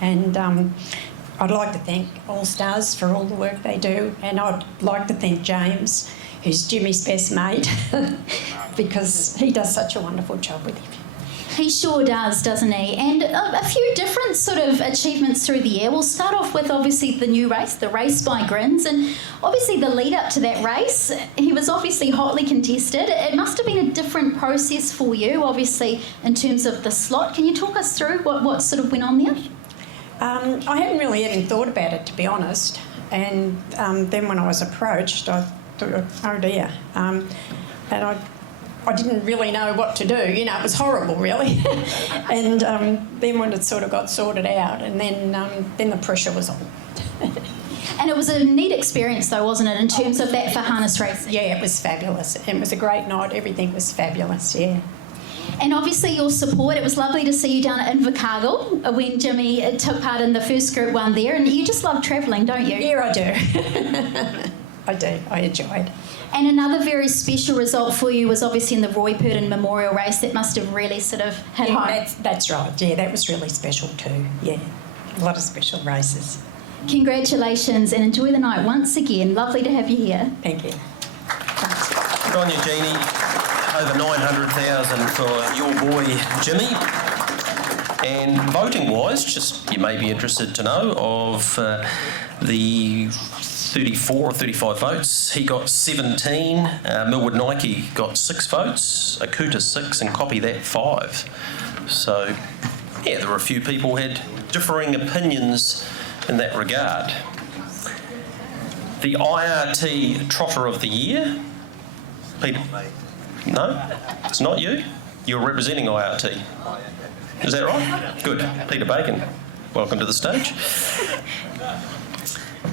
and I'd like to thank All Stars for all the work they do, and I'd like to thank James, who's Jimmy's best mate, because he does such a wonderful job with him. He sure does, doesn't he? And a few different sort of achievements through the year. We'll start off with obviously the new race, the Race by Grins, and obviously the lead up to that race, he was obviously hotly contested. It must have been a different process for you, obviously, in terms of the slot. Can you talk us through what sort of went on there? I hadn't really even thought about it, to be honest, and then when I was approached, I thought, oh dear, and I didn't really know what to do. It was horrible, really. And then when it sort of got sorted out, and then the pressure was on. And it was a neat experience, though, wasn't it, in terms of that for harness racing? Yeah, it was fabulous. It was a great night. Everything was fabulous, yeah. And obviously your support, it was lovely to see you down at Invercargill when Jimmy took part in the first Group 1 there. And you just love travelling, don't you? Yeah, I do. I do. I enjoyed. And another very special result for you was obviously in the Roy Purdon Memorial Race. That must have really sort of hit home. That's right. Yeah, that was really special too. Yeah, a lot of special races. Congratulations and enjoy the night once again. Lovely to have you here. Thank you. Good on you, Jeannie. Over 900,000 for your boy Jimmy. And voting-wise, just you may be interested to know of the 34 or 35 votes. He got 17. Millwood Nike got 6 votes. Akuta 6 and Copy That 5. So, yeah, there were a few people who had differing opinions in that regard. The IRT Trotter of the Year. Peter? No? It's not you? You're representing IRT. Is that right? Good. Peter Bacon, welcome to the stage.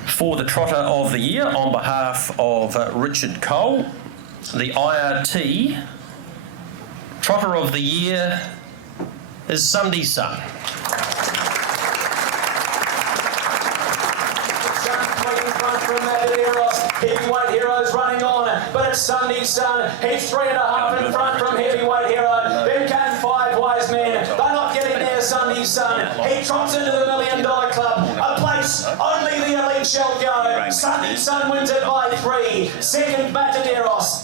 For the Trotter of the Year, on behalf of Richard Cole, the IRT Trotter of the Year is Unsung. Heavyweight Heroes running on, but it's Unsung. He's 3.5 in front from Heavyweight Hero. Then came Five Wise Men. They're not getting there, Unsung. He trots into the $1 Million Club, a place only the elite shall go. Unsung wins it by 3. Second, Bataderos.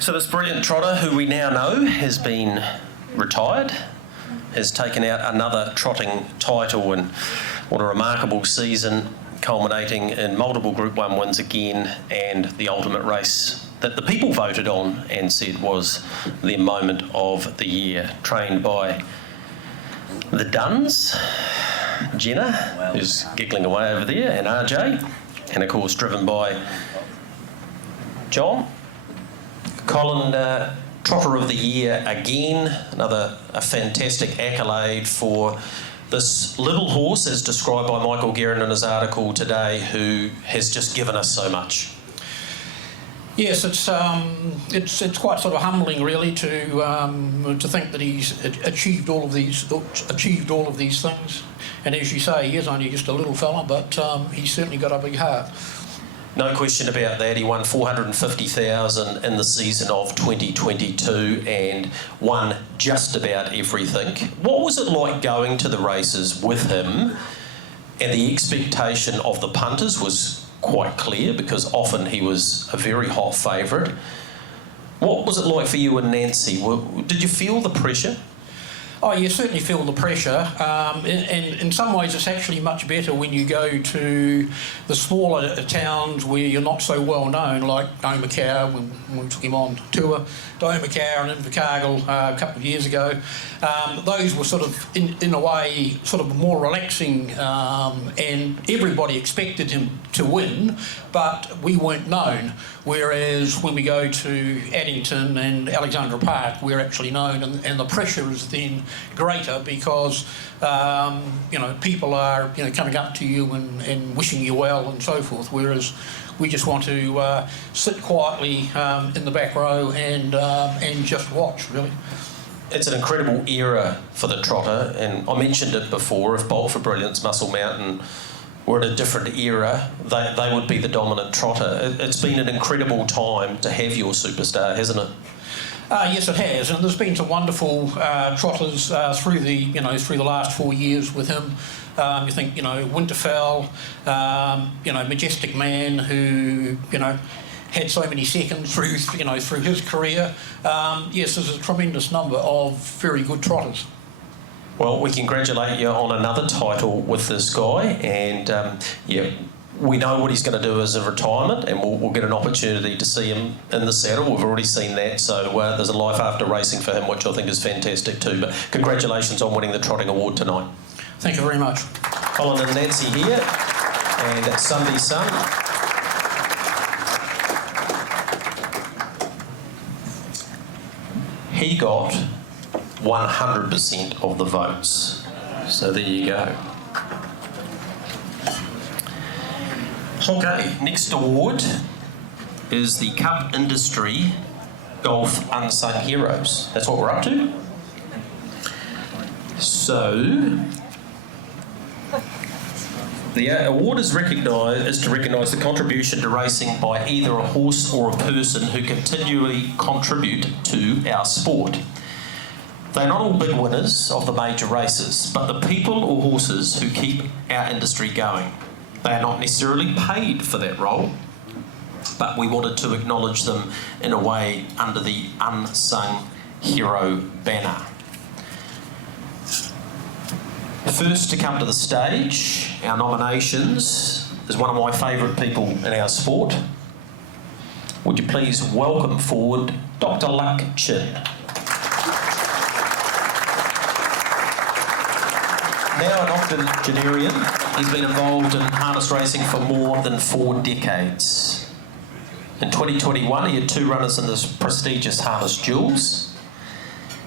So this brilliant trotter, who we now know has been retired, has taken out another trotting title, and what a remarkable season, culminating in multiple Group 1 wins again, and the ultimate race that the people voted on and said was their moment of the year. Trained by the Duns, Jenna, who's giggling away over there, and RJ, and of course driven by John. Colin, Trotter of the Year again, a fantastic accolade for this little horse, as described by Michael Guerin in his article today, who has just given us so much. Yes, it's quite sort of humbling, really, to think that he's achieved all of these things. And as you say, he is only just a little fella, but he's certainly got a big heart. No question about that. He won $450,000 in the season of 2022 and won just about everything. What was it like going to the races with him? And the expectation of the punters was quite clear, because often he was a very hot favourite. What was it like for you and Nancy? Did you feel the pressure? Oh, you certainly feel the pressure. And in some ways it's actually much better when you go to the smaller towns where you're not so well known, like Domacar, when we took him on tour, Domacar and Invercargill a couple of years ago. Those were sort of, in a way, sort of more relaxing, and everybody expected him to win, but we weren't known. Whereas when we go to Addington and Alexandra Park, we're actually known, and the pressure is then greater, because people are coming up to you and wishing you well and so forth. Whereas we just want to sit quietly in the back row and just watch, really. It's an incredible era for the trotter, and I mentioned it before. If Bolt for Brilliance, Muscle Mountain were in a different era, they would be the dominant trotter. It's been an incredible time to have your superstar, hasn't it? Yes, it has, and there's been some wonderful trotters through the last 4 years with him. You think, Winterfell, Majestic Man, who had so many seconds through his career. Yes, there's a tremendous number of very good trotters. Well, we congratulate you on another title with this guy, and we know what he's going to do as a retirement, and we'll get an opportunity to see him in the saddle. We've already seen that, so there's a life after racing for him, which I think is fantastic too. But congratulations on winning the Trotting Award tonight. Thank you very much. Colin and Nancy here, and Unsung. He got 100% of the votes. So there you go. Okay, next award is the Cup Industry Golf Unsung Heroes. That's what we're up to. So the award is to recognise the contribution to racing by either a horse or a person who continually contribute to our sport. They're not all big winners of the major races, but the people or horses who keep our industry going. They are not necessarily paid for that role, but we wanted to acknowledge them in a way under the Unsung Hero banner. First to come to the stage, our nominations, is one of my favourite people in our sport. Would you please welcome forward Dr. Luck Chin. Now an octogenarian, he's been involved in harness racing for more than 4 decades. In 2021, he had 2 runners in the prestigious Harness Jewels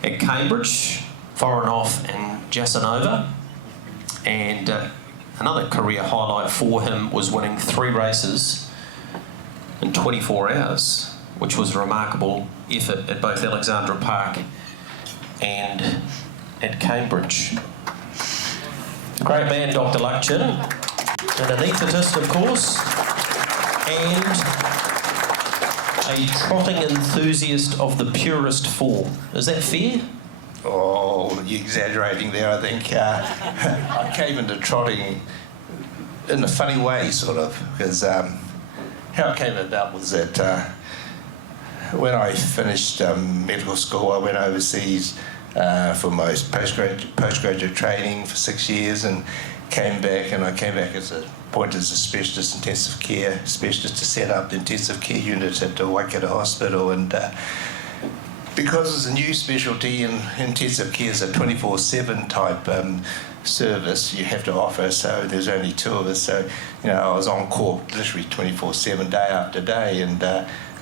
at Cambridge, Foreign Off and Jasanova. And another career highlight for him was winning 3 races in 24 hours. which was a remarkable effort at both Alexandra Park and at Cambridge. Great man, Dr. Luckchin, an anaesthetist, of course, and a trotting enthusiast of the purest form. Is that fair? Oh, you're exaggerating there, I think. I came into trotting in a funny way, sort of, because how it came about was that when I finished medical school, I went overseas for my postgraduate training for 6 years and came back, and I came back as a specialist intensive care specialist to set up the intensive care unit at the Waikato Hospital, and because it's a new specialty in intensive care, it's a 24/7 type service you have to offer, so there's only 2 of us, so I was on call literally 24/7 day after day, and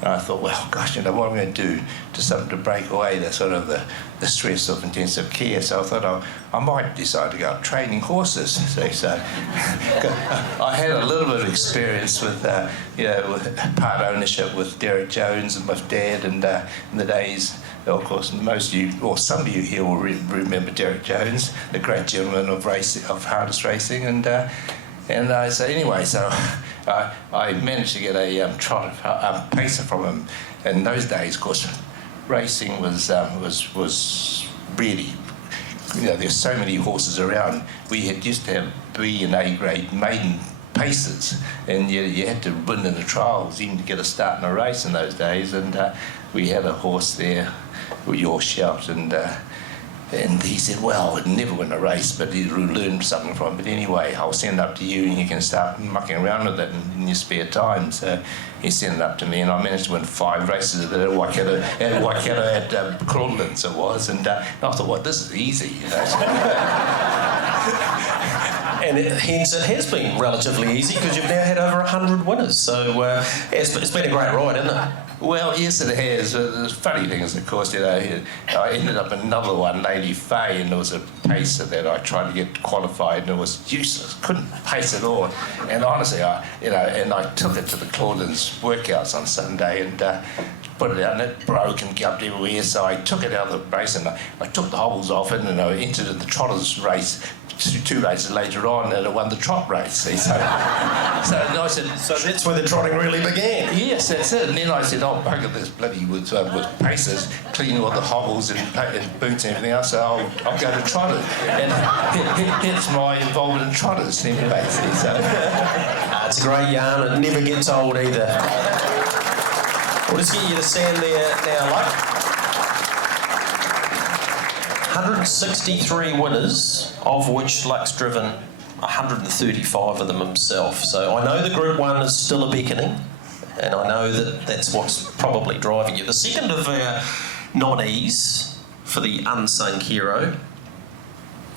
I thought, well, gosh, what am I going to do to something to break away the sort of the stress of intensive care? So I thought I might decide to go out training horses. So I had a little bit of experience with, with part ownership with Derek Jones and with Dad, and in the days, of course, most of you, or some of you here will remember Derek Jones, the great gentleman of harness racing, and so anyway, so I managed to get a pacer from him. In those days, of course, racing was really, there's so many horses around. We used to have B and A grade maiden pacers, and you had to win in the trials even to get a start in a race in those days. And we had a horse there, Your Shout, and he said, well, I'd never win a race, but he learned something from it. But anyway, I'll send it up to you and you can start mucking around with it in your spare time. So he sent it up to me, and I managed to win 5 races at Waikato at Claudelands it was. And I thought, well, this is easy, And hence it has been relatively easy, because you've now had over 100 winners. So it's been a great ride, hasn't it? Well, yes, it has. The funny thing is, of course, I ended up in another one, Lady Faye, and there was a pacer that I tried to get qualified, and it was useless. Couldn't pace at all. And honestly, I took it to the Claudelands workouts on Sunday and put it out, and it broke and jumped everywhere. So I took it out of the race, and I took the hobbles off it, and I entered in the trotters race. 2 races later on, and I won the trot race. See? So I said. So that's where the trotting really began. Yes, that's it. And then I said, "Oh, bugger this bloody with pacers, cleaning all the hobbles and boots and everything else. So I'll go to trotters." And hence my involvement in trotters anyway. See? So it's a great yarn. It never gets old either. We'll just get you to stand there now, Luck. 163 winners, of which Luck's driven 135 of them himself. So I know the Group 1 is still a beckoning, and I know that that's what's probably driving you. The second of our nominees for the Unsung Hero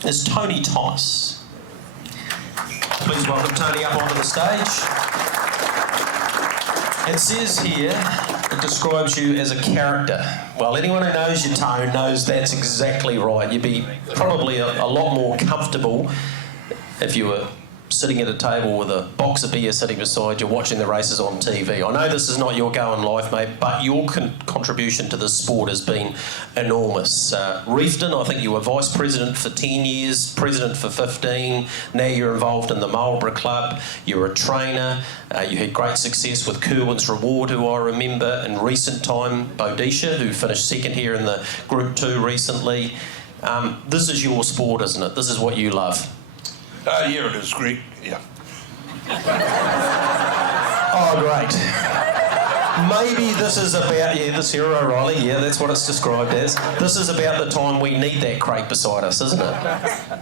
is Tony Thomas. Please welcome Tony up onto the stage. It says here, it describes you as a character. Well, anyone who knows your tone knows that's exactly right. You'd be probably a lot more comfortable if you were sitting at a table with a box of beer sitting beside you watching the races on TV. I know this is not your go in life, mate, but your contribution to the sport has been enormous. Reefton, I think you were vice president for 10 years, president for 15. Now you're involved in the Marlborough Club. You're a trainer. You had great success with Kerwin's Reward, who I remember in recent time, Bodisha, who finished second here in the Group 2 recently. This is your sport, isn't it? This is what you love. Yeah, it is, Greg. Yeah. Oh, great. Maybe this is about, this Hero O'Reilly, that's what it's described as. This is about the time we need that crate beside us, isn't it?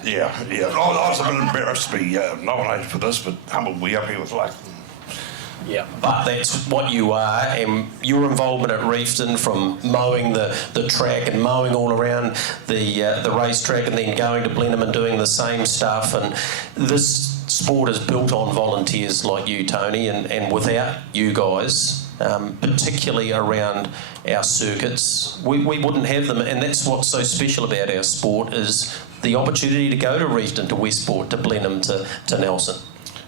Yeah. I was a bit embarrassed to be nominated for this, but humbled to be up here with Luck. Yeah, but that's what you are, and your involvement at Reefton, from mowing the track and mowing all around the racetrack, and then going to Blenheim and doing the same stuff. And this sport is built on volunteers like you, Tony, and without you guys, particularly around our circuits, we wouldn't have them. And that's what's so special about our sport, is the opportunity to go to Reefton, to Westport, to Blenheim, to Nelson.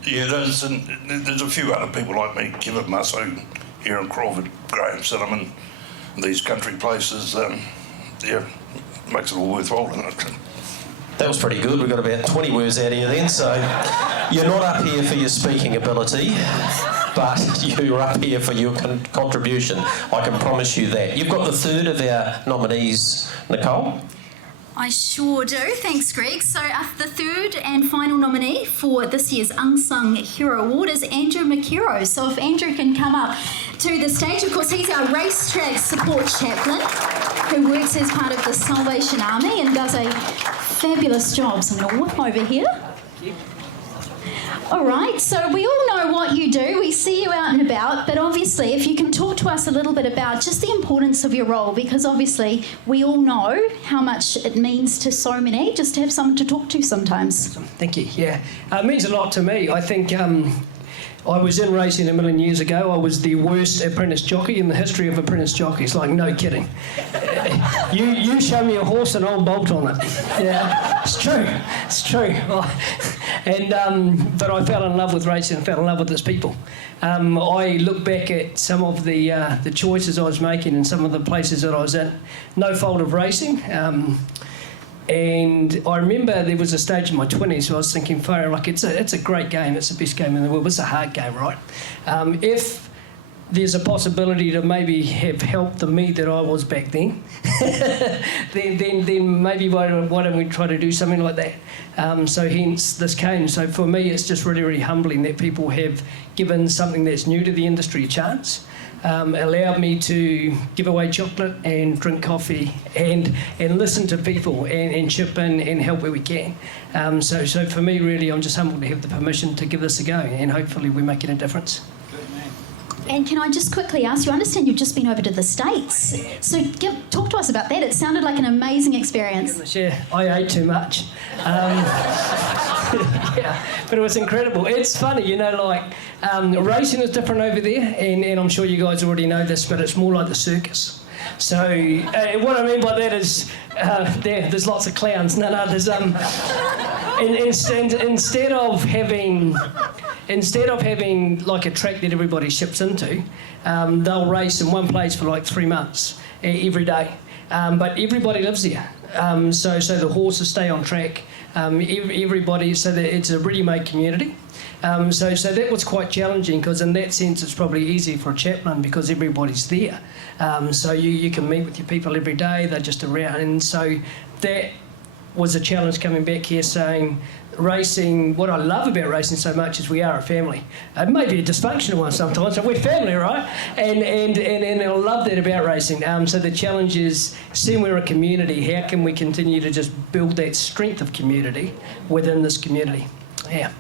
Yeah, there's a few other people like me, Kevin Musso, here in Crawford, Graham Cinnamon, these country places, makes it all worthwhile, doesn't it? That was pretty good. We got about 20 words out of you then, so you're not up here for your speaking ability, but you're up here for your contribution. I can promise you that. You've got the third of our nominees, Nicole. I sure do. Thanks, Greg. So the third and final nominee for this year's Unsung Hero Award is Andrew McKero. So if Andrew can come up to the stage, of course, he's our racetrack support chaplain who works as part of the Salvation Army and does a fabulous job. So I'm going to whip over here. All right, so we all know what you do. We see you out and about, but obviously if you can talk to us a little bit about just the importance of your role, because obviously we all know how much it means to so many just to have someone to talk to sometimes. Thank you, yeah. It means a lot to me. I think I was in racing a million years ago. I was the worst apprentice jockey in the history of apprentice jockeys, like no kidding. You show me a horse and I'll bolt on it. Yeah, it's true. But I fell in love with racing and fell in love with its people. I look back at some of the choices I was making and some of the places that I was at, no fault of racing. And I remember there was a stage in my 20s where I was thinking, it's a great game, it's the best game in the world, but it's a hard game, right? If there's a possibility to maybe have helped the me that I was back then, then maybe why don't we try to do something like that? So hence this came. So for me, it's just really, really humbling that people have given something that's new to the industry a chance. Allowed me to give away chocolate and drink coffee and listen to people and chip in and help where we can. So for me, really, I'm just humbled to have the permission to give this a go and hopefully we're making a difference. And can I just quickly ask you, I understand you've just been over to the States, so talk to us about that. It sounded like an amazing experience. Yeah, I ate too much. Yeah, but it was incredible. It's funny, racing is different over there, and I'm sure you guys already know this, but it's more like the circus. So what I mean by that is there's lots of clowns. There's instead of having like a track that everybody ships into, they'll race in one place for like 3 months every day. But everybody lives there. So the horses stay on track. Everybody, so that it's a ready-made community. So that was quite challenging because in that sense it's probably easy for a chaplain because everybody's there. So you can meet with your people every day, they're just around. And so that was a challenge coming back here saying, racing, what I love about racing so much is we are a family. It may be a dysfunctional one sometimes, but we're family, right? And I love that about racing. So the challenge is, seeing we're a community, how can we continue to just build that strength of community within this community? Yeah.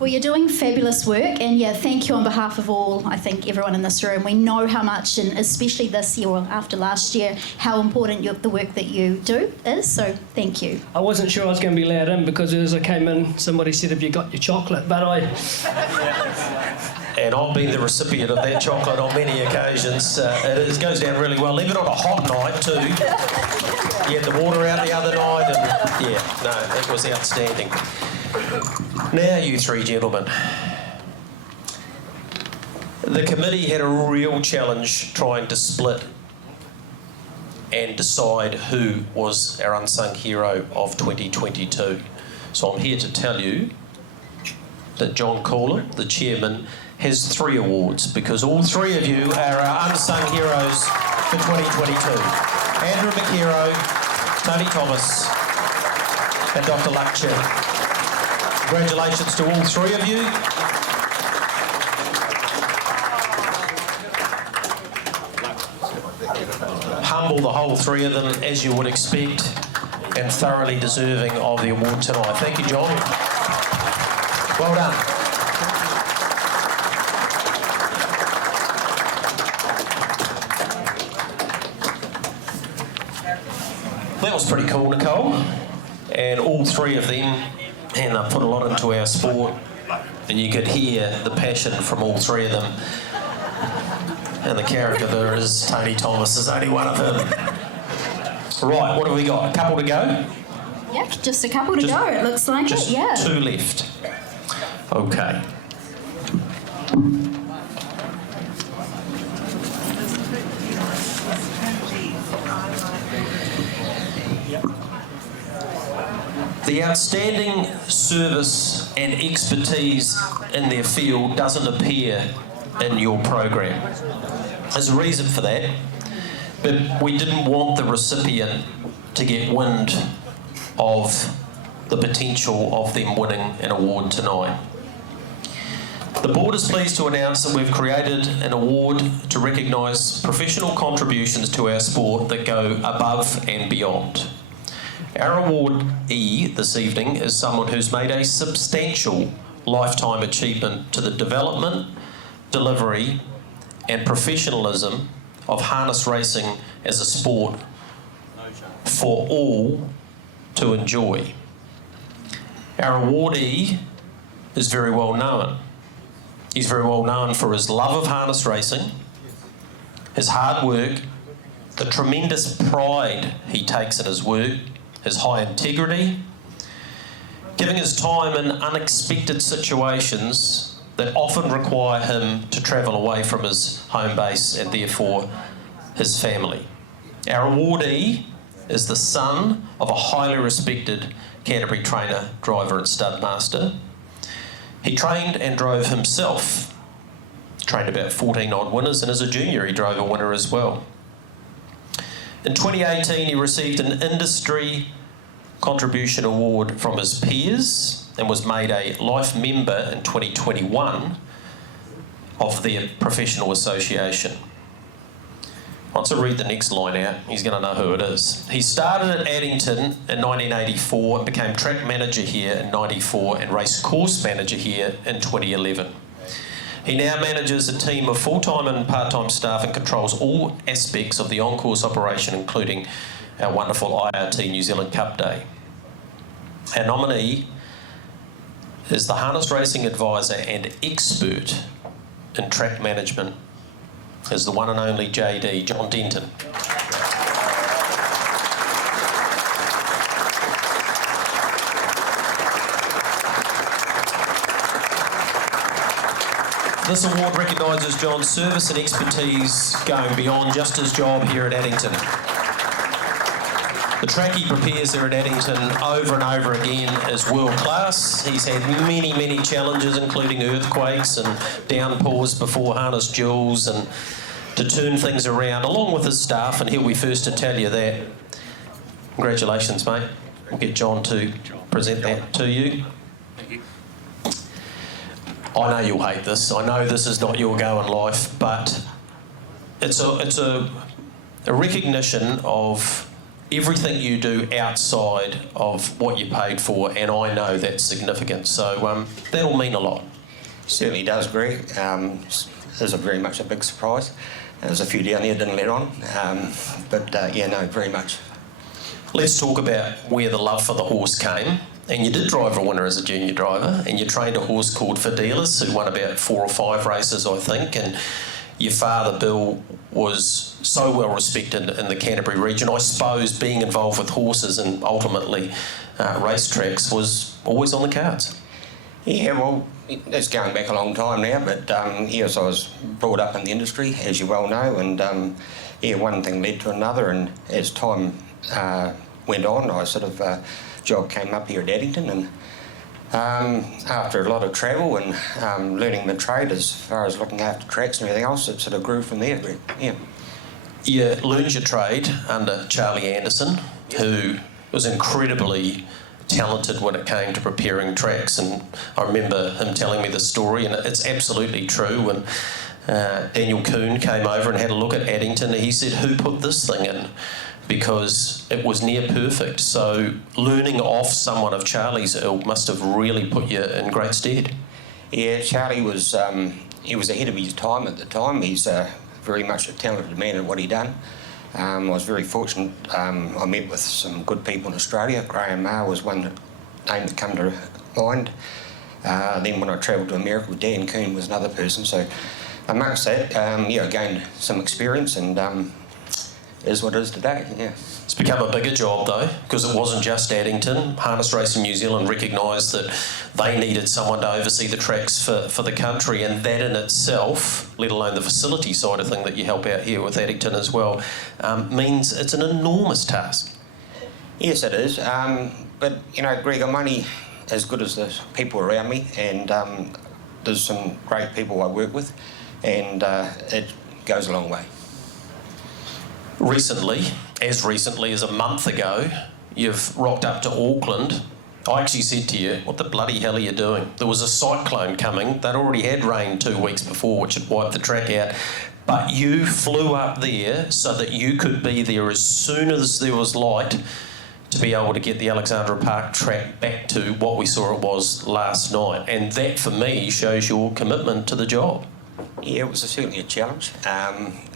Well, you're doing fabulous work, and thank you on behalf of all, I think, everyone in this room. We know how much, and especially this year or after last year, how important the work that you do is, so thank you. I wasn't sure I was going to be allowed in because as I came in, somebody said, have you got your chocolate? But And I've been the recipient of that chocolate on many occasions. It goes down really well, even on a hot night too. You had the water out the other night, and it was outstanding. Now, you three gentlemen, the committee had a real challenge trying to split and decide who was our unsung hero of 2022. So I'm here to tell you that John Corlin, the chairman, has 3 awards because all 3 of you are our unsung heroes for 2022. Andrew McKero, Tony Thomas and Dr. Luck. Congratulations to all 3 of you. Humble, the whole 3 of them, as you would expect, and thoroughly deserving of the award tonight. Thank you, John. Well done. That was pretty cool, Nicole. And all 3 of them, and they put a lot into our sport, and you could hear the passion from all 3 of them. And the character there is Tony Thomas is only one of them. Right, what have we got? A couple to go? Yep, just a couple to go, it looks like just it, yeah. 2 left. Okay. The outstanding service and expertise in their field doesn't appear in your program. There's a reason for that, but we didn't want the recipient to get wind of the potential of them winning an award tonight. The board is pleased to announce that we've created an award to recognise professional contributions to our sport that go above and beyond. Our awardee this evening is someone who's made a substantial lifetime achievement to the development, delivery and professionalism of harness racing as a sport for all to enjoy. Our awardee is very well known. He's very well known for his love of harness racing, his hard work, the tremendous pride he takes in his work, his high integrity, giving his time in unexpected situations that often require him to travel away from his home base and therefore his family. Our awardee is the son of a highly respected Canterbury trainer, driver and studmaster. He trained and drove himself. Trained about 14 odd winners, and as a junior he drove a winner as well. In 2018 he received an industry contribution award from his peers and was made a life member in 2021 of the professional association. Once I read the next line out, he's going to know who it is. He started at Addington in 1984 and became track manager here in 94 and race course manager here in 2011. He now manages a team of full-time and part-time staff and controls all aspects of the on-course operation, including our wonderful IRT New Zealand Cup Day. Our nominee is the harness racing advisor and expert in track management, is the one and only JD, John Denton. This award recognises John's service and expertise going beyond just his job here at Addington. The track he prepares there at Addington over and over again is world class. He's had many, many challenges, including earthquakes and downpours before harness duels, and to turn things around, along with his staff, and he'll be first to tell you that. Congratulations, mate. We'll get John to present that to you. Thank you. I know you'll hate this. I know this is not your go in life, but it's a recognition of everything you do outside of what you paid for, and I know that's significant. So that'll mean a lot. Certainly does, Greg. It was very much a big surprise. There's a few down there didn't let on, but yeah, no, very much. Let's talk about where the love for the horse came. And you did drive a winner as a junior driver, and you trained a horse called Fidelis, who won about 4 or 5 races, I think, and your father, Bill, was so well respected in the Canterbury region. I suppose being involved with horses and ultimately racetracks was always on the cards. Yeah, well, it's going back a long time now, but yes, I was brought up in the industry, as you well know, and yeah, one thing led to another, and as time went on, I sort of job came up here at Addington, and after a lot of travel and learning the trade as far as looking after tracks and everything else, it sort of grew from there. Yeah. You learned your trade under Charlie Anderson, who was incredibly talented when it came to preparing tracks, and I remember him telling me the story, and it's absolutely true. When Daniel Kuhn came over and had a look at Addington, he said, "Who put this thing in?" Because it was near perfect. So learning off someone of Charlie's ilk must have really put you in great stead. Yeah, Charlie was he was ahead of his time at the time. He's very much a talented man at what he done. I was very fortunate. I met with some good people in Australia. Graham Marr was one name that come to mind. Then when I travelled to America with Dan Kuhn was another person. So amongst that, yeah, I gained some experience, and is what it is today. Yeah. It's become a bigger job though, because it wasn't just Addington. Harness Racing New Zealand recognised that they needed someone to oversee the tracks for the country, and that in itself, let alone the facility side of thing that you help out here with Addington as well, means it's an enormous task. Yes, it is. But, you know, Greg, I'm only as good as the people around me, and there's some great people I work with, and it goes a long way. Recently as a month ago, you've rocked up to Auckland. I actually said to you, what the bloody hell are you doing? There was a cyclone coming. They'd already had rain 2 weeks before, which had wiped the track out. But you flew up there so that you could be there as soon as there was light to be able to get the Alexandra Park track back to what we saw it was last night. And that, for me, shows your commitment to the job. Yeah, it was certainly a challenge.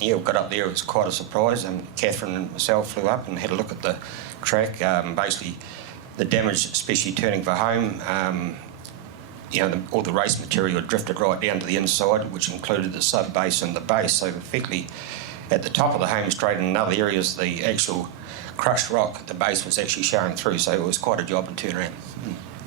We got up there, it was quite a surprise. Catherine and myself flew up and had a look at the track. Basically, the damage, especially turning for home, all the race material had drifted right down to the inside, which included the sub-base and the base. So effectively, at the top of the home straight and in other areas, the actual crushed rock, the base was actually showing through, so it was quite a job to turn around.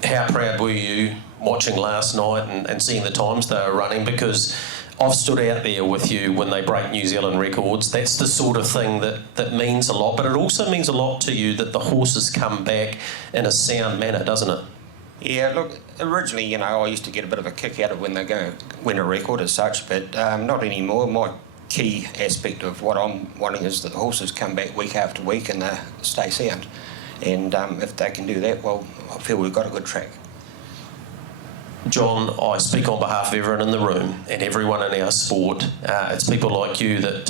How proud were you watching last night and seeing the times they were running? Because I've stood out there with you when they break New Zealand records. That's the sort of thing that means a lot, but it also means a lot to you that the horses come back in a sound manner, doesn't it? Yeah, look, originally, I used to get a bit of a kick out of when they go win a record as such, but not anymore. My key aspect of what I'm wanting is that the horses come back week after week and they stay sound. And if they can do that, well, I feel we've got a good track. John, I speak on behalf of everyone in the room and everyone in our sport. It's people like you that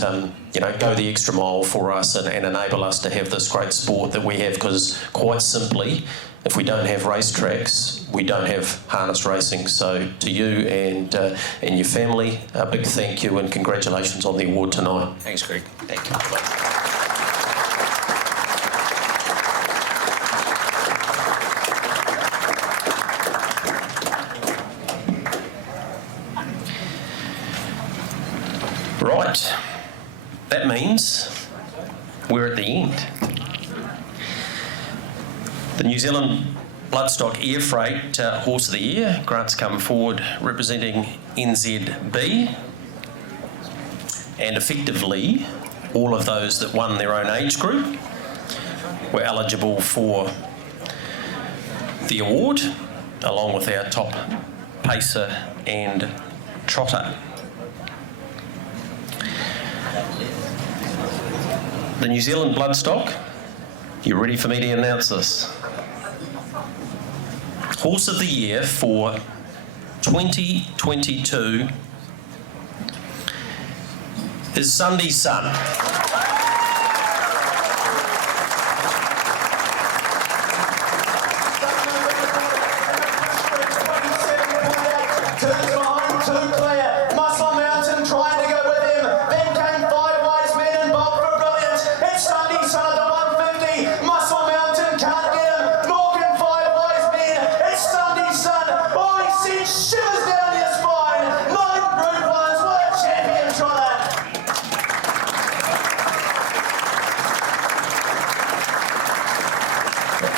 go the extra mile for us and enable us to have this great sport that we have, because quite simply, if we don't have racetracks, we don't have harness racing. So to you and your family, a big thank you and congratulations on the award tonight. Thanks, Greg. Thank you. Right, that means we're at the end. The New Zealand Bloodstock Air Freight Horse of the Year, Grant's come forward representing NZB, and effectively all of those that won their own age group were eligible for the award, along with our top pacer and trotter. The New Zealand Bloodstock, you ready for me to announce this? Horse of the Year for 2022 is Sunday Sun.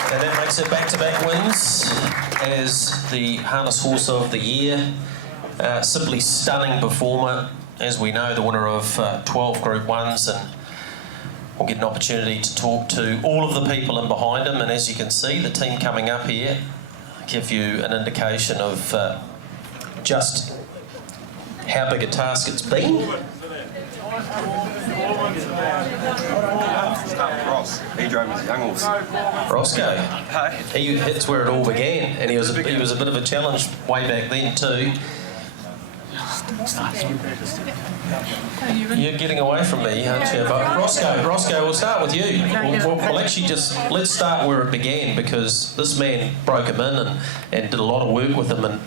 And that makes it back-to-back wins as the Harness Horse of the Year. Simply stunning performer. As we know, the winner of 12 Group 1s, and we'll get an opportunity to talk to all of the people in behind him. And as you can see, the team coming up here give you an indication of just how big a task it's been. Ross, he drove his young horse. Roscoe, it's where it all began, and he was a bit of a challenge way back then too. You're getting away from me, aren't you? But Roscoe, we'll start with you. We'll actually let's start where it began, because this man broke him in and did a lot of work with him, and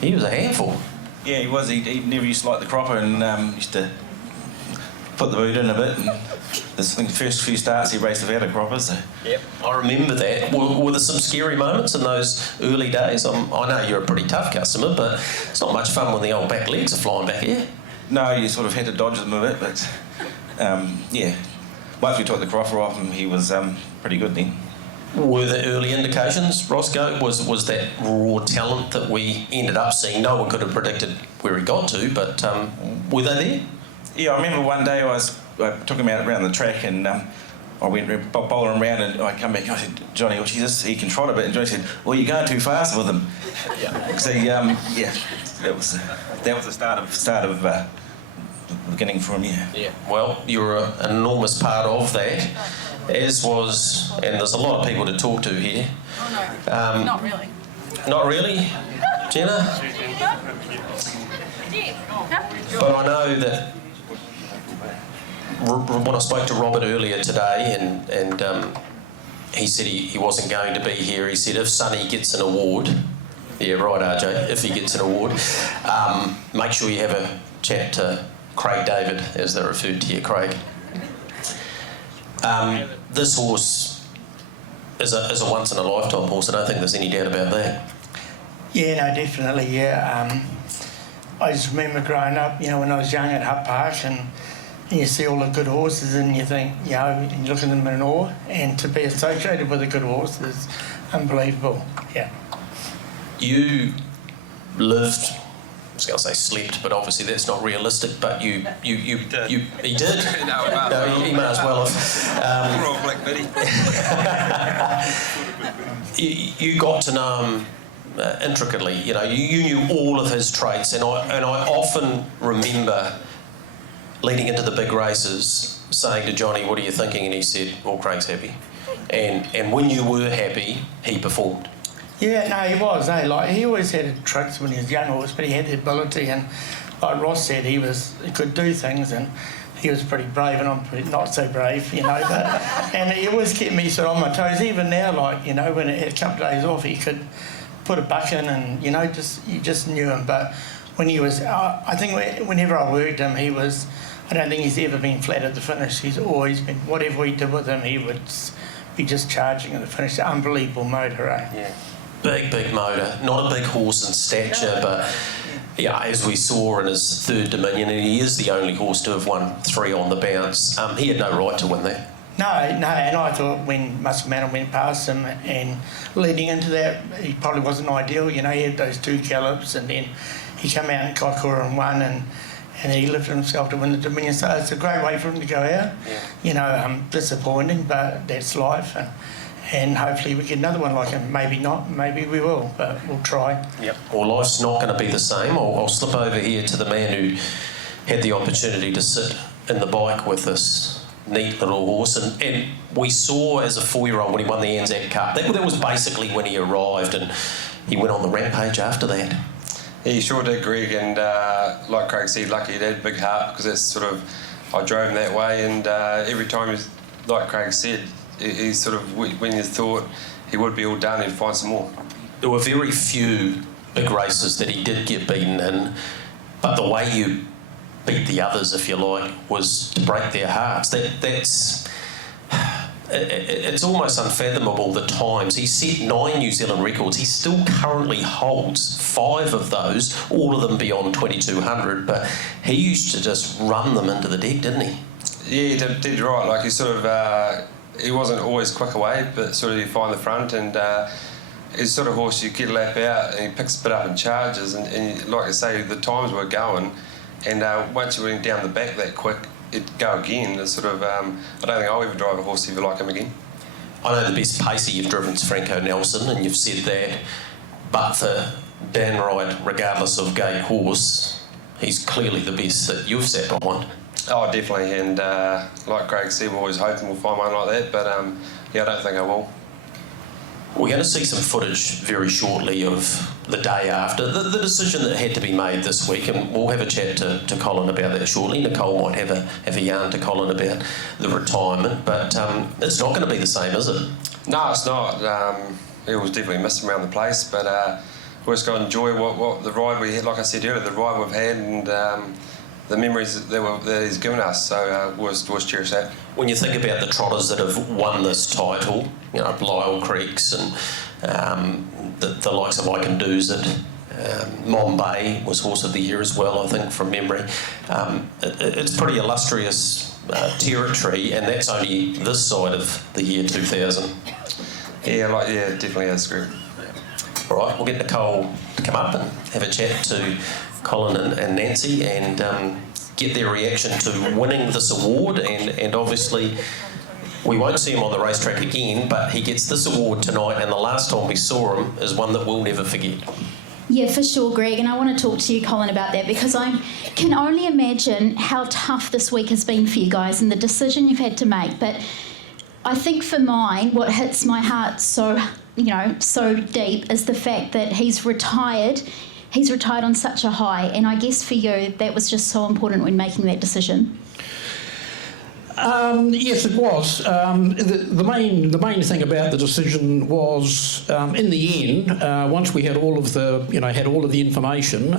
he was a handful. Yeah, he was. He never used to like the cropper, and used to put the boot in a bit. And the first few starts he raced without a cropper. So. Yep, I remember that. Were there some scary moments in those early days? I know you're a pretty tough customer, but it's not much fun when the old back legs are flying back here. No, you sort of had to dodge them a bit, but yeah. Once we took the cropper off him, he was pretty good then. Were there early indications, Roscoe? Was that raw talent that we ended up seeing? No one could have predicted where he got to, but were they there? Yeah, I remember one day I took him out around the track, and I went bowling around and I come back and I said, Johnny, well, he can trot a bit. And Johnny said, well, you're going too fast with him. So, that was the start of beginning from, Yeah, well, you're an enormous part of that, as was, and there's a lot of people to talk to here. Oh, no, not really. Not really? Jenna? But I know that when I spoke to Robert earlier today, and he said he wasn't going to be here. He said if Sonny gets an award, yeah, right, RJ, if he gets an award, make sure you have a chat to Craig David, as they're referred to you, Craig. This horse is a once-in-a-lifetime horse. I don't think there's any doubt about that. Yeah, no, definitely, yeah. I just remember growing up, when I was young at Hutt Park, and you see all the good horses and you think, you look at them in awe, and to be associated with a good horse is unbelievable, yeah. You lived, I was going to say slept, but obviously that's not realistic, but he did. He may as well have. Poor old Black Betty. You got to know him intricately, you knew all of his traits, and I often remember leading into the big races saying to Johnny, what are you thinking? And he said, well, Craig's happy. And when you were happy, he performed. Yeah, no, he was. Like he always had tricks when he was young horse, but he had the ability, and like Ross said, he could do things, and he was pretty brave, and I'm not so brave, but and he always kept me sort of on my toes. Even now, when it had a couple of days off, he could put a buck in, and you just knew him. But when he was, I think whenever I worked him, I don't think he's ever been flat at the finish. He's always been, whatever we did with him, he would be just charging at the finish. Unbelievable motor, eh? Yeah. Big motor. Not a big horse in stature, but yeah, as we saw in his third Dominion, and he is the only horse to have won 3 on the bounce, he had no right to win that. No, and I thought when Muscle Manor went past him, and leading into that, he probably wasn't ideal. He had those 2 gallops, and then he came out in Kaikoura and won, and he lifted himself to win the Dominion. So it's a great way for him to go out. Yeah. Disappointing, but that's life, and hopefully we get another one like him. Maybe not, maybe we will, but we'll try. Yep. Well, life's not going to be the same. I'll slip over here to the man who had the opportunity to sit in the bike with this neat little horse, and we saw as a 4-year-old when he won the Anzac Cup, that was basically when he arrived, and he went on the rampage after that. He sure did, Greg, and like Craig said, lucky he had a big heart, because that's sort of, I drove him that way, and every time, like Craig said, he sort of, when you thought he would be all done, he'd find some more. There were very few big races that he did get beaten in, but the way you beat the others, if you like, was to break their hearts. It's almost unfathomable the times. He set 9 New Zealand records. He still currently holds 5 of those, all of them beyond 2200, but he used to just run them into the deck, didn't he? Yeah, he did right. Like he sort of, he wasn't always quick away, but sort of you find the front, and he's sort of horse you get a lap out and he picks a bit up and charges, and like I say, the times were going, and once you went down the back that quick, it'd go again. It's sort of, I don't think I'll ever drive a horse ever like him again. I know the best pacer you've driven is Franco Nelson, and you've said that, but for Dan Wright, regardless of gate horse, he's clearly the best that you've sat behind. Oh, definitely, and like Craig said, we're always hoping we'll find one like that, but yeah, I don't think I will. We're going to see some footage very shortly of the day after, the decision that had to be made this week, and we'll have a chat to Colin about that shortly. Nicole might have a yarn to Colin about the retirement, but it's not going to be the same, is it? No, it's not. It was definitely missed around the place, but we're just going to enjoy what the ride we had, like I said earlier, the ride we've had, and the memories that he's given us, so we'll cherish that. When you think about the trotters that have won this title, Lyle Creeks and the likes of I Can Do's it, Mombay was Horse of the Year as well, I think, from memory. It's pretty illustrious territory, and that's only this side of the year 2000. Yeah, definitely is, Greg. All right, we'll get Nicole to come up and have a chat to Colin and Nancy, and get their reaction to winning this award, and obviously We won't see him on the racetrack again, but he gets this award tonight, and the last time we saw him is one that we'll never forget. Yeah, for sure, Greg, and I want to talk to you, Colin, about that, because I can only imagine how tough this week has been for you guys and the decision you've had to make. But I think for mine, what hits my heart so deep is the fact that he's retired. He's retired on such a high, and I guess for you, that was just so important when making that decision. Yes, it was. The main thing about the decision was, in the end, once we had all of the information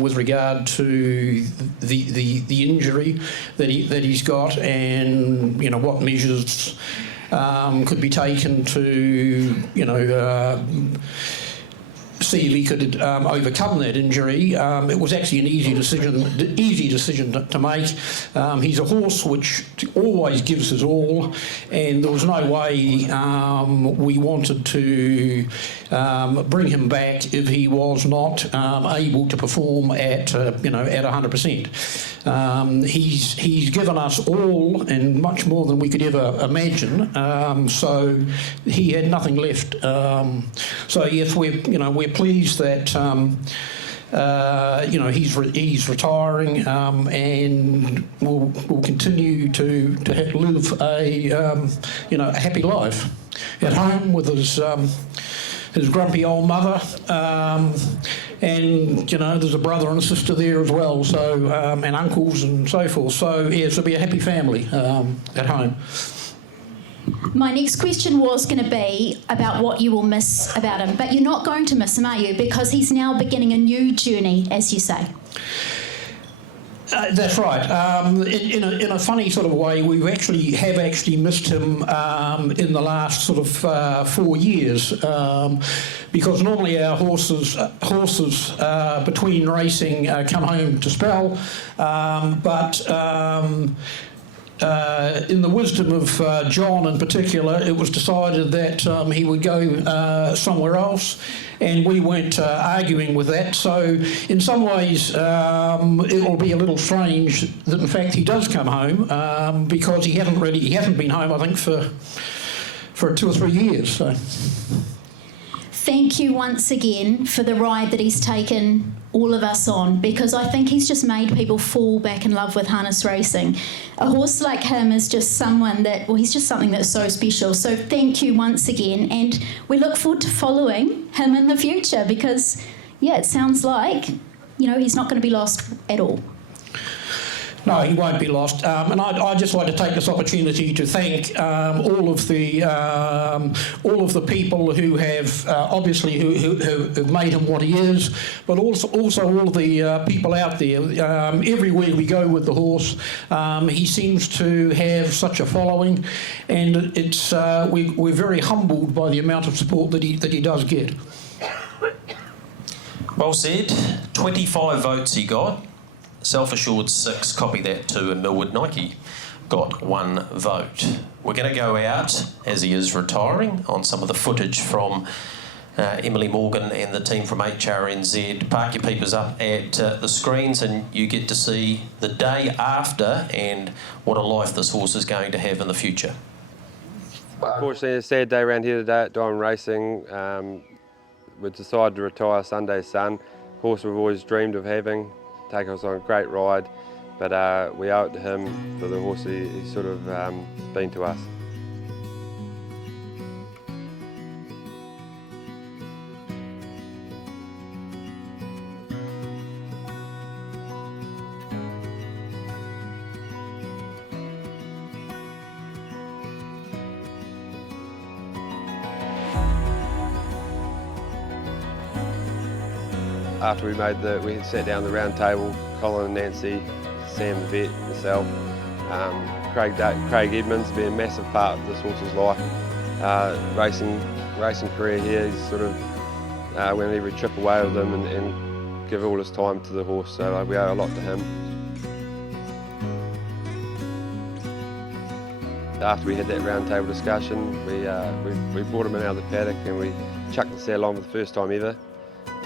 with regard to the injury that he's got, and what measures could be taken to see if he could overcome that injury. It was actually an easy decision to make. He's a horse which always gives his all, and there was no way we wanted to bring him back if he was not able to perform at 100%. He's given us all and much more than we could ever imagine. So he had nothing left. So yes, we're pleased that he's retiring, and will continue to live a happy life at home with his grumpy old mother, and there's a brother and a sister there as well, so and uncles and so forth. So yes, it'll be a happy family at home. My next question was going to be about what you will miss about him, but you're not going to miss him, are you? Because he's now beginning a new journey, as you say. That's right. In a funny sort of way, we have actually missed him in the last sort of 4 years, because normally our horses between racing come home to spell, but in the wisdom of John in particular, it was decided that he would go somewhere else, and we weren't arguing with that. So in some ways it will be a little strange that in fact he does come home, because he hasn't been home, I think, for 2 or 3 years. So. Thank you once again for the ride that he's taken all of us on, because I think he's just made people fall back in love with harness racing. A horse like him is just he's just something that's so special. So thank you once again, and we look forward to following him in the future, because it sounds like he's not going to be lost at all. No, he won't be lost. And I'd just like to take this opportunity to thank all of the people who have obviously who have made him what he is, but also all of the people out there. Everywhere we go with the horse, he seems to have such a following, and it's we're very humbled by the amount of support that he does get. Well said. 25 votes he got. Self-Assured 6, copy that too, and Millwood Nike got 1 vote. We're going to go out, as he is retiring, on some of the footage from Emily Morgan and the team from HRNZ. Park your peepers up at the screens, and you get to see the day after and what a life this horse is going to have in the future. Unfortunately, it's a sad day around here today at Diamond Racing. We decided to retire Sunday's Sun, horse we've always dreamed of having. Take us on a great ride, but we owe it to him for the horse he's sort of been to us. After we sat down the round table, Colin and Nancy, Sam the vet, myself, Craig Edmonds, been a massive part of this horse's life. Racing career here, he's sort of went every trip away with him and give all his time to the horse, so we owe a lot to him. After we had that round table discussion, we brought him in out of the paddock and we chucked the saddle on for the first time ever.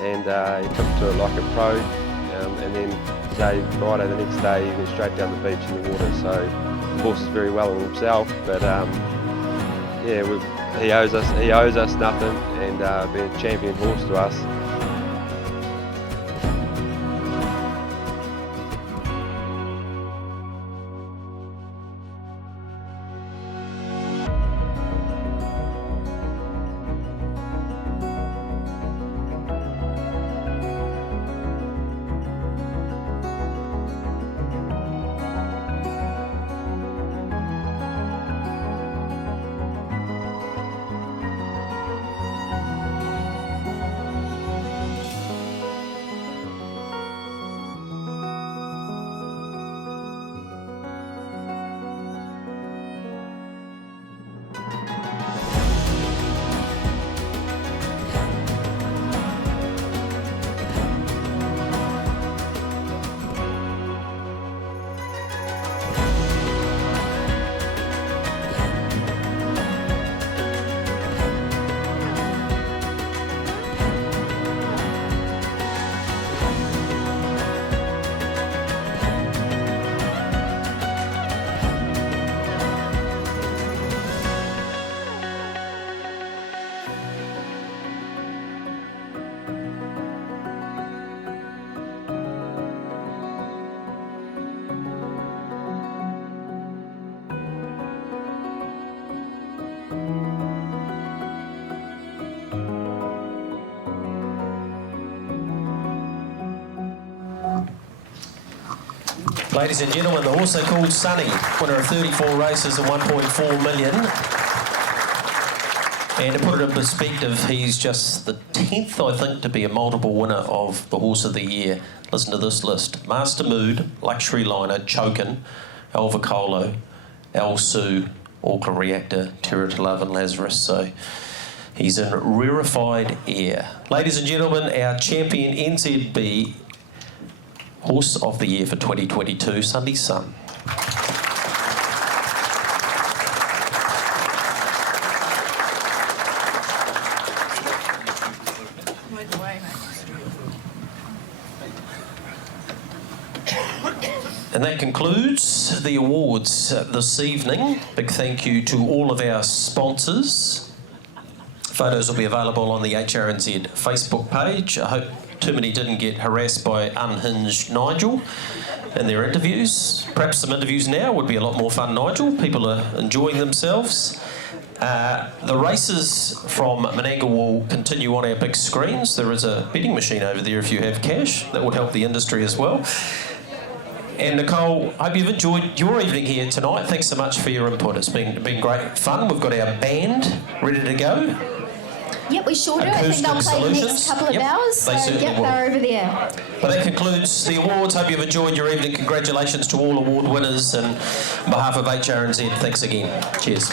And he took to it like a pro. and then say Friday the next day he went straight down the beach in the water. So the horse is very well in himself, but yeah, he owes us nothing, and been a champion horse to us. Ladies and gentlemen, the horse they called Sunny, winner of 34 races and 1.4 million. And to put it in perspective, he's just the 10th, I think, to be a multiple winner of the Horse of the Year. Listen to this list: Master Mood, Luxury Liner, Chokin, Alvacolo, El Sue, Auckland Reactor, Terra to Love and Lazarus. So he's in rarefied air. Ladies and gentlemen, our champion NZB Horse of the Year for 2022, Sunday Sun. And that concludes the awards this evening. Big thank you to all of our sponsors. Photos will be available on the HRNZ Facebook page. I hope too many didn't get harassed by unhinged Nigel in their interviews. Perhaps some interviews now would be a lot more fun, Nigel. People are enjoying themselves. The races from Menangle will continue on our big screens. There is a betting machine over there if you have cash. That would help the industry as well. And Nicole, I hope you've enjoyed your evening here tonight. Thanks so much for your input. It's been great fun. We've got our band ready to go. Yep, we sure do. I think they'll play the next couple of hours. They certainly will. They're over there. But that concludes the awards. Hope you've enjoyed your evening. Congratulations to all award winners, and on behalf of HRNZ, thanks again. Cheers.